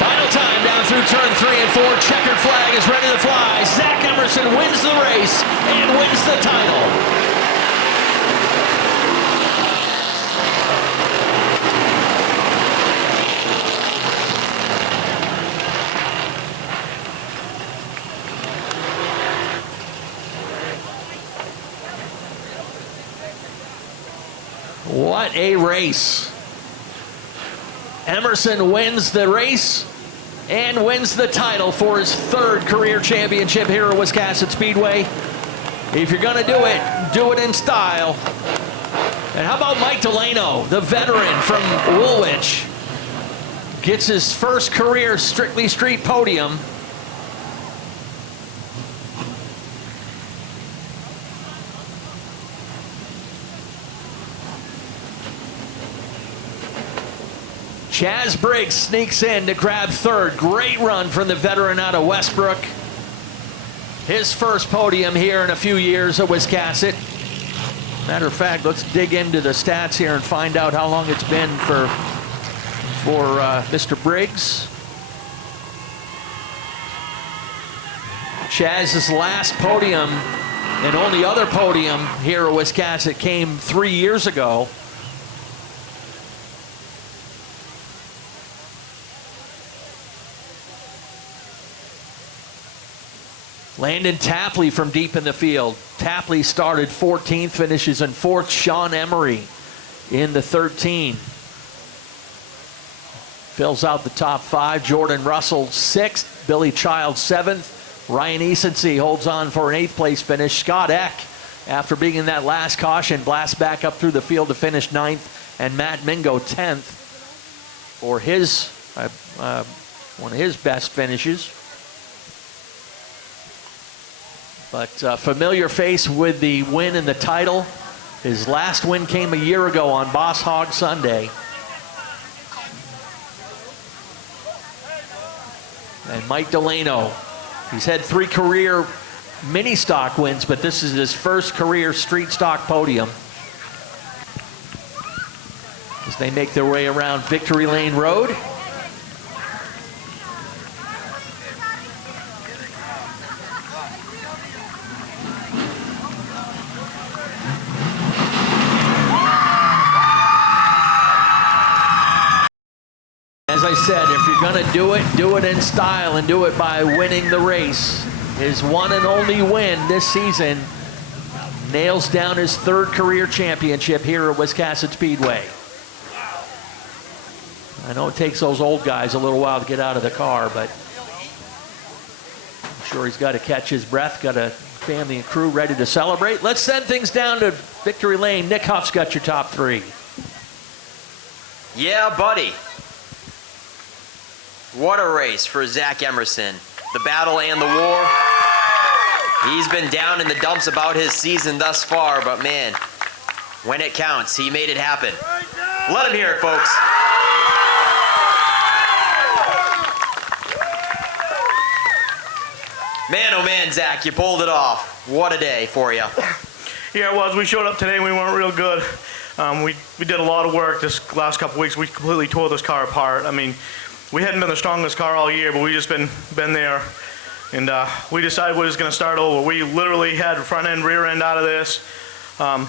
Final time down through turn 3 and 4. Checkered flag is ready to fly. Zach Emerson wins the race and wins the title. What a race. Emerson wins the race and wins the title for his 3rd career championship here at Wiscasset Speedway. If you're going to do it in style. And how about Mike Delano, the veteran from Woolwich, gets his first career Strictly Street podium. Chaz Briggs sneaks in to grab 3rd. Great run from the veteran out of Westbrook. His first podium here in a few years at Wiscasset. Matter of fact, let's dig into the stats here and find out how long it's been for Mr. Briggs. Chaz's last podium and only other podium here at Wiscasset came 3 years ago. Landon Tapley from deep in the field. Tapley started 14th, finishes in 4th. Sean Emery in the 13. Fills out the top 5. Jordan Russell 6th. Billy Child 7th. Ryan Easonsey holds on for an 8th place finish. Scott Eck, after being in that last caution, blasts back up through the field to finish 9th. And Matt Mingo 10th for his one of his best finishes. But familiar face with the win and the title. His last win came a year ago on Boss Hog Sunday. And Mike Delano, he's had 3 career mini stock wins, but this is his first career street stock podium. As they make their way around Victory Lane Road. As I said, if you're going to do it in style and do it by winning the race. His one and only win this season, nails down his 3rd career championship here at Wiscasset Speedway. I know it takes those old guys a little while to get out of the car, but I'm sure he's got to catch his breath, got a family and crew ready to celebrate. Let's send things down to Victory Lane. Nick Huff's got your top 3. Yeah, buddy. What a race for Zach Emerson. The battle and the war. He's been down in the dumps about his season thus far, but man, when it counts, he made it happen. Let him hear it, folks. Man, oh man, Zach, you pulled it off. What a day for you. Yeah, it was. We showed up today and we weren't real good. We did a lot of work this last couple weeks. We completely tore this car apart. I mean, we hadn't been the strongest car all year, but we just been there. And we decided we was going to start over. We literally had front end, rear end out of this. I'd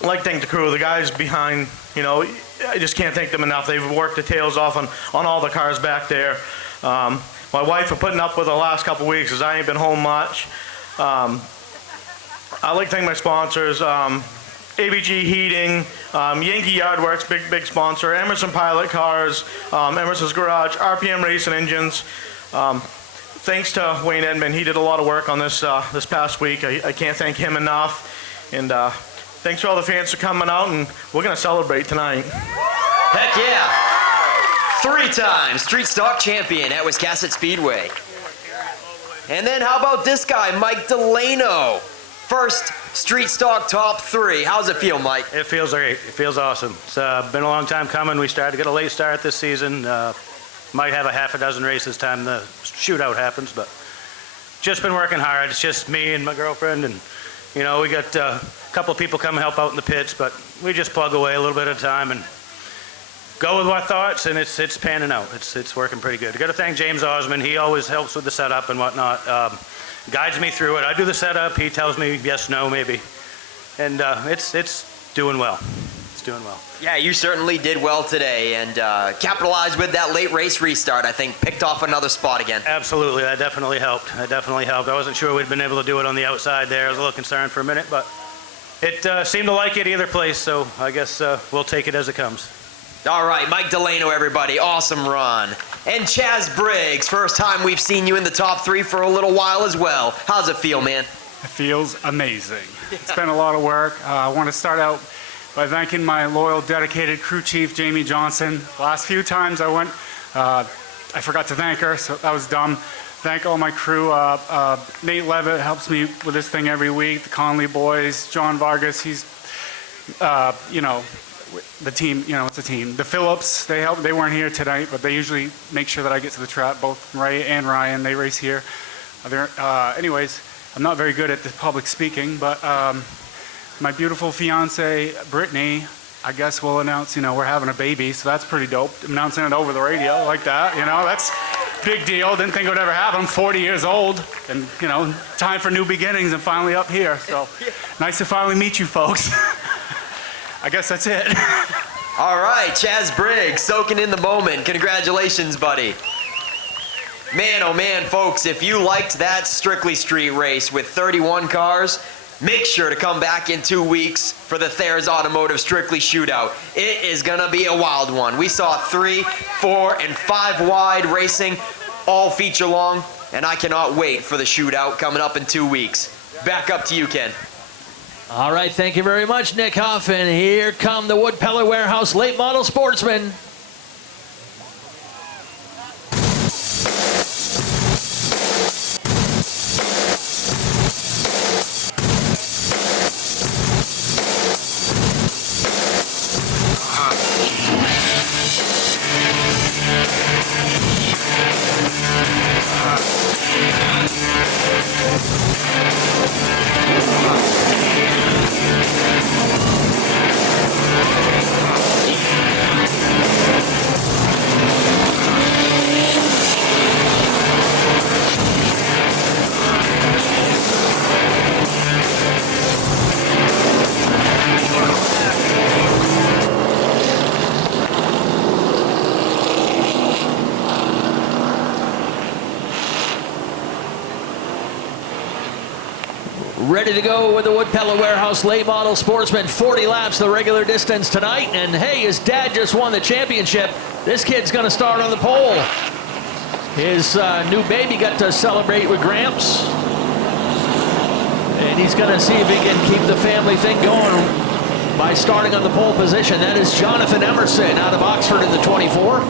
like to thank the crew, the guys behind, you know, I just can't thank them enough. They've worked their tails off on all the cars back there. My wife for putting up with the last couple weeks because I ain't been home much. I'd like to thank my sponsors. ABG Heating, Yankee Yardworks, big sponsor, Emerson Pilot Cars, Emerson's Garage, RPM Racing Engines. Thanks to Wayne Edmond, he did a lot of work on this this past week. I can't thank him enough. And thanks for all the fans for coming out, and we're gonna celebrate tonight. Heck yeah! 3-time street stock champion at Wiscasset Speedway. And then how about this guy, Mike Delano? First street stock top 3. How's it feel, Mike? It feels great. It feels awesome. It's been a long time coming. We started to get a late start this season. Might have a half a dozen races time the shootout happens, but just been working hard. It's just me and my girlfriend, and you know, we got a couple of people come help out in the pits, but we just plug away a little bit at a time and go with our thoughts, and it's panning out. It's working pretty good. I got to thank James Osmond. He always helps with the setup and whatnot. Guides me through it. I do the setup. He tells me yes, no, maybe, and it's doing well. It's doing well. Yeah, you certainly did well today, and capitalized with that late race restart. I think picked off another spot again. Absolutely, that definitely helped. That definitely helped. I wasn't sure we'd been able to do it on the outside there. I was a little concerned for a minute, but it seemed to like it either place. So I guess we'll take it as it comes. All right, Mike Delano, everybody. Awesome run. And Chaz Briggs, first time we've seen you in the top 3 for a little while as well. How's it feel, man? It feels amazing. It's been a lot of work. I want to start out by thanking my loyal, dedicated crew chief, Jamie Johnson. The last few times I went, I forgot to thank her, so that was dumb. Thank all my crew. Nate Levitt helps me with this thing every week. The Conley boys, John Burgess, he's, you know, the team, you know, it's a team. The Phillips, they help. They weren't here tonight, but they usually make sure that I get to the track. Both Ray and Ryan, they race here. Anyways, I'm not very good at the public speaking, but my beautiful fiance, Brittany, I guess we'll announce, you know, we're having a baby, so that's pretty dope. Announcing it over the radio like that, you know, big deal. Didn't think it would ever happen. I'm 40 years old, and you know, time for new beginnings, and finally up here. So nice to finally meet you folks. I guess that's it. All right, Chaz Briggs, soaking in the moment. Congratulations, buddy. Man, oh man, folks, if you liked that Strictly Street race with 31 cars, make sure to come back in 2 weeks for the Thayer's Automotive Strictly Shootout. It is going to be a wild one. We saw 3, 4, and 5 wide racing, all feature long, and I cannot wait for the shootout coming up in 2 weeks. Back up to you, Ken. All right, thank you very much, Nick Huff. And here come the Wood Pellet Warehouse late model sportsmen. Ready to go with the Wood Pellet Warehouse late model sportsman. 40 laps the regular distance tonight. And hey, his dad just won the championship. This kid's going to start on the pole. His new baby got to celebrate with Gramps. And he's going to see if he can keep the family thing going by starting on the pole position. That is Jonathan Emerson out of Oxford in the 24.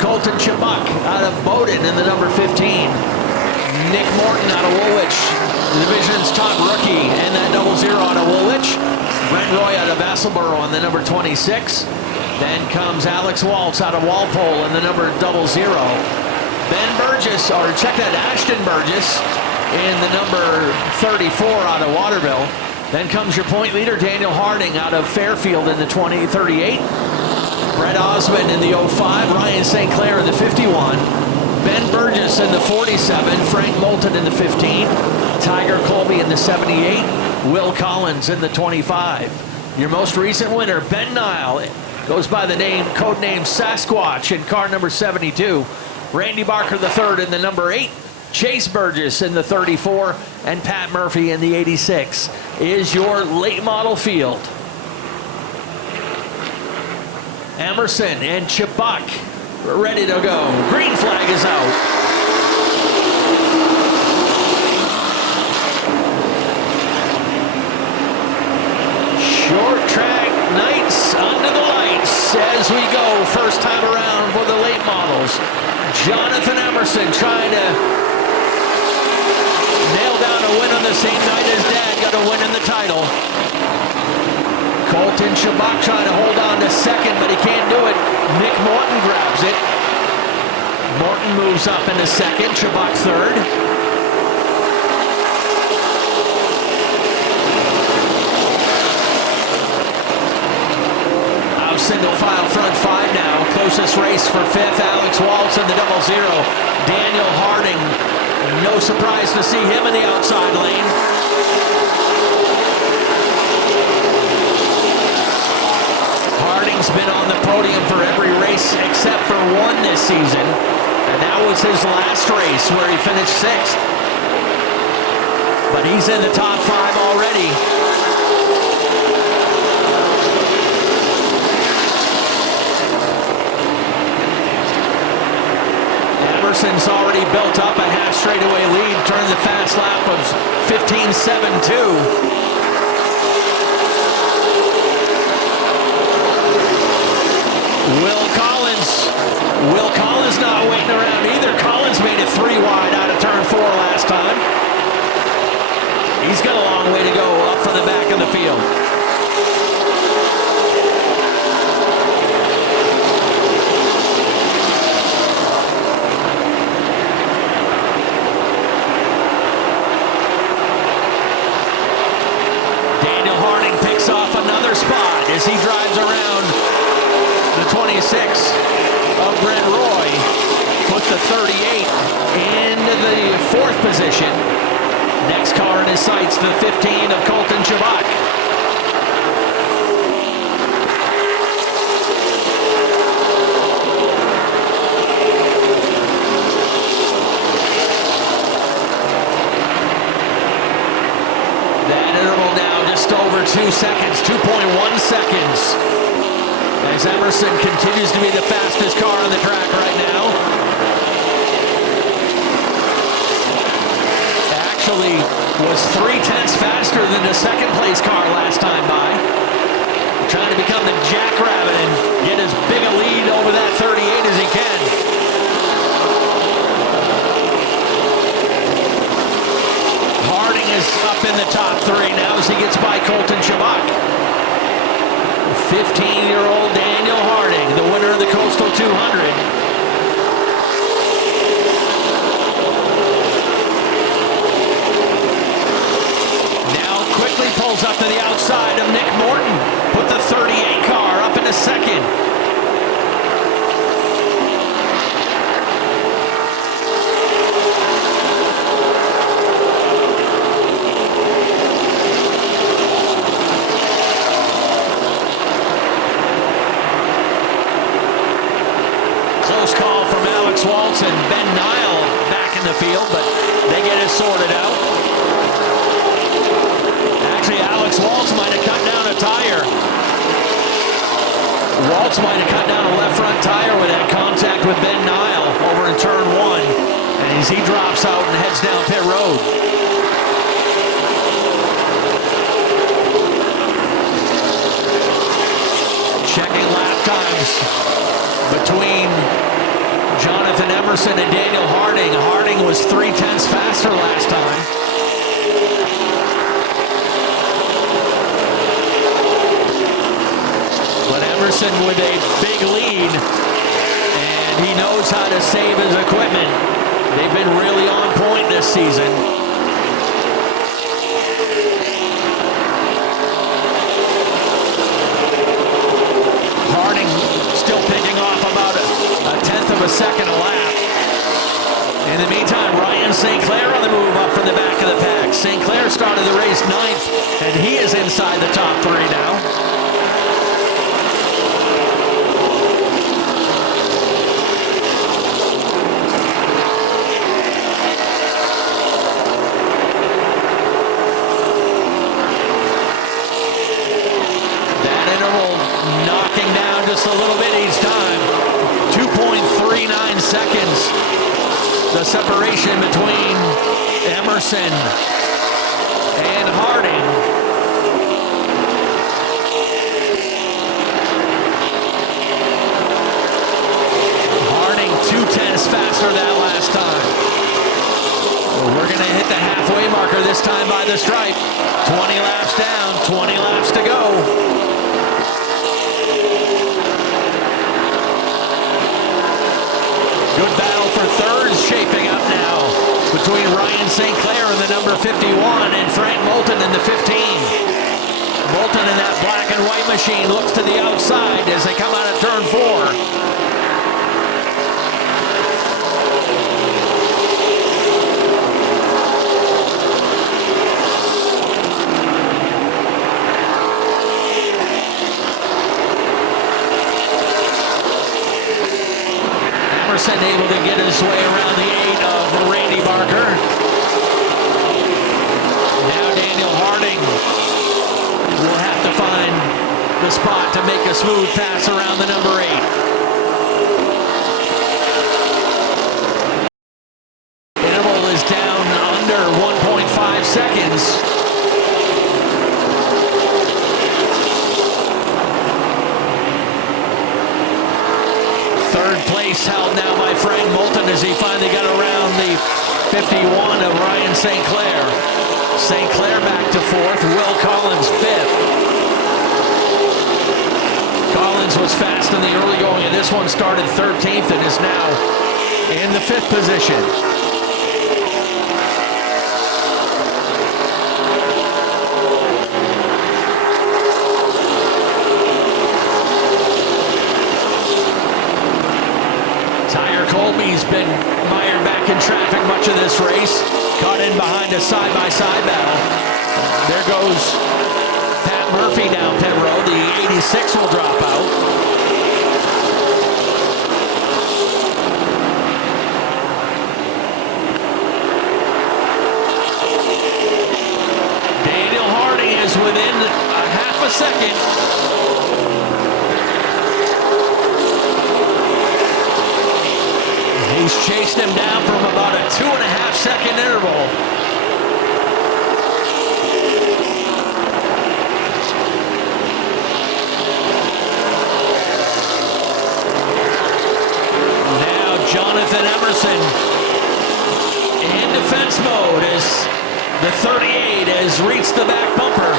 Colton Chibuk out of Bowdoin in the number 15. Nick Morton out of Woolwich, the division's top rookie, and that 00 out of Woolwich. Brent Roy out of Vassalboro on the number 26. Then comes Alex Waltz out of Walpole in the number 00. Ben Burgess, or check that, Ashton Burgess in the number 34 out of Waterville. Then comes your point leader, Daniel Harding out of Fairfield in the 38. Brett Osmond in the 05, Ryan St. Clair in the 51. Ben Burgess in the 47, Frank Moulton in the 15, Tiger Colby in the 78, Will Collins in the 25. Your most recent winner, Ben Nile, goes by the code name Sasquatch in car number 72. Randy Barker III in the number 8, Chase Burgess in the 34, and Pat Murphy in the 86 is your late model field. Emerson and Chibuk ready to go. Green flag is out. Short track nights under the lights as we go. First time around for the late models. Jonathan Emerson trying to nail down a win on the same night as Dad got a win in the title. Colton Chibuk trying to hold on to second, but he can't do it. Nick Morton grabs it. Morton moves up into second, Chibuk third. Out single file front 5 now. Closest race for 5th, Alex Waltz in the 00. Daniel Harding, no surprise to see him in the outside lane. Harding's been on the podium for every race except for one this season, and that was his last race where he finished 6th. But he's in the top 5 already. Emerson's already built up a half straightaway lead, turned the fast lap of 15.72. Will Collins not waiting around either. Collins made it 3 wide out of turn 4 last time. He's got a long way to go up from the back of the field. Daniel Harding picks off another spot as he drives around the 26 of Brent Roy. Put the 38 into the 4th position. Next car in his sights, the 15 of Colton Chabot. That interval now just over 2 seconds, 2.1 seconds. As Emerson continues to be the fastest car on the track right now. Actually was 0.3 faster than the 2nd place car last time by. Trying to become the jackrabbit and get as big a lead over that 38 as he can. Harding is up in the top 3 now as he gets by Colton Chabot. 15-year-old Daniel Harding, the winner of the Coastal 200. Now quickly pulls up to the outside of Nick Morton. Put the 38 car up in the 2nd. Waltz and Ben Nile back in the field, but they get it sorted out. Actually, Alex Waltz might have cut down a tire. Waltz might have cut down a left front tire with that contact with Ben Nile over in turn 1. And as he drops out and heads down pit road. Checking lap times between Jonathan Emerson and Daniel Harding. Harding was 0.3 faster last time. But Emerson with a big lead, and he knows how to save his equipment. They've been really on point this season. Harding still picking off about a 1/10 of a second a lap. In the meantime, Ryan St. Clair on the move up from the back of the pack. St. Clair started the race 9th, and he is inside the top 3 now. That interval knocking down just a little bit each time. 2.39 seconds. The separation between Emerson and Harding. Harding 2/10 faster that last time. Well, we're going to hit the halfway marker this time by the stripe. 20 laps down, 20 laps to go. Good battle for thirds shaping up now between Ryan St. Clair and the number 51 and Frank Moulton in the 15. Moulton in that black and white machine looks to the outside as they come out of turn 4. Emerson able to get his way around the 8 of Randy Barker. Now Daniel Harding will have to find the spot to make a smooth pass around the number 8. Interval is down under 1.5 seconds. Third place held now by Frank Moulton as he finally got around the 51 of Ryan St. Clair. St. Clair back to 4th, Will Collins 5th. Collins was fast in the early going, and this one started 13th and is now in the 5th position. Colby's been mired back in traffic much of this race. Caught in behind a side-by-side battle. There goes Pat Murphy down pit road. The 86 will drop out. Daniel Harding is within a half a second. He's chased him down from about a 2.5 second interval. Now Jonathan Emerson in defense mode as the 38 has reached the back bumper.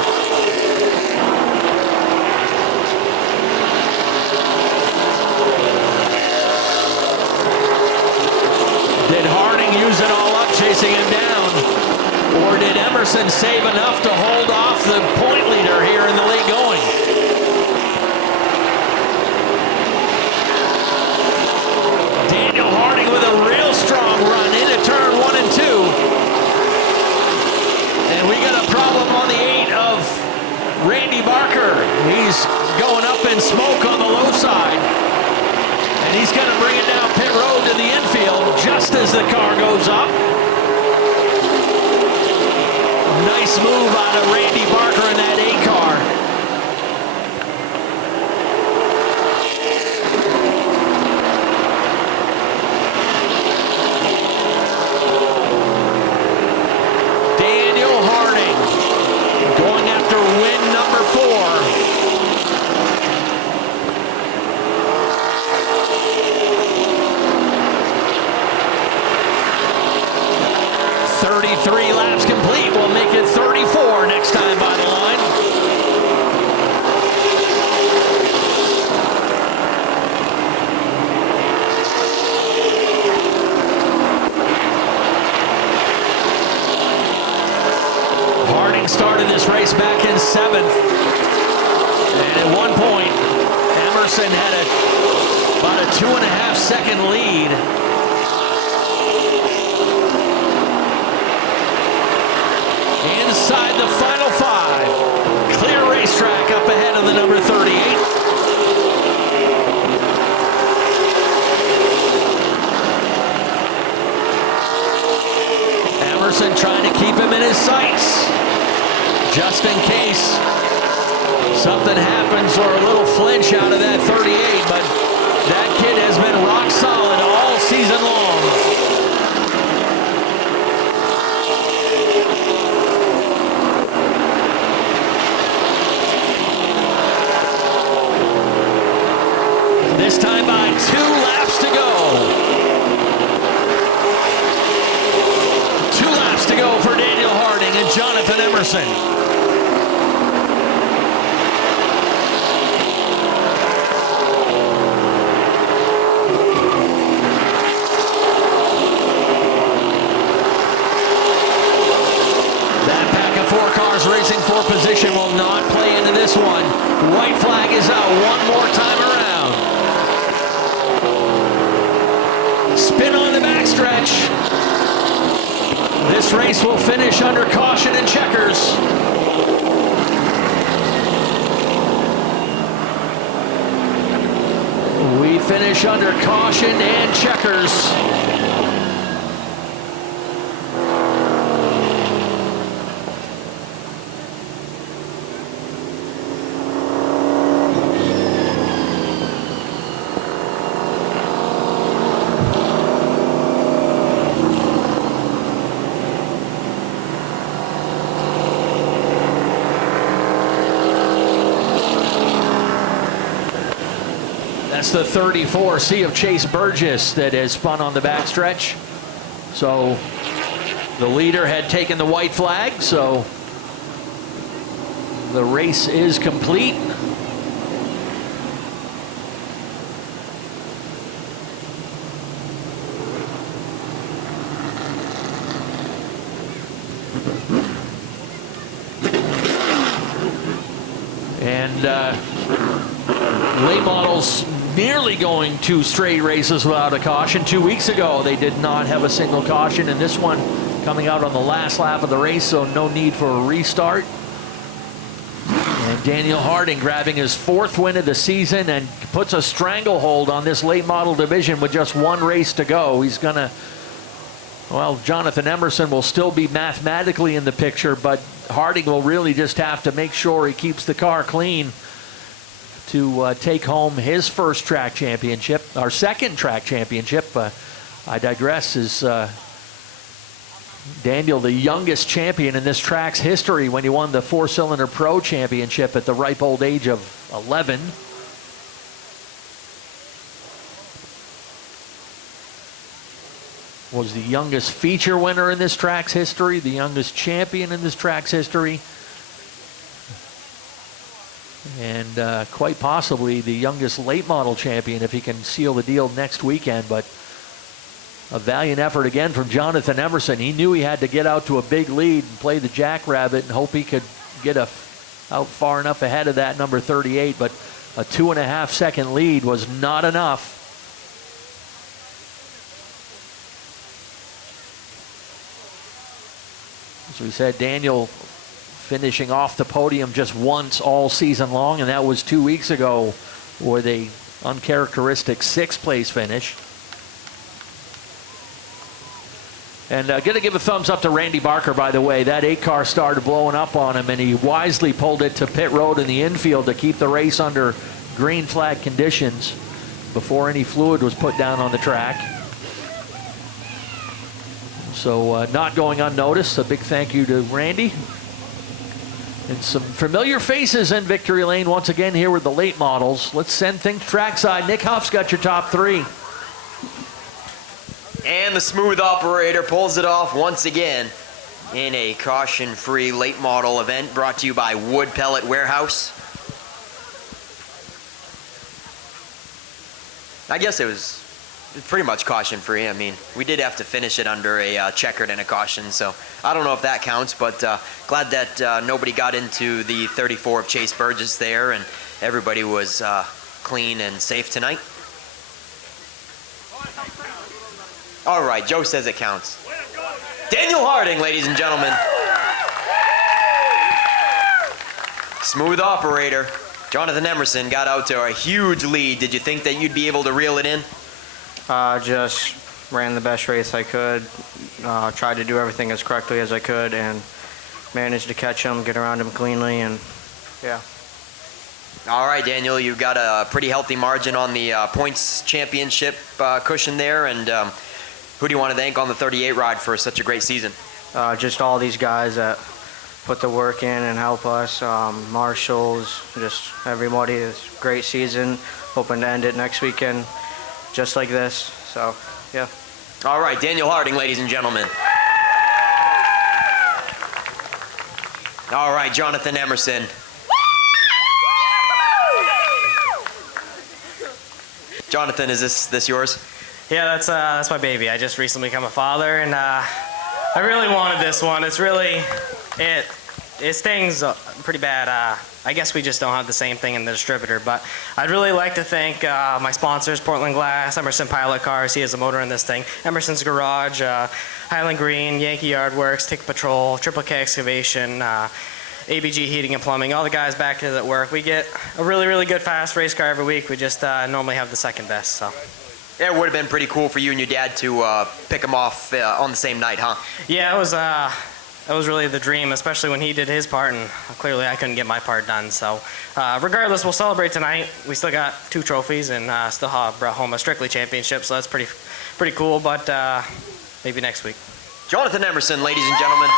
Did Harding use it all up chasing him down? Or did Emerson save enough to hold off the point leader here in the late going? Daniel Harding with a real strong run into turn 1 and 2. And we got a problem on the 8 of Randy Barker. He's going up in smoke on the low side. And he's going to bring it down pit road to the infield just as the car goes up. Nice move out of Randy Barker in that 8 car. Daniel Harding going after win number 4. 33 laps complete. We'll make it 34 next time by the line. Harding started this race back in 7th. And at one point, Emerson had about a 2.5 second lead. Inside the final 5. Clear racetrack up ahead of the number 38. Emerson trying to keep him in his sights. Just in case something happens or a little flinch out of that 38. But that kid has been rock solid all season long. This time by 2 laps to go. 2 laps to go for Daniel Harding and Jonathan Emerson. That pack of 4 cars racing for position will not play into this one. White flag is out one more time around. Spin on the backstretch. This race will finish under caution and checkers. We finish under caution and checkers. That's the 34 Sea of Chase Burgess that has spun on the backstretch. So the leader had taken the white flag, so the race is complete. And late models nearly going 2 straight races without a caution. 2 weeks ago, they did not have a single caution, and this one coming out on the last lap of the race, so no need for a restart. And Daniel Harding grabbing his 4th win of the season and puts a stranglehold on this late model division with just 1 race to go. He's going to, well, Jonathan Emerson will still be mathematically in the picture, but Harding will really just have to make sure he keeps the car clean to take home his first track championship, our second track championship. I digress. Is Daniel the youngest champion in this track's history when he won the 4-cylinder Pro Championship at the ripe old age of 11. Was the youngest feature winner in this track's history, the youngest champion in this track's history, and quite possibly the youngest late model champion if he can seal the deal next weekend. But a valiant effort again from Jonathan Emerson. He knew he had to get out to a big lead and play the jackrabbit and hope he could get out far enough ahead of that number 38, but a 2.5-second lead was not enough. As we said, Daniel finishing off the podium just once all season long, and that was 2 weeks ago with a uncharacteristic 6th place finish. And going to give a thumbs up to Randy Barker, by the way. That 8 car started blowing up on him, and he wisely pulled it to pit road in the infield to keep the race under green flag conditions before any fluid was put down on the track. So not going unnoticed. A big thank you to Randy. And some familiar faces in victory lane once again here with the late models. Let's send things trackside. Nick Huff's got your top 3. And the smooth operator pulls it off once again in a caution-free late model event brought to you by Wood Pellet Warehouse. I guess it was pretty much caution-free. I mean, we did have to finish it under a checkered and a caution, so I don't know if that counts, but glad that nobody got into the 34 of Chase Burgess there, and everybody was clean and safe tonight. All right, Joe says it counts. Daniel Harding, ladies and gentlemen. Smooth operator. Jonathan Emerson got out to a huge lead. Did you think that you'd be able to reel it in? Just ran the best race I could. Tried to do everything as correctly as I could and managed to catch him, get around him cleanly, and yeah. All right, Daniel, you've got a pretty healthy margin on the points championship cushion there, and who do you want to thank on the 38 ride for such a great season? Just all these guys that put the work in and help us, marshals, just everybody. It's a great season. Hoping to end it next weekend just like this, so yeah. All right, Daniel Harding, ladies and gentlemen. All right, Jonathan Emerson. Jonathan, is this yours? Yeah, that's my baby. I just recently become a father, and I really wanted this one. It's really, it stings pretty bad. I guess we just don't have the same thing in the distributor, but I'd really like to thank my sponsors, Portland Glass, Emerson Pilot Cars, he has a motor in this thing, Emerson's Garage, Highland Green, Yankee Yard Works, Tick Patrol, Triple K Excavation, ABG Heating and Plumbing, all the guys back here that work. We get a really, really good fast race car every week. We just normally have the second best, so. Yeah, it would have been pretty cool for you and your dad to pick him off on the same night, huh? Yeah, it was really the dream, especially when he did his part, and clearly I couldn't get my part done. So regardless, we'll celebrate tonight. We still got 2 trophies and still have brought home a Strictly Championship, so that's pretty cool, but maybe next week. Jonathan Emerson, ladies and gentlemen.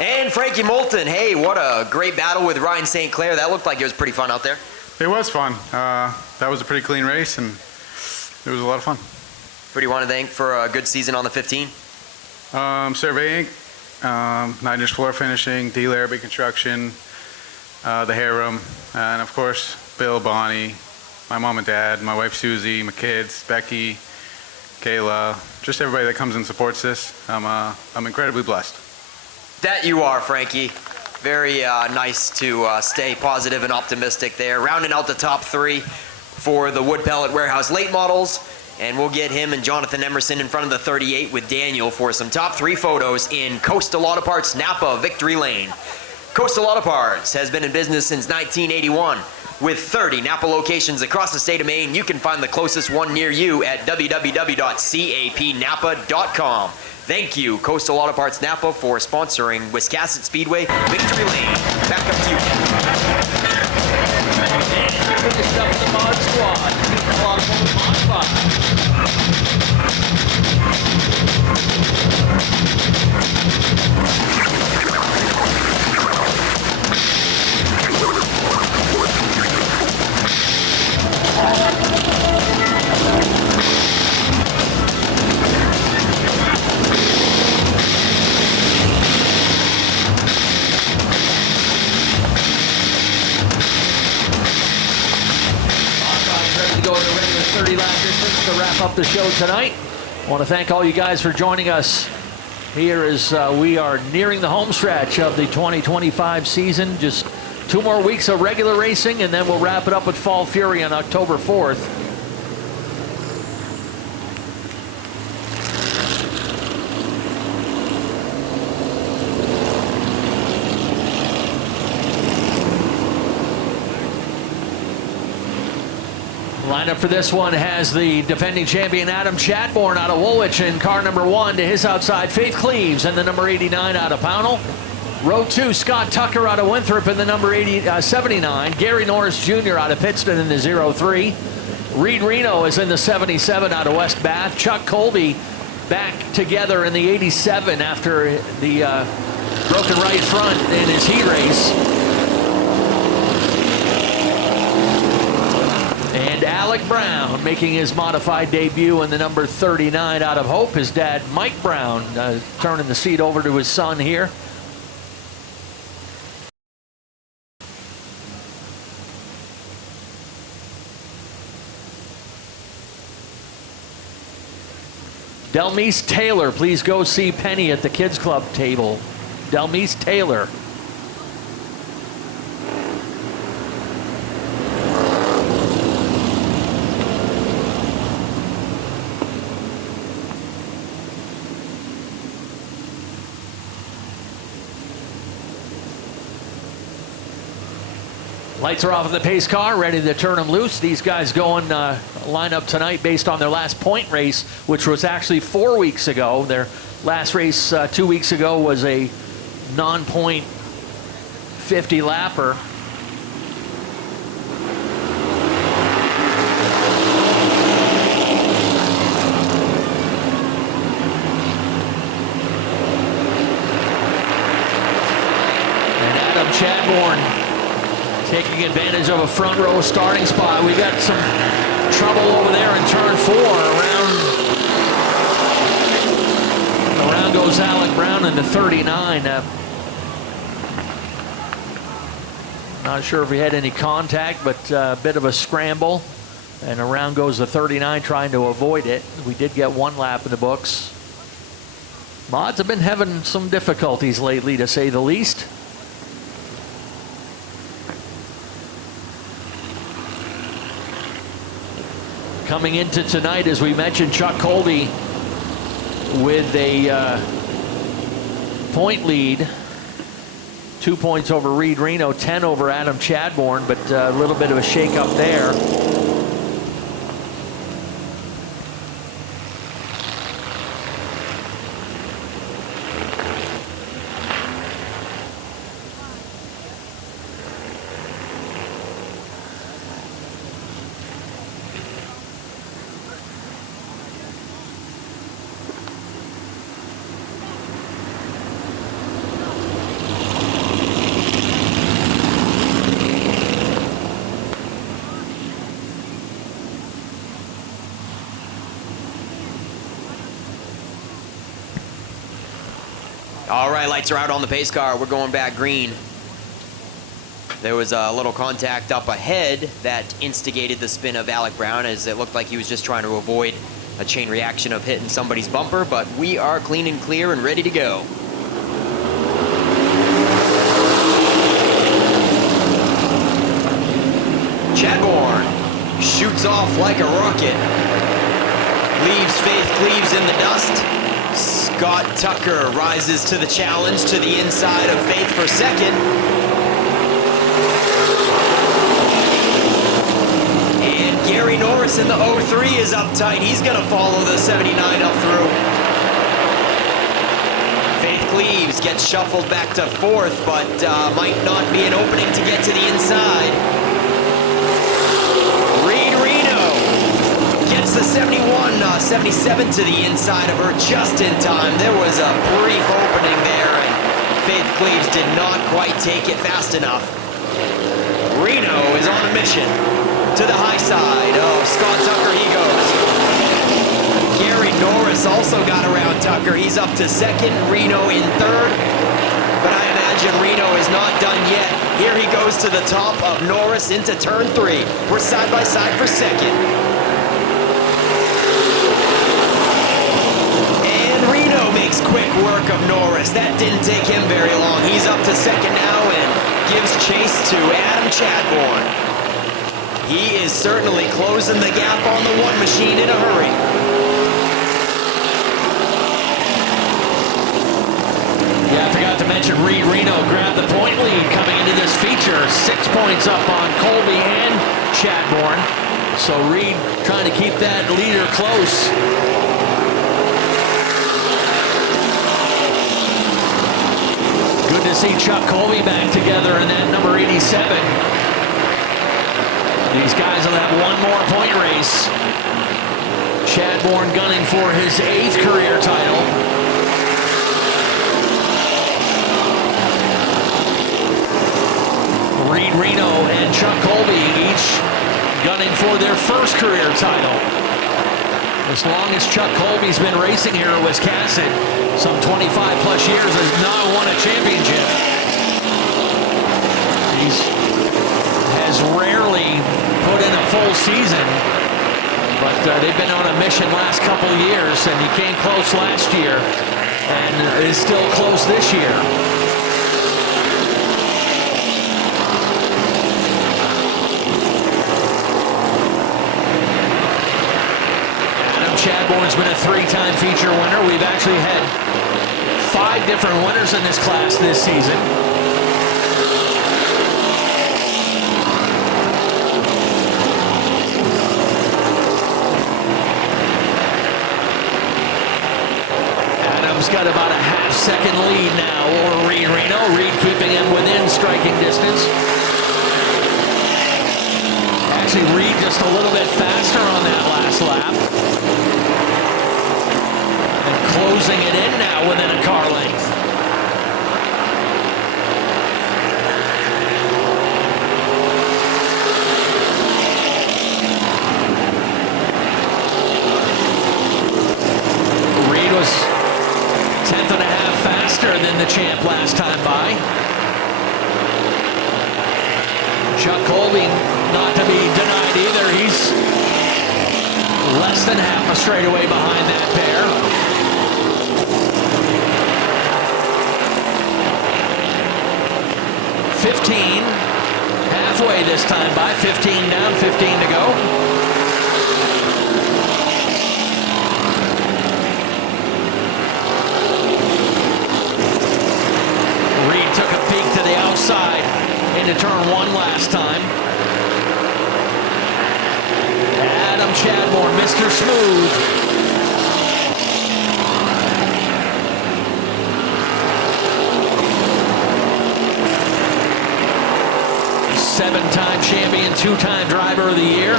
And Frankie Moulton. Hey, what a great battle with Ryan St. Clair. That looked like it was pretty fun out there. It was fun. That was a pretty clean race, and it was a lot of fun. Who do you want to thank for a good season on the 15? Surveying, 9-inch floor finishing, Deal Arabic Construction, the hair room, and of course, Bill, Bonnie, my mom and dad, my wife Susie, my kids, Becky, Kayla, just everybody that comes and supports this. I'm incredibly blessed. That you are, Frankie. Very nice to stay positive and optimistic there. Rounding out the top 3, for the Wood Pellet Warehouse late models. And we'll get him and Jonathan Emerson in front of the 38 with Daniel for some top 3 photos in Coastal Auto Parts Napa Victory Lane. Coastal Auto Parts has been in business since 1981 with 30 Napa locations across the state of Maine. You can find the closest one near you at www.capnapa.com. Thank you, Coastal Auto Parts Napa, for sponsoring Wiscasset Speedway Victory Lane. Back up to you, Ken. Finished up the Mod Squad. A lot of Mod 30-lap distance to wrap up the show tonight. I want to thank all you guys for joining us here as we are nearing the home stretch of the 2025 season. Just 2 more weeks of regular racing, and then we'll wrap it up with Fall Fury on October 4th. Lineup for this one has the defending champion Adam Chadbourne out of Woolwich in car number 1. To his outside, Faith Cleaves and the number 89 out of Pownell. Row 2, Scott Tucker out of Winthrop in the number 79. Gary Norris Jr. out of Pittston in the 03. Reed Reno is in the 77 out of West Bath. Chuck Colby back together in the 87 after the broken right front in his heat race. And Alec Brown making his modified debut in the number 39 out of Hope. His dad, Mike Brown, turning the seat over to his son here. Delmise Taylor, please go see Penny at the Kids Club table. Delmise Taylor. Lights are off of the pace car, ready to turn them loose. These guys going line up tonight based on their last point race, which was actually 4 weeks ago. Their last race 2 weeks ago was a non-point 50-lapper. And Adam Chadbourne taking advantage of a front row starting spot. We got some trouble over there in turn 4. Around goes Alec Brown in the 39. Not sure if we had any contact, but a bit of a scramble. And around goes the 39 trying to avoid it. We did get 1 lap in the books. Mods have been having some difficulties lately, to say the least. Coming into tonight, as we mentioned, Chuck Colby with a point lead. 2 points over Reed Reno, 10 over Adam Chadbourne, but a little bit of a shake-up there. All right, lights are out on the pace car. We're going back green. There was a little contact up ahead that instigated the spin of Alec Brown, as it looked like he was just trying to avoid a chain reaction of hitting somebody's bumper, but we are clean and clear and ready to go. Chadbourne shoots off like a rocket. Leaves Faith Cleaves in the dust. Scott Tucker rises to the challenge to the inside of Faith for second. And Gary Norris in the 03 is up tight. He's going to follow the 79 up through. Faith Cleaves gets shuffled back to fourth, but might not be an opening to get to the inside. Reed Reno gets the 77 to the inside of her just in time. There was a brief opening there, and Faith Cleaves did not quite take it fast enough. Reno is on a mission to the high side. Oh, Scott Tucker, he goes. Gary Norris also got around Tucker. He's up to second, Reno in third. But I imagine Reno is not done yet. Here he goes to the top of Norris into turn 3. We're side by side for second. And Reno makes quick work of Norris. That didn't take him very long. He's up to second now and gives chase to Adam Chadbourne. He is certainly closing the gap on the one machine in a hurry. Yeah, I forgot to mention Reed Reno grabbed the point lead coming into this feature. 6 points up on Colby and Chadbourne. So Reed trying to keep that leader close. Good to see Chuck Colby back together in that number 87. These guys will have one more point race. Chadbourne gunning for his 8th career title. Reed Reno and Chuck Colby each gunning for their first career title. As long as Chuck Colby's been racing here at Wiscasset, some 25 plus years, has not won a championship. He has rarely put in a full season, but they've been on a mission last couple years, and he came close last year and is still close this year. Chadbourne's been a 3-time feature winner. We've actually had 5 different winners in this class this season. Adams got about a half-second lead now over Reed Reno. Reed keeping him within striking distance. Actually, Reed just a little bit faster on that last lap. Closing it in now within a car length. Reed was 1/10 and a half faster than the champ last time by. Chuck Colby, not to be denied either. He's less than half a straightaway behind that pair. 15, halfway this time by, 15 down, 15 to go. Reed took a peek to the outside into turn 1 last time. Adam Chadbourne, Mr. Smooth. 7-time champion, 2-time driver of the year.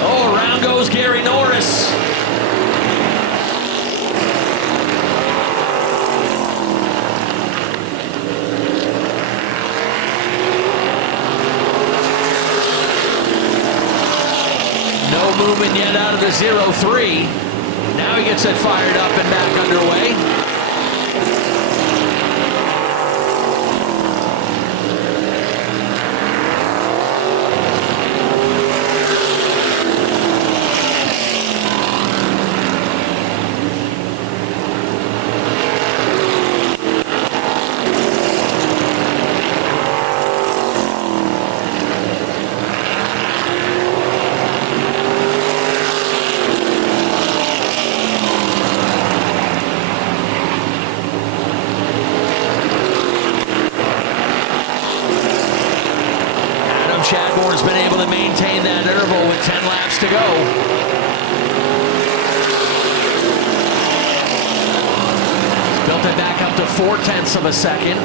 Oh, around goes Gary Norris. No movement yet out of the 0-3. Now he gets it fired up and back underway. maintain that interval with 10 laps to go. Built it back up to 0.4 of a second.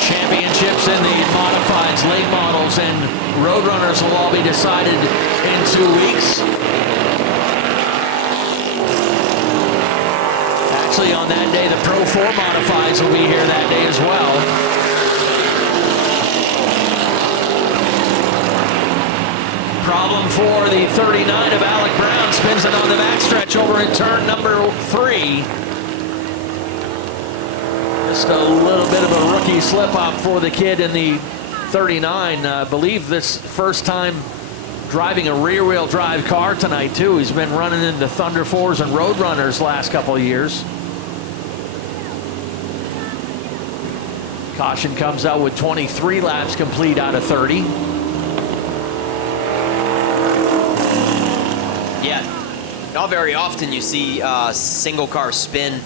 Championships in the modifieds, late models, and Roadrunners will all be decided in 2 weeks. Actually, on that day, the Pro 4 modifieds will be here that day as well. Problem for the 39 of Alec Brown, spins it on the backstretch over in turn number 3. Just a little bit of a rookie slip-up for the kid in the 39. I believe this first time driving a rear-wheel drive car tonight, too. He's been running in the Thunder 4s and Roadrunners last couple of years. Caution comes out with 23 laps complete out of 30. Yeah, not very often you see single car spin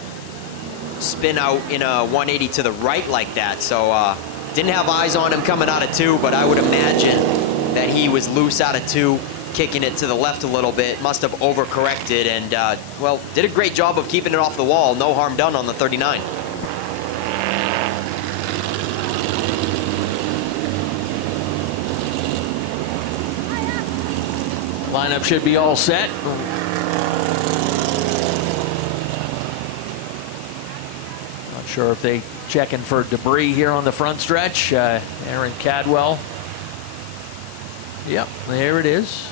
out in a 180 to the right like that. So didn't have eyes on him coming out of 2, but I would imagine that he was loose out of 2, kicking it to the left a little bit. Must have overcorrected and, well, did a great job of keeping it off the wall. No harm done on the 39. Lineup should be all set. Not sure if they checking for debris here on the front stretch. Aaron Cadwell. Yep, there it is.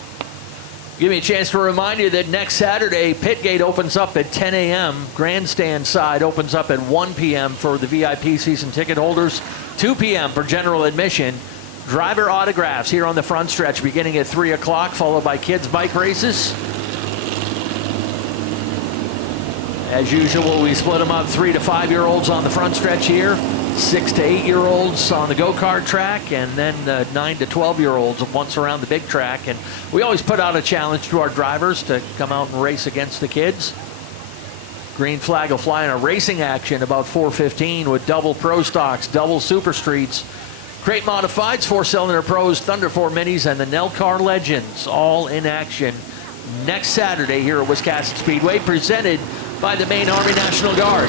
Give me a chance to remind you that next Saturday, pit gate opens up at 10 a.m. Grandstand side opens up at 1 p.m. for the VIP season ticket holders. 2 p.m. for general admission. Driver autographs here on the front stretch beginning at 3 o'clock, followed by kids' bike races. As usual, we split them up 3 to 5-year-olds on the front stretch here, 6 to 8-year-olds on the go-kart track, and then 9 to 12-year-olds once around the big track. And we always put out a challenge to our drivers to come out and race against the kids. Green flag will fly in a racing action about 4:15 with double Pro Stocks, double Super Streets, Crate Modifieds, 4-cylinder Pros, Thunder 4 Minis, and the Nelcar Legends all in action next Saturday here at Wiscasset Speedway, presented by the Maine Army National Guard.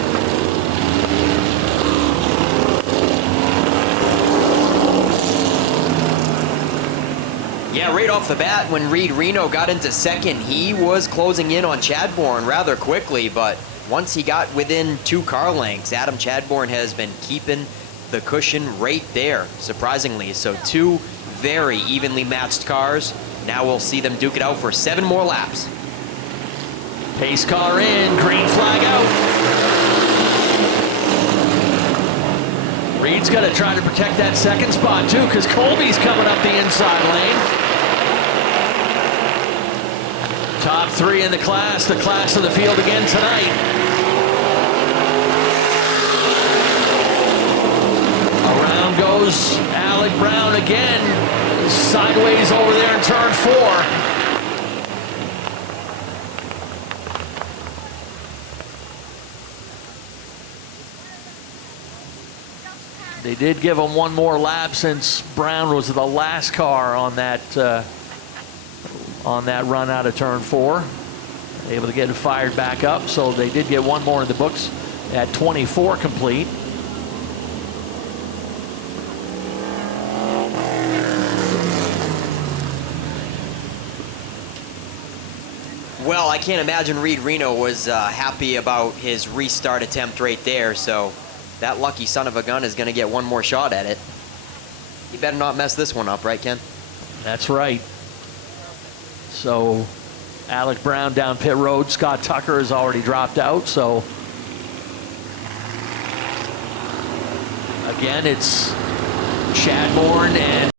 Yeah, right off the bat, when Reed Reno got into second, he was closing in on Chadbourne rather quickly, but once he got within 2 car lengths, Adam Chadbourne has been keeping the cushion right there, surprisingly. So 2 very evenly matched cars. Now we'll see them duke it out for 7 more laps. Pace car in, green flag out. Reed's got to try to protect that second spot too, because Colby's coming up the inside lane. Top 3 in the class of the field again tonight. Around goes Alec Brown again, sideways over there in turn 4. They did give him 1 more lap since Brown was the last car on that run out of turn 4. Able to get it fired back up, so they did get 1 more in the books at 24 complete. Well, I can't imagine Reed Reno was happy about his restart attempt right there, so that lucky son of a gun is going to get 1 more shot at it. You better not mess this one up, right, Ken? That's right. So Alec Brown down pit road. Scott Tucker has already dropped out, so again, it's Chadbourne and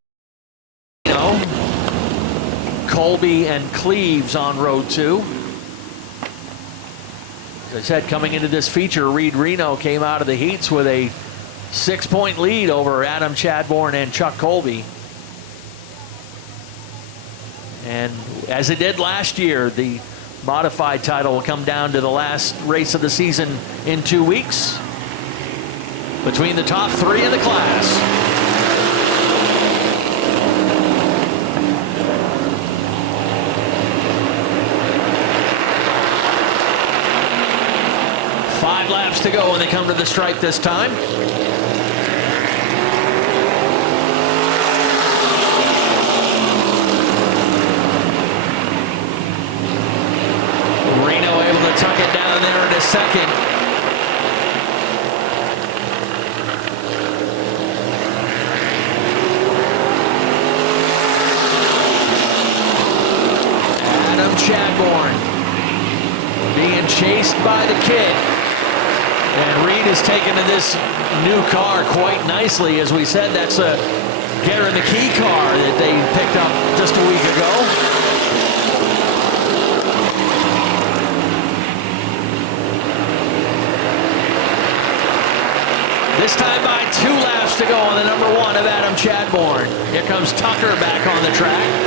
Colby and Cleves on road 2. As I said, coming into this feature, Reed Reno came out of the heats with a 6-point lead over Adam Chadbourne and Chuck Colby. And as it did last year, the modified title will come down to the last race of the season in 2 weeks between the top 3 in the class. Laps to go when they come to the stripe this time. Reno able to tuck it down there in a second. Adam Chadbourne being chased by the kid. And Reed is taken to this new car quite nicely. As we said, that's a Garen McK car that they picked up just a week ago. This time by 2 laps to go on the number 1 of Adam Chadbourne. Here comes Tucker back on the track.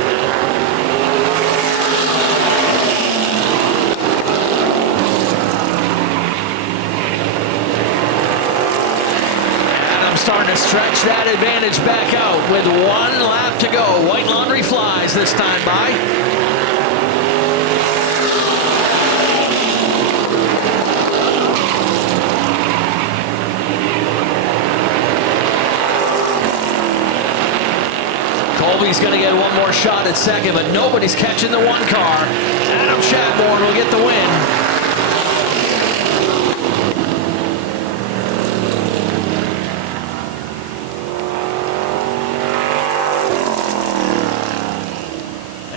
Starting to stretch that advantage back out with 1 lap to go. White Laundry flies this time by. Colby's going to get 1 more shot at second, but nobody's catching the 1 car. Adam Chadbourne will get the win.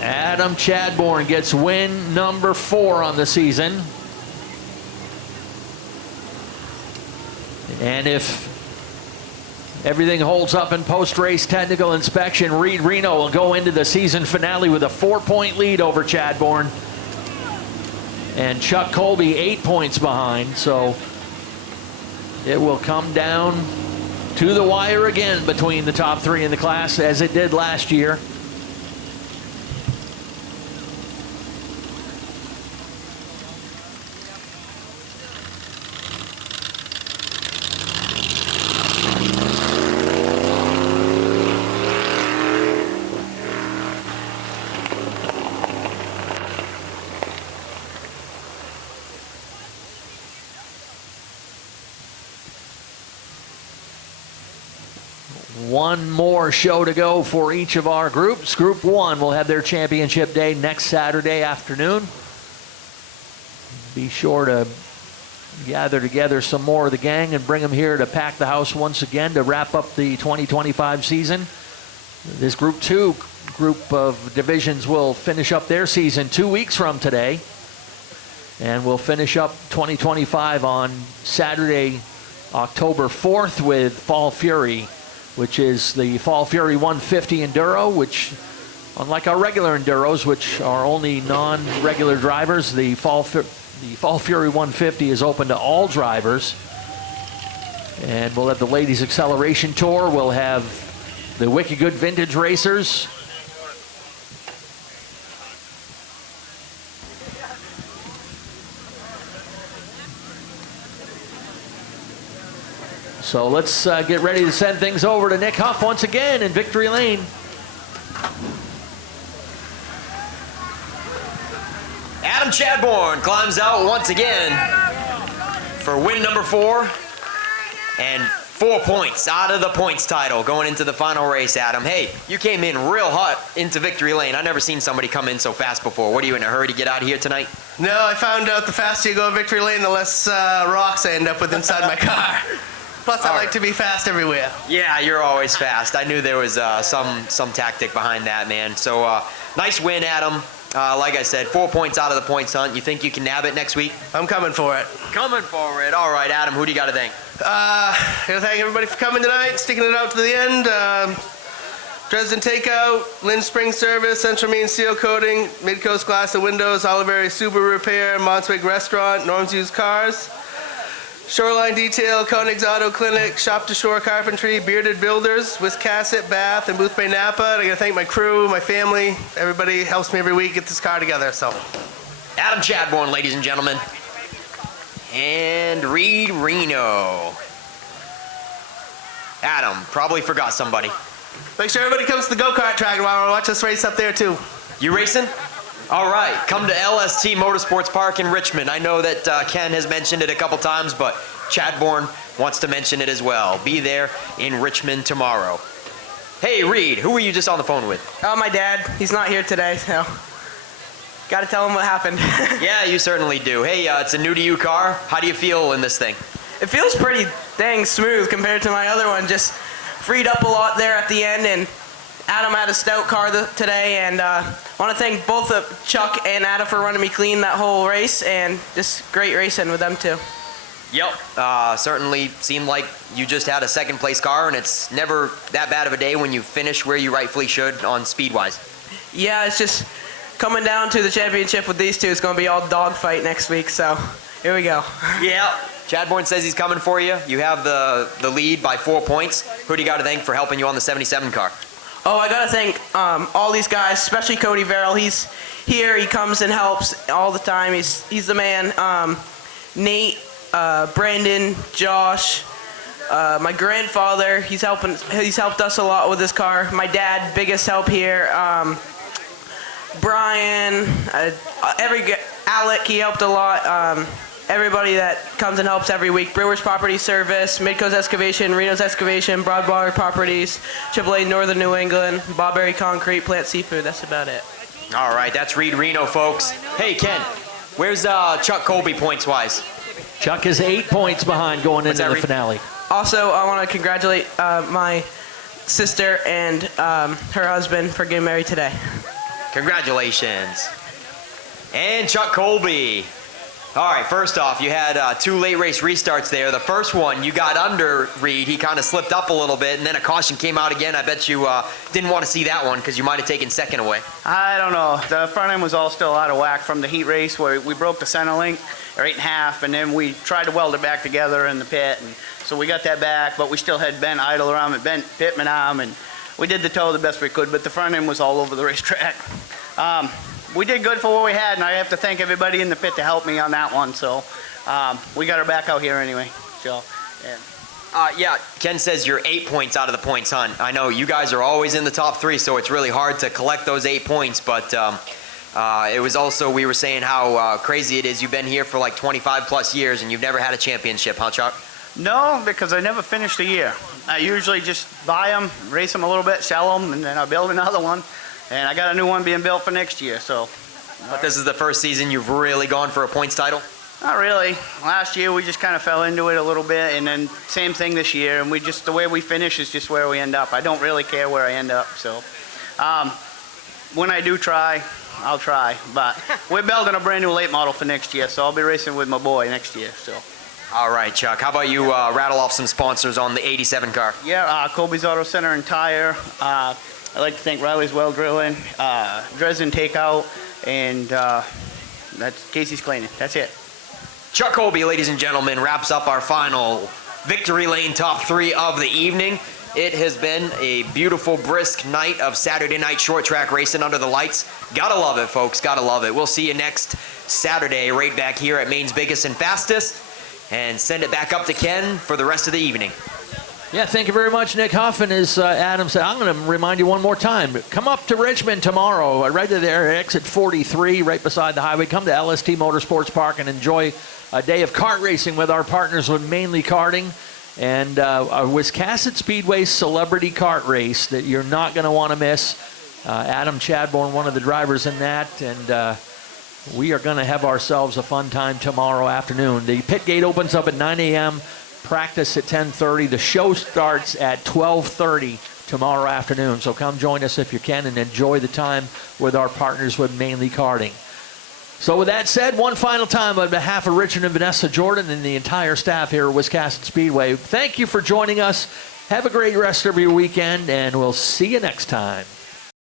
Adam Chadbourne gets win number 4 on the season. And if everything holds up in post-race technical inspection, Reed Reno will go into the season finale with a 4-point lead over Chadbourne. And Chuck Colby 8 points behind. So it will come down to the wire again between the top 3 in the class as it did last year. One more show to go for each of our groups. Group 1 will have their championship day next Saturday afternoon. Be sure to gather together some more of the gang and bring them here to pack the house once again to wrap up the 2025 season. This Group 2 group of divisions will finish up their season 2 weeks from today. And we'll finish up 2025 on Saturday, October 4th with Fall Fury, which is the Fall Fury 150 Enduro, which, unlike our regular Enduros, which are only non-regular drivers, the Fall Fury 150 is open to all drivers. And we'll have the Ladies Acceleration Tour. We'll have the Wicked Good Vintage Racers. So let's get ready to send things over to Nick Huff once again in Victory Lane. Adam Chadbourne climbs out once again for win number 4 and 4 points out of the points title going into the final race, Adam. Hey, you came in real hot into Victory Lane. I've never seen somebody come in so fast before. What are you, in a hurry to get out of here tonight? No, I found out the faster you go in Victory Lane, the less rocks I end up with inside my car. Plus, I like to be fast everywhere. Yeah, you're always fast. I knew there was some tactic behind that, man. So, nice win, Adam. Like I said, 4 points out of the points hunt. You think you can nab it next week? I'm coming for it. Coming for it. All right, Adam, who do you got to thank? Gotta thank everybody for coming tonight, sticking it out to the end. Dresden Takeout, Lynn Spring Service, Central Main Seal Coating, Midcoast Glass and Windows, Oliveri Subaru Repair, Montswig Restaurant, Norm's Used Cars, Shoreline Detail, Koenig's Auto Clinic, Shop to Shore Carpentry, Bearded Builders, Wiscasset, Bath, and Booth Bay Napa. And I gotta thank my crew, my family, everybody helps me every week get this car together. So, Adam Chadbourne, ladies and gentlemen. And Reed Reno. Adam, probably forgot somebody. Make sure everybody comes to the go-kart track tomorrow. Watch us race up there, too. You racing? All right, come to LST Motorsports Park in Richmond. I know that Ken has mentioned it a couple times, but Chadbourne wants to mention it as well. Be there in Richmond tomorrow. Hey, Reed, who were you just on the phone with? Oh, my dad. He's not here today, so got to tell him what happened. Yeah, you certainly do. Hey, it's a new-to-you car. How do you feel in this thing? It feels pretty dang smooth compared to my other one. Just freed up a lot there at the end, and Adam had a stout car today, and want to thank both Chuck and Adam for running me clean that whole race, and just great racing with them too. Yep, certainly seemed like you just had a second-place car, and it's never that bad of a day when you finish where you rightfully should on speed-wise. Yeah, it's just coming down to the championship with these two. It's going to be all dogfight next week, so here we go. Yeah. Chadbourne says he's coming for you. You have the lead by 4 points. Who do you got to thank for helping you on the 77 car? Oh, I got to thank all these guys, especially Cody Verrill. He's here. He comes and helps all the time. He's the man. Nate, Brandon, Josh, my grandfather. He's helped us a lot with this car. My dad, biggest help here. Brian, Alec, he helped a lot. Everybody that comes and helps every week. Brewers Property Service, Midcoast Excavation, Reno's Excavation, Broadwater Properties, AAA Northern New England, Bobberry Concrete, Plant Seafood. That's about it. All right, that's Reed Reno, folks. Hey, Ken, where's Chuck Colby points-wise? Chuck is 8 points behind going into the finale. Also, I want to congratulate my sister and her husband for getting married today. Congratulations. And Chuck Colby. All right, first off, you had 2 late race restarts there. The first one, you got under Reed. He kind of slipped up a little bit, and then a caution came out again. I bet you didn't want to see that one because you might have taken second away. I don't know. The front end was all still out of whack from the heat race where we broke the center link, or 8 1/2, and then we tried to weld it back together in the pit. And so we got that back, but we still had Ben idle around at Ben Pittman arm, and we did the toe the best we could, but the front end was all over the racetrack. We did good for what we had, and I have to thank everybody in the pit to help me on that one. So we got her back out here anyway. So, yeah, Ken says you're 8 points out of the points hunt. I know you guys are always in the top 3, so it's really hard to collect those 8 points. But it was also, we were saying how crazy it is. You've been here for like 25 plus years, and you've never had a championship, huh, Chuck? No, because I never finished a year. I usually just buy them, race them a little bit, sell them, and then I build another one. And I got a new one being built for next year, so. But this is the first season you've really gone for a points title? Not really. Last year we just kind of fell into it a little bit, and then same thing this year, and the way we finish is just where we end up. I don't really care where I end up, so. When I do try, I'll try, but we're building a brand new late model for next year, so I'll be racing with my boy next year, so. All right, Chuck. How about you rattle off some sponsors on the 87 car? Yeah, Colby's Auto Center and Tire. I'd like to thank Riley's Well Drilling, Dresden Takeout, and that's Casey's Cleaning. That's it. Chuck Colby, ladies and gentlemen, wraps up our final Victory Lane top 3 of the evening. It has been a beautiful, brisk night of Saturday night short track racing under the lights. Gotta love it, folks. Gotta love it. We'll see you next Saturday right back here at Maine's biggest and fastest. And send it back up to Ken for the rest of the evening. Yeah, thank you very much, Nick Huff. And as Adam said, I'm going to remind you one more time. Come up to Richmond tomorrow, right there, exit 43, right beside the highway. Come to LST Motorsports Park and enjoy a day of kart racing with our partners with Mainly Karting and a Wiscasset Speedway celebrity kart race that you're not going to want to miss. Adam Chadbourne, one of the drivers in that, and we are going to have ourselves a fun time tomorrow afternoon. The pit gate opens up at 9 a.m., practice at 10:30. The show starts at 12:30 tomorrow afternoon. So come join us if you can and enjoy the time with our partners with Mainly Karting. So with that said, one final time on behalf of Richard and Vanessa Jordan and the entire staff here at Wiscasset Speedway, thank you for joining us. Have a great rest of your weekend, and we'll see you next time.